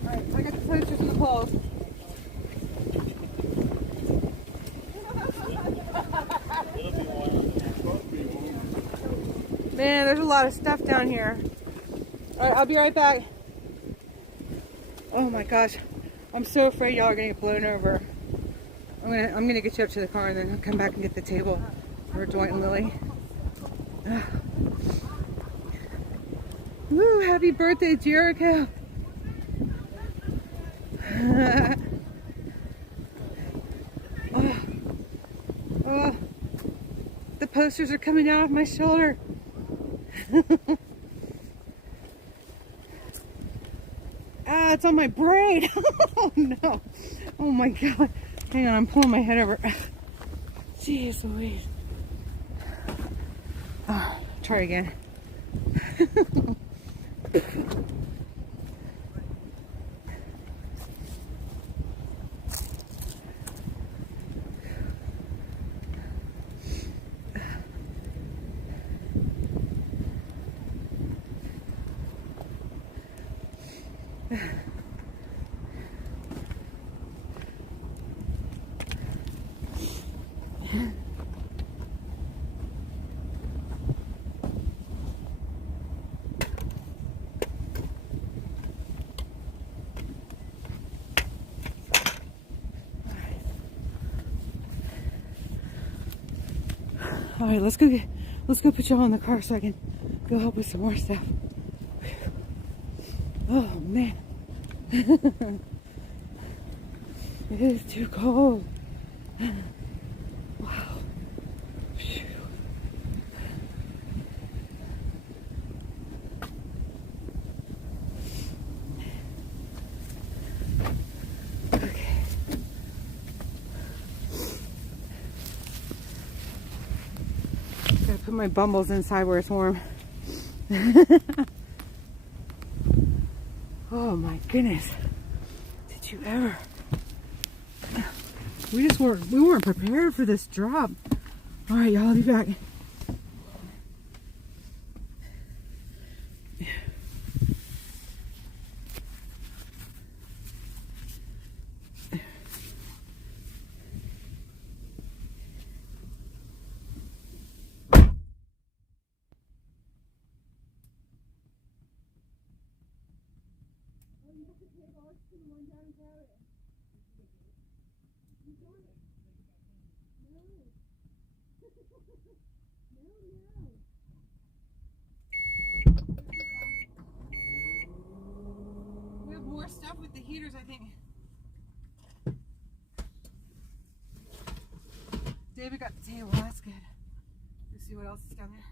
All right, I got the posters and the poles. Man, there's a lot of stuff down here. All right, I'll be right back. Oh my gosh, I'm so afraid y'all are gonna get blown over. I'm gonna get you up to the car and then I'll come back and get the table for Dwight and Lily. Woo! Happy birthday, Jericho! Oh, the posters are coming down off my shoulder. Ah, it's on my brain. Oh no. Oh my god. Hang on, I'm pulling my head over. Jeez Louise. Oh, try again. All right, let's go put y'all in the car so I can go help with some more stuff. Oh man. It is too cold. Wow. Phew. Okay. Gotta put my bumbles inside where it's warm. Oh my goodness. Did you ever? We weren't prepared for this drop. All right, y'all, I'll be back. We have more stuff with the heaters, I think. David got the table, that's good. Let's see what else is down there.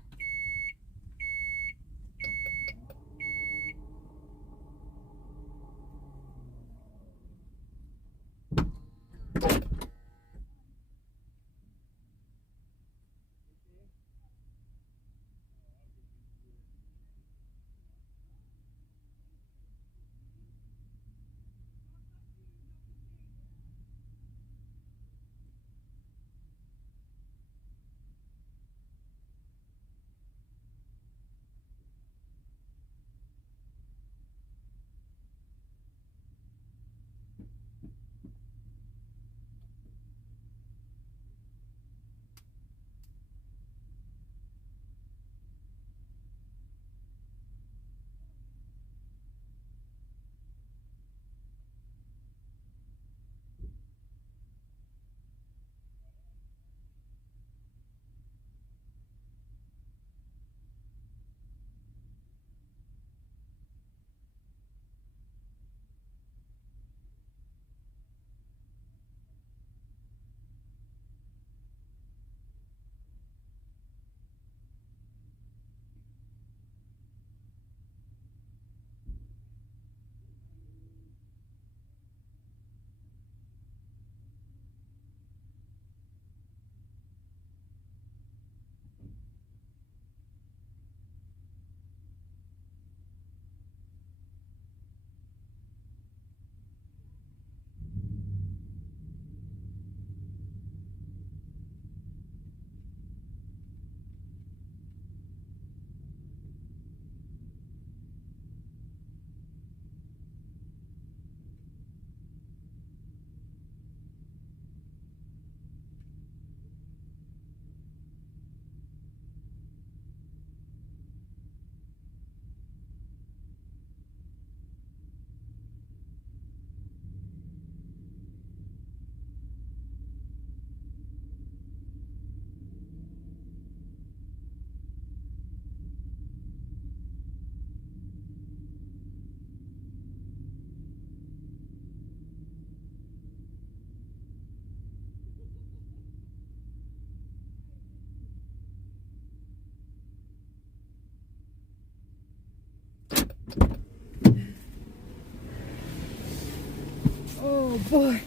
Oh boy.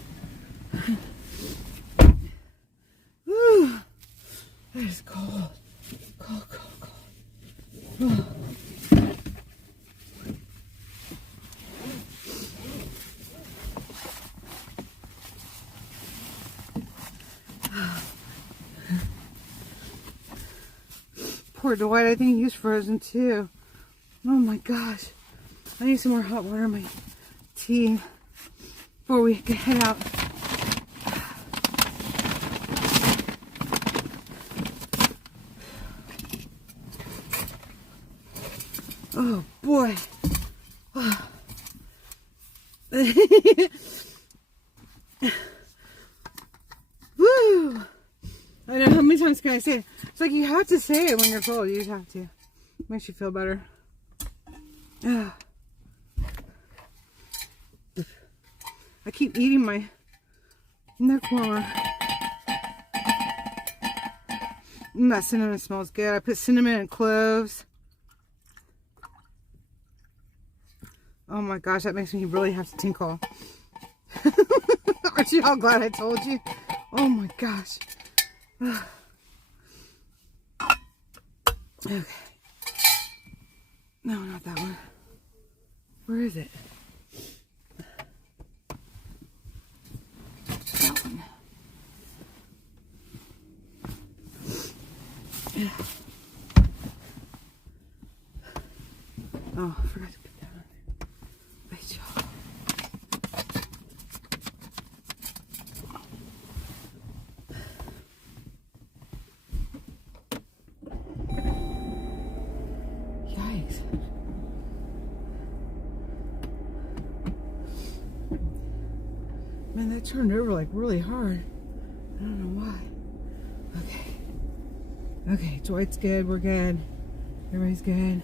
Whew. That is cold. Cold, cold, cold. Oh. Poor Dwight, I think he's frozen too. Oh my gosh. I need some more hot water in my tea before we head out. Oh boy. Oh. Woo! I know, how many times can I say it? It's like you have to say it when you're cold. You just have to. Makes you feel better. I keep eating my neck warmer. That cinnamon smells good. I put cinnamon and cloves. Oh my gosh, that makes me really have to tinkle. Aren't you all glad I told you? Oh my gosh. Okay. No, not that one. Where is it? That one. Yeah. Oh, I forgot to put that on there. Vigil. Yikes. Man, that turned over like really hard. I don't know why. Okay. Okay, Dwight's good. We're good. Everybody's good.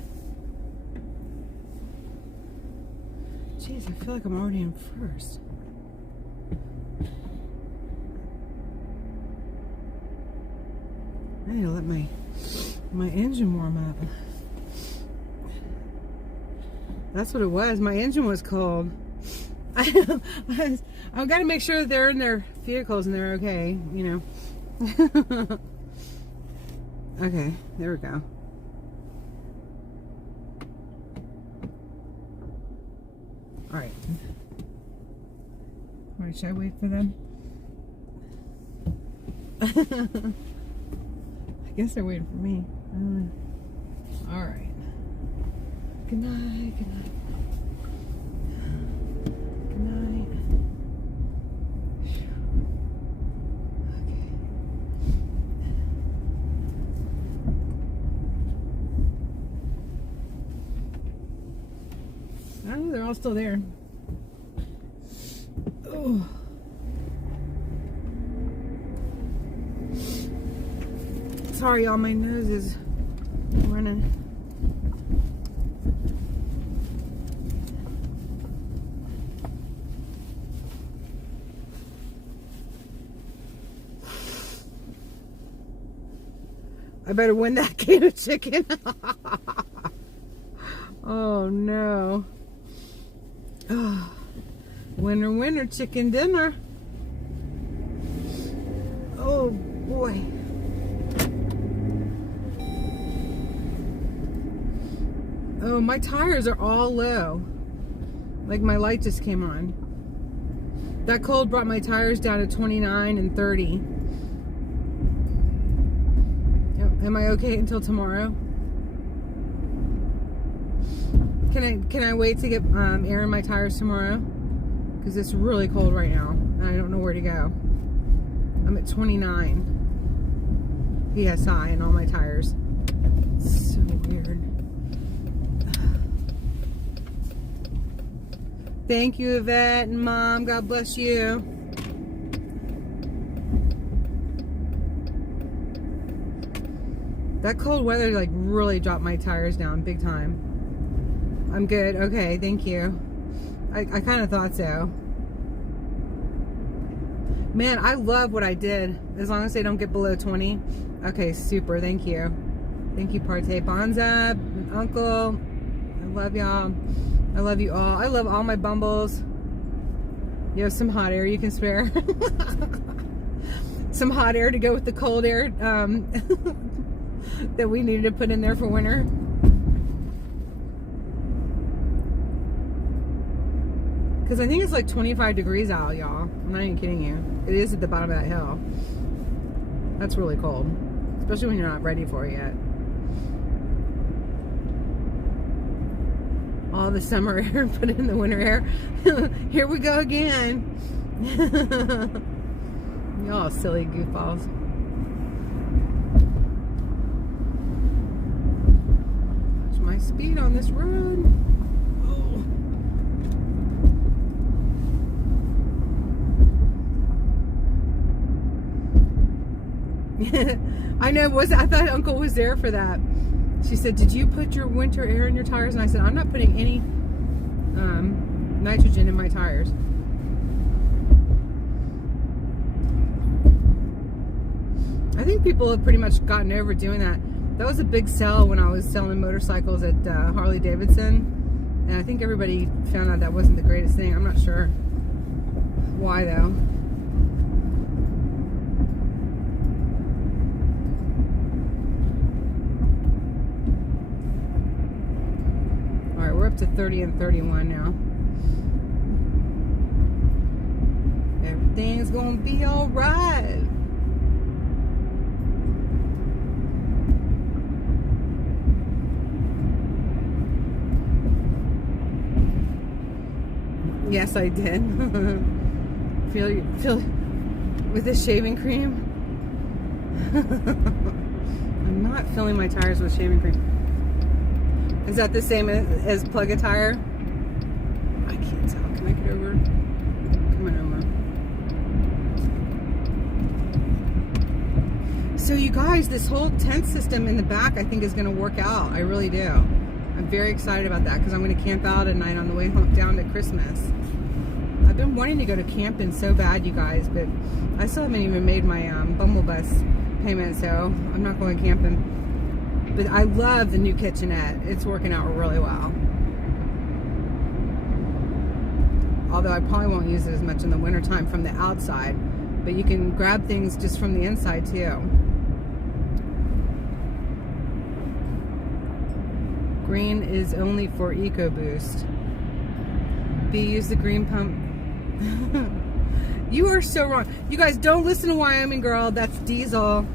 Jeez, I feel like I'm already in first. I need to let my engine warm up. That's what it was. My engine was cold. I've got to make sure that they're in their vehicles and they're okay, you know. Okay, there we go. Alright. Alright, should I wait for them? I guess they're waiting for me. I don't know. Alright. Good night, good night. Good night. Okay. Oh, they're all still there. Oh. Sorry, y'all, my nose is running. I better win that can of chicken. Oh no. Oh. Winner, winner, chicken dinner. Oh boy. Oh, my tires are all low. Like my light just came on. That cold brought my tires down to 29 and 30. Am I okay until tomorrow? Can I wait to get air in my tires tomorrow? Because it's really cold right now and I don't know where to go. I'm at 29 PSI in all my tires. It's so weird. Thank you, Yvette and Mom. God bless you. That cold weather like really dropped my tires down big time. I'm good. Okay, thank you. I kind of thought so. Man, I love what I did. As long as they don't get below 20. Okay, super. Thank you. Thank you, Parte Bonza, Uncle. I love y'all. I love you all. I love all my bumbles. You have some hot air you can spare. Some hot air to go with the cold air that we needed to put in there for winter. Because I think it's like 25 degrees out, y'all. I'm not even kidding you. It is at the bottom of that hill. That's really cold. Especially when you're not ready for it yet. All the summer air, put in the winter air. Here we go again. Y'all silly goofballs. Watch my speed on this road. I know. I thought Uncle was there for that. She said, "Did you put your winter air in your tires?" And I said, "I'm not putting any nitrogen in my tires." I think people have pretty much gotten over doing that. That was a big sell when I was selling motorcycles at Harley Davidson, and I think everybody found out that wasn't the greatest thing. I'm not sure why though. Alright, we're up to 30 and 31 now. Everything's gonna be alright. Yes, I did. feel with this shaving cream. I'm not filling my tires with shaving cream. Is that the same as plug a tire? I can't tell. Can I get over? Come on over. So you guys, this whole tent system in the back I think is going to work out. I really do. I'm very excited about that because I'm going to camp out at night on the way home down to Christmas. I've been wanting to go to camping so bad, you guys, but I still haven't even made my Bumble Bus payment, so I'm not going camping. But I love the new kitchenette. It's working out really well. Although I probably won't use it as much in the wintertime from the outside, but you can grab things just from the inside too. Green is only for EcoBoost. B, use the green pump. You are so wrong. You guys, don't listen to Wyoming Girl. That's Diesel.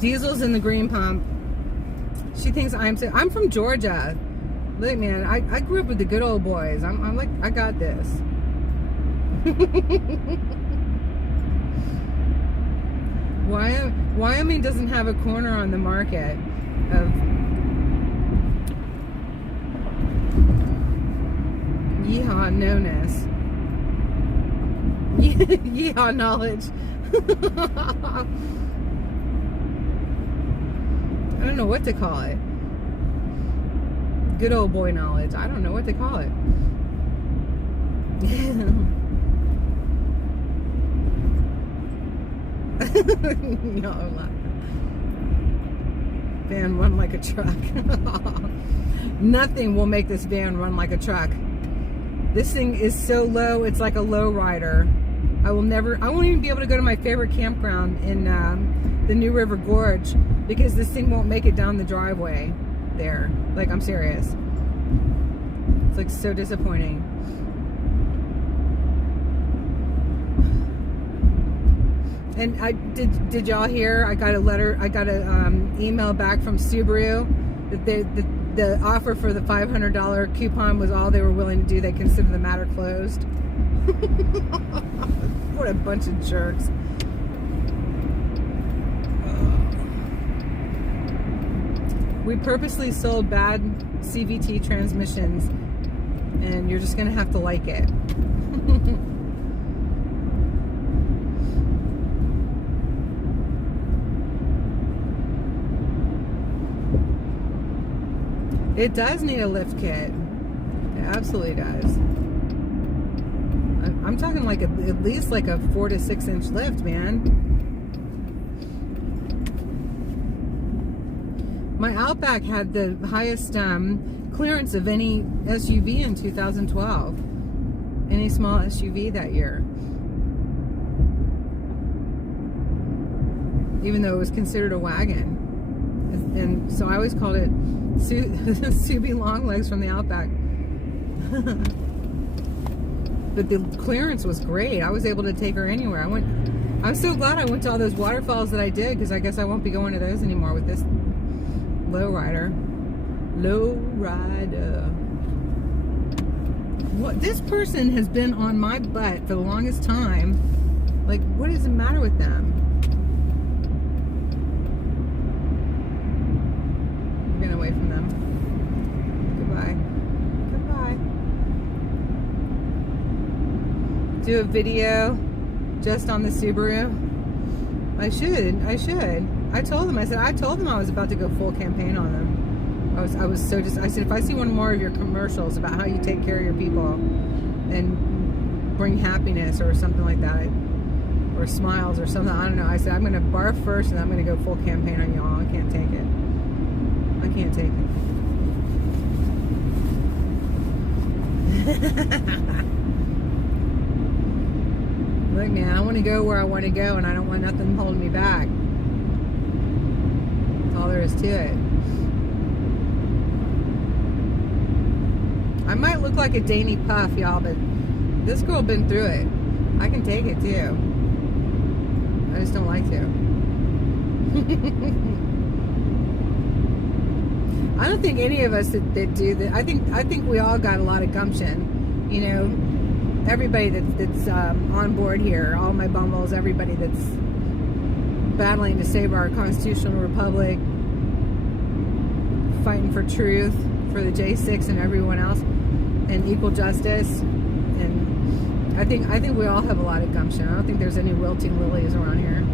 Diesel's in the green pump. She thinks I'm from Georgia. Look, man, I grew up with the good old boys. I'm like, I got this. Wyoming doesn't have a corner on the market of yeehaw no-ness. Yeehaw knowledge. I don't know what to call it. Good old boy knowledge. I don't know what to call it. No, I'm not. Van run like a truck. Nothing will make this van run like a truck. This thing is so low, it's like a low rider. I won't even be able to go to my favorite campground in the New River Gorge because this thing won't make it down the driveway there. Like, I'm serious. It's like so disappointing. And did y'all hear? I got a letter. I got a email back from Subaru that the offer for the $500 coupon was all they were willing to do. They consider the matter closed. What a bunch of jerks. We purposely sold bad CVT transmissions, and you're just gonna have to like it. It does need a lift kit. It absolutely does. I'm talking like at least like a 4 to 6 inch lift, man. My Outback had the highest clearance of any SUV in 2012. any small SUV that year. Even though it was considered a wagon. And so I always called it Subi Longlegs from the Outback. But the clearance was great. I was able to take her anywhere. I'm so glad I went to all those waterfalls that I did, because I guess I won't be going to those anymore with this lowrider. What, this person has been on my butt for the longest time. Like, what is the matter with them? We're getting away from them. Goodbye. Do a video just on the Subaru. I should. I told them I was about to go full campaign on them. I was so just, I said, if I see one more of your commercials about how you take care of your people and bring happiness or something like that, or smiles or something, I don't know. I said, I'm going to barf first and I'm going to go full campaign on y'all. I can't take it. I can't take it. Look, man, I want to go where I want to go, and I don't want nothing holding me back. That's all there is to it. I might look like a dainty puff, y'all, but this girl been through it. I can take it too. I just don't like to. I don't think any of us that do that. I think we all got a lot of gumption. You know, everybody that's on board here, all my bumbles, everybody that's battling to save our constitutional republic, fighting for truth, for the J6 and everyone else, and equal justice. And I think we all have a lot of gumption. I don't think there's any wilting lilies around here.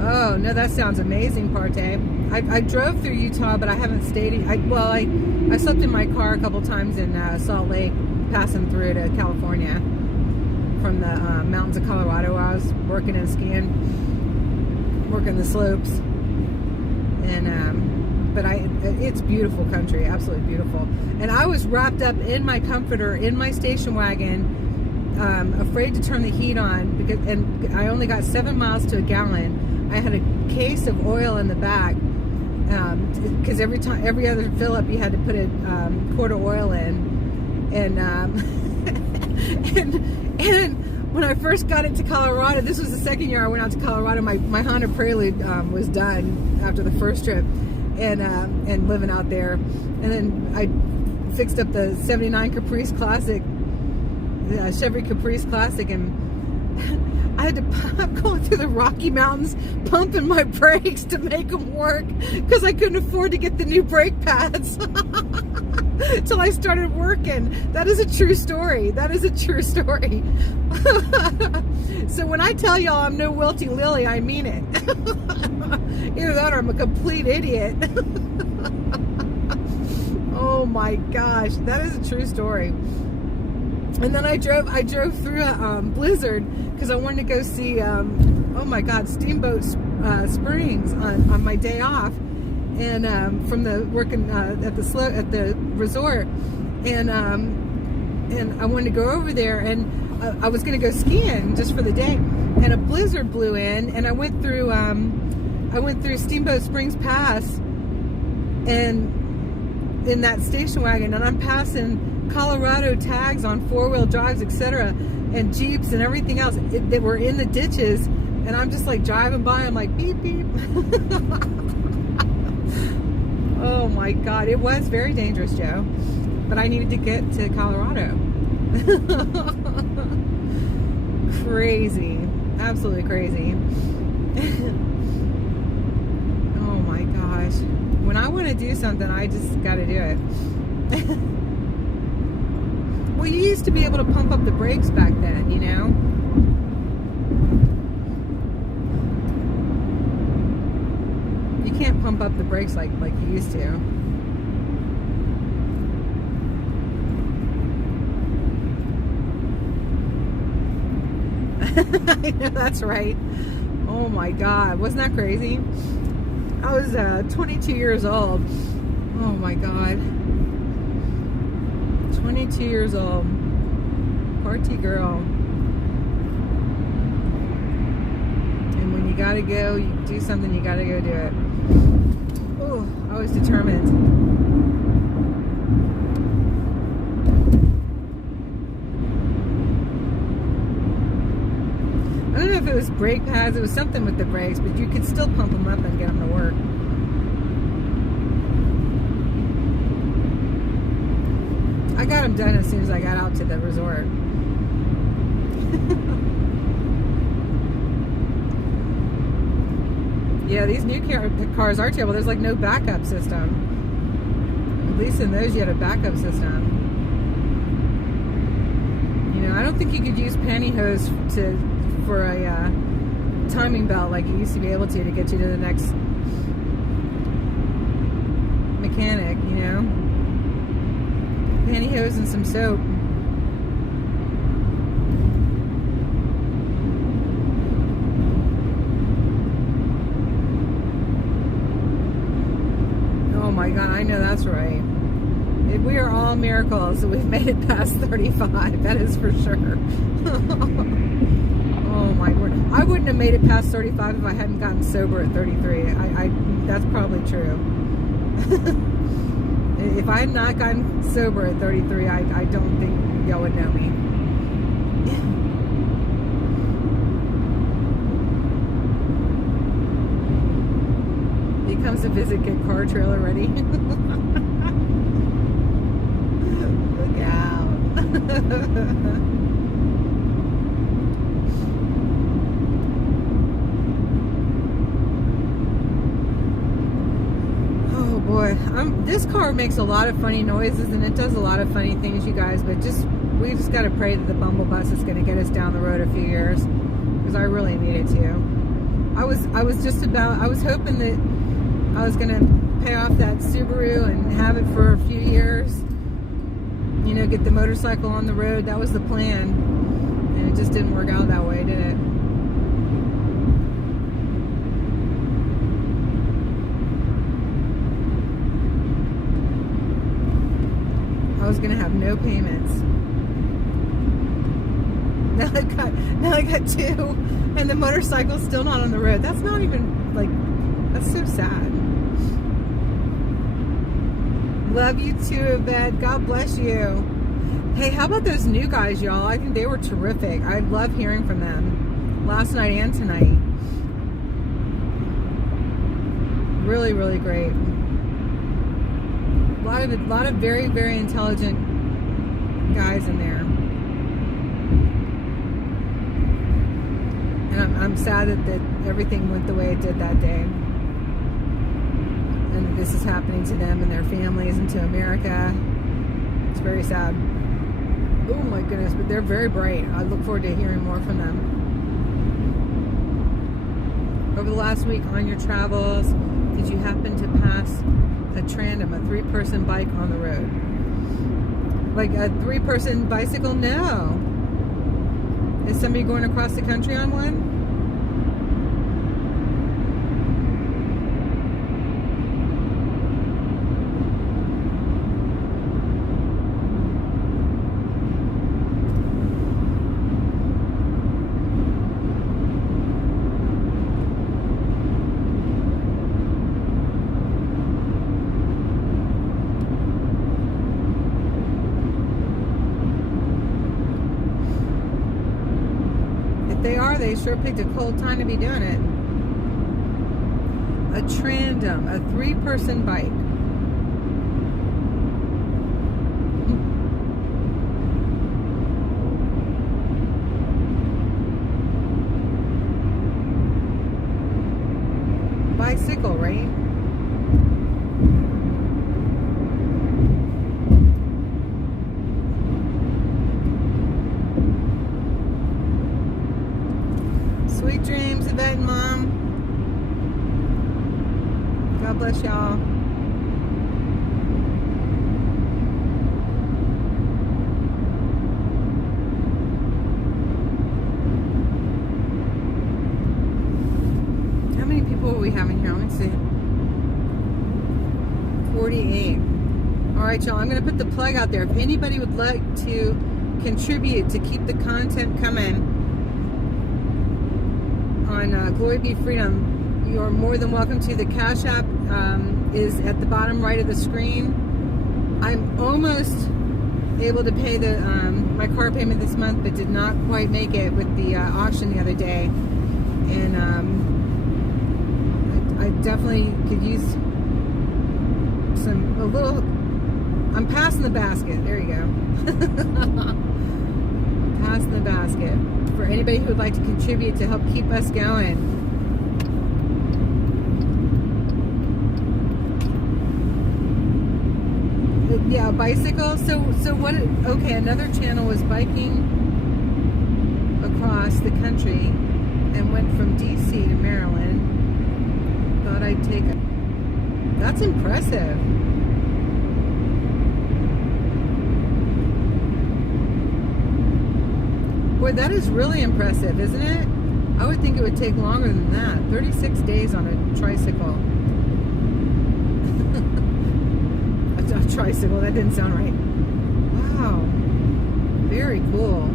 Oh, no, that sounds amazing, Partey. I drove through Utah, but I haven't stayed. I slept in my car a couple times in Salt Lake, passing through to California from the mountains of Colorado. I was working and skiing, working the slopes, and but it's beautiful country, absolutely beautiful. And I was wrapped up in my comforter in my station wagon, afraid to turn the heat on and I only got 7 miles to a gallon. I had a case of oil in the back, because every other fill up you had to put a quart of oil in, and and when I first got into Colorado, this was the second year I went out to Colorado. My Honda Prelude was done after the first trip, and living out there, and then I fixed up the '79 Caprice Classic, Chevy Caprice Classic, and I had to pump going through the Rocky Mountains, pumping my brakes to make them work, because I couldn't afford to get the new brake pads until I started working. That is a true story. That is a true story. So when I tell y'all I'm no wilting lily, I mean it. Either that or I'm a complete idiot. Oh my gosh, that is a true story. And then I drove through a blizzard because I wanted to go see, oh my God, Steamboat Springs on my day off, and from the working at the resort, and I wanted to go over there, and I was going to go skiing just for the day, and a blizzard blew in, and I went through Steamboat Springs Pass, and in that station wagon, and I'm passing Colorado tags on four-wheel drives, etc., and Jeeps and everything else that were in the ditches, and I'm just like driving by, I'm like beep beep. Oh my God, it was very dangerous, Joe, but I needed to get to Colorado. Crazy, absolutely crazy. Oh my gosh, when I want to do something, I just got to do it. Well, you used to be able to pump up the brakes back then, you know? You can't pump up the brakes like you used to. I know, that's right. Oh my God, wasn't that crazy? I was 22 years old. Oh my God. 22 years old. Party girl. And when you gotta go, you do something, you gotta go do it. Oh, I was determined. I don't know if it was brake pads, it was something with the brakes, but you could still pump them up and get them to work. I got them done as soon as I got out to the resort. Yeah, these new cars are terrible. There's like no backup system. At least in those you had a backup system. You know, I don't think you could use pantyhose for a timing belt like you used to be able to get you to the next mechanic, you know? Pantyhose and some soap. Oh my God, I know that's right. We are all miracles that we've made it past 35. That is for sure. Oh my word. I wouldn't have made it past 35 if I hadn't gotten sober at 33. That's probably true. If I had not gotten sober at 33, I don't think y'all would know me. He comes to visit, get car trailer ready. Look out. Oh boy, this car makes a lot of funny noises and it does a lot of funny things, you guys, but we just got to pray that the Bumble bus is going to get us down the road a few years, because I really need it to. I was hoping that I was going to pay off that Subaru and have it for a few years, you know, get the motorcycle on the road. That was the plan, and it just didn't work out that way, did it? I was going to have no payments. Now I got two, and the motorcycle's still not on the road. That's not even, like, that's so sad. Love you too, Yvette. God bless you. Hey, how about those new guys, y'all? I think they were terrific. I love hearing from them last night and tonight. Really, really great. A lot of very, very intelligent guys in there. And I'm sad that everything went the way it did that day. And this is happening to them and their families and to America. It's very sad. Oh my goodness, but they're very bright. I look forward to hearing more from them. Over the last week on your travels, did you happen to pass a tandem, a three-person bike on the road? Like a three-person bicycle? No. Is somebody going across the country on one? They sure picked a cold time to be doing it. A tandem, a three-person bike. Bicycle, right? Sweet dreams, Yvette and Mom. God bless y'all. How many people are we having here? Let me see. 48. All right, y'all, I'm going to put the plug out there. If anybody would like to contribute to keep the content coming on Glory Be Freedom, you're more than welcome to. The Cash App is at the bottom right of the screen. I'm almost able to pay the my car payment this month, but did not quite make it with the auction the other day. And I definitely could use a little. I'm passing the basket. There you go. I'm passing the basket for anybody who would like to contribute to help keep us going. Yeah, bicycle. So what? Okay, another channel was biking across the country and went from DC to Maryland. Thought I'd take a. That's impressive. Boy, that is really impressive, isn't it? I would think it would take longer than that. 36 days on a tricycle. A tricycle, that didn't sound right. Wow. Very cool.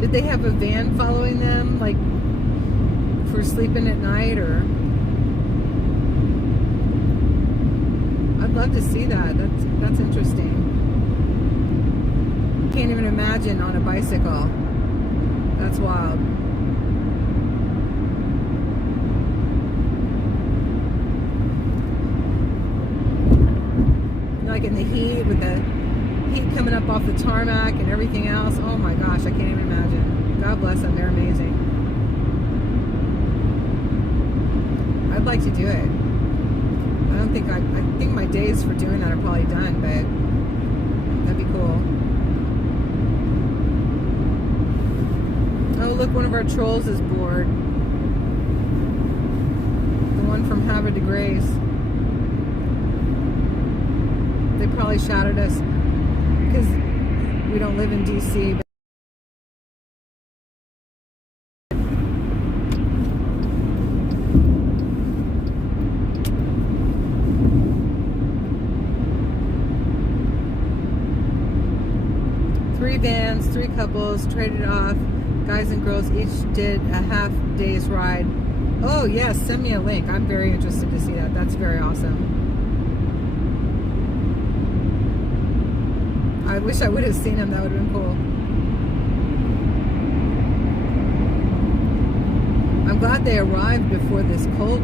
Did they have a van following them, like, for sleeping at night, or? I'd love to see that. That's interesting. Can't even imagine on a bicycle. That's wild. Like in the heat, with the heat coming up off the tarmac and everything else. Oh my gosh, I can't even imagine. God bless them, they're amazing. I'd like to do it. I think my days for doing that are probably done, but that'd be cool. Oh, look, one of our trolls is bored. The one from Havre de Grace. They probably shouted us because we don't live in DC. But 3 vans, 3 couples traded off. Guys and girls each did a half day's ride. Oh yes, send me a link. I'm very interested to see that. That's very awesome. I wish I would have seen them. That would have been cool. I'm glad they arrived before this cold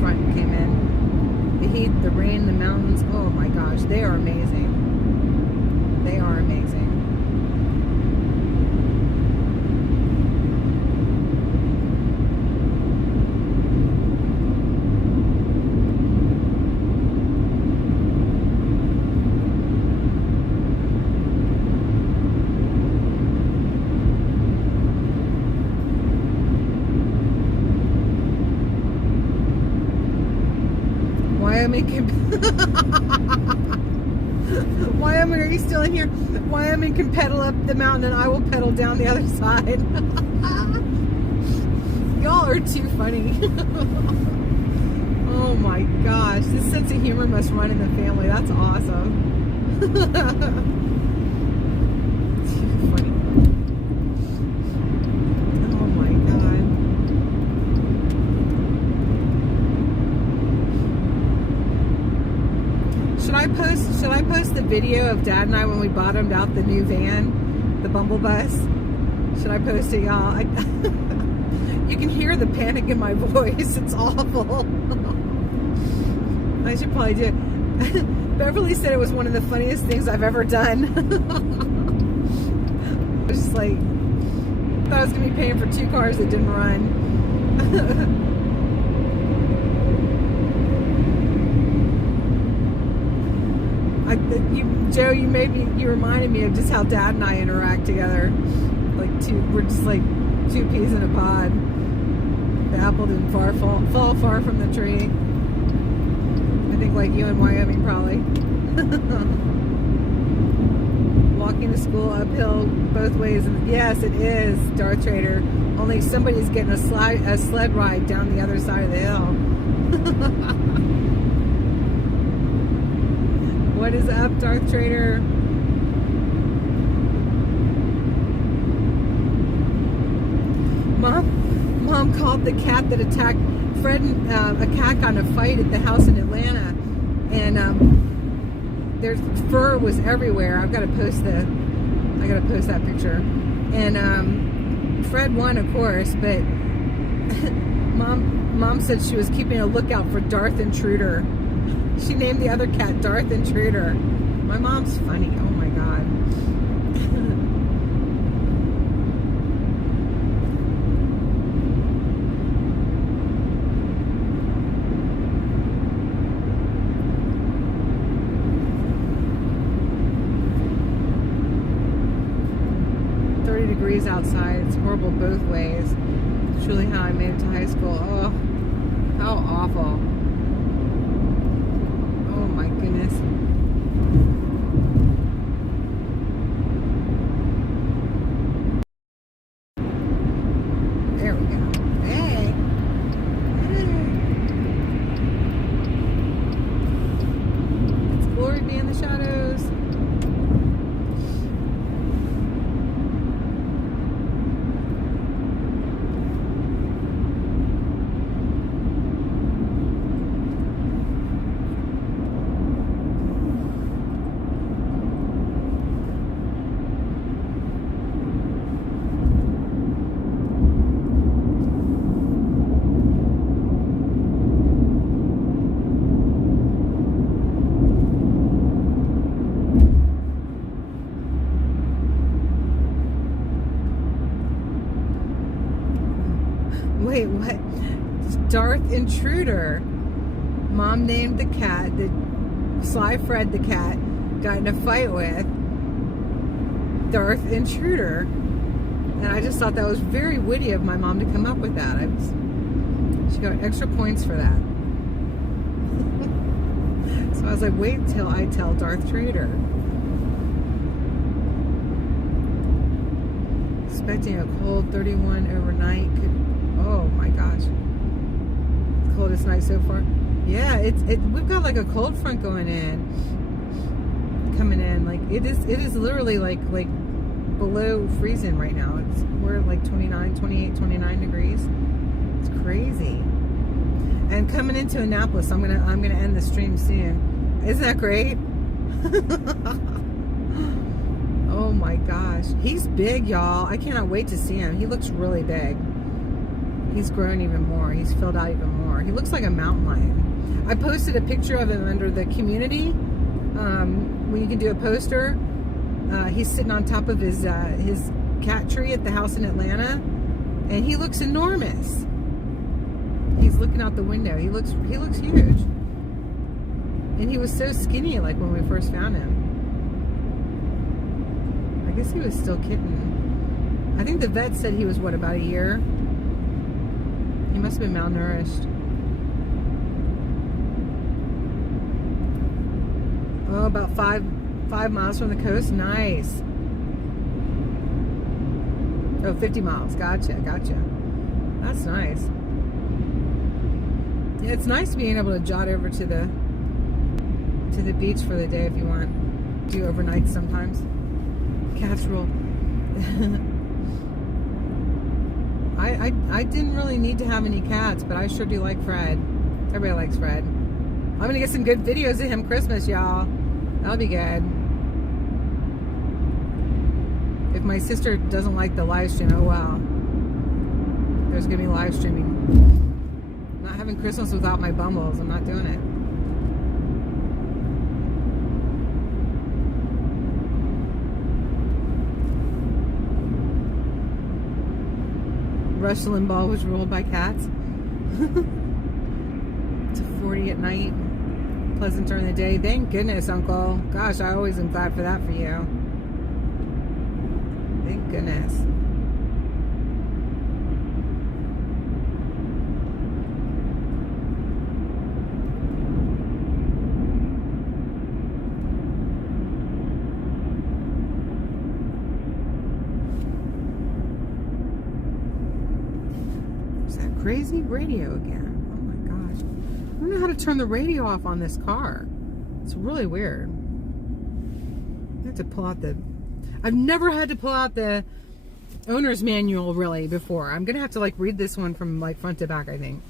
front came in. The heat, the rain, the mountains. Oh my gosh, they are amazing. They are amazing. Wyoming, are you still in here? Wyoming can pedal up the mountain and I will pedal down the other side. Y'all are too funny. Oh my gosh, this sense of humor must run in the family. That's awesome. Too funny. Oh my god. Should I post the video of Dad and I when we bottomed out the new van, the Bumble Bus? Should I post it, y'all? You can hear the panic in my voice. It's awful. I should probably do it. Beverly said it was one of the funniest things I've ever done. I was just like, thought I was gonna be paying for 2 cars that didn't run. Joe, you reminded me of just how Dad and I interact together. Like we're just like 2 peas in a pod. The apple didn't fall far from the tree. I think like you in Wyoming probably. walking to school uphill both ways. And yes, it is, Darth Trader. Only somebody's getting a sled ride down the other side of the hill. What is up, Darth Trader? Mom called the cat that attacked Fred. A cat got in a fight at the house in Atlanta, and there's fur was everywhere. I gotta post that picture. And Fred won, of course, but mom said she was keeping a lookout for Darth Intruder. She named the other cat Darth Intruder. My mom's funny. Oh my god. 30 degrees outside. It's horrible both ways. It's truly how I made it to high school. Oh, how awful. Oh my goodness. There we go. Hey. It's glory be in the shadows. Wait, what? Darth Intruder. Mom named the cat that Sly Fred the cat got in a fight with Darth Intruder. And I just thought that was very witty of my mom to come up with that. She got extra points for that. So I was like, wait till I tell Darth Trader. Expecting a cold 31 overnight. Oh my gosh. Coldest night so far. Yeah, we've got like a cold front coming in. Like it is literally like below freezing right now. We're at like 29, 28, 29 degrees. It's crazy. And coming into Annapolis, I'm gonna end the stream soon. Isn't that great? Oh my gosh. He's big, y'all. I cannot wait to see him. He looks really big. He's grown even more. He's filled out even more. He looks like a mountain lion. I posted a picture of him under the community. When you can do a poster, he's sitting on top of his cat tree at the house in Atlanta, and he looks enormous. He's looking out the window. He looks huge. And he was so skinny, like when we first found him. I guess he was still kitten. I think the vet said he was about a year. He must have been malnourished. Oh, about five miles from the coast. Nice. Oh, 50 miles. Gotcha. That's nice. Yeah, it's nice being able to jot over to the beach for the day if you want. Do overnights sometimes. Cats rule. I didn't really need to have any cats, but I sure do like Fred. Everybody likes Fred. I'm gonna get some good videos of him Christmas, y'all. That'll be good. If my sister doesn't like the live stream, oh well. There's gonna be live streaming. I'm not having Christmas without my bumbles. I'm not doing it. Rush Limbaugh was ruled by cats. To 40 at night. Pleasant during the day. Thank goodness, Uncle. Gosh, I always am glad for that for you. Thank goodness. crazy radio again. Oh my gosh. I don't know how to turn the radio off on this car. It's really weird. I have to pull out the... I've never had to pull out the owner's manual really before. I'm gonna have to like read this one from like front to back, I think.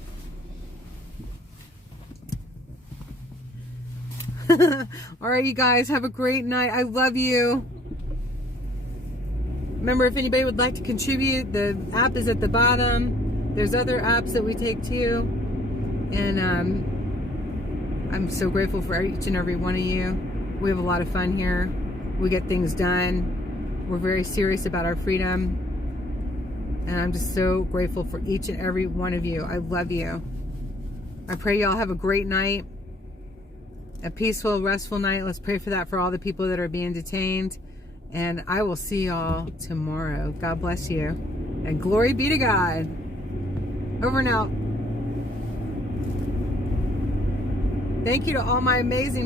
All right, you guys, have a great night. I love you. Remember, if anybody would like to contribute, the app is at the bottom. There's other apps that we take too. And I'm so grateful for each and every one of you. We have a lot of fun here. We get things done. We're very serious about our freedom. And I'm just so grateful for each and every one of you. I love you. I pray y'all have a great night. A peaceful, restful night. Let's pray for that for all the people that are being detained. And I will see y'all tomorrow. God bless you. And glory be to God. Over and out. Thank you to all my amazing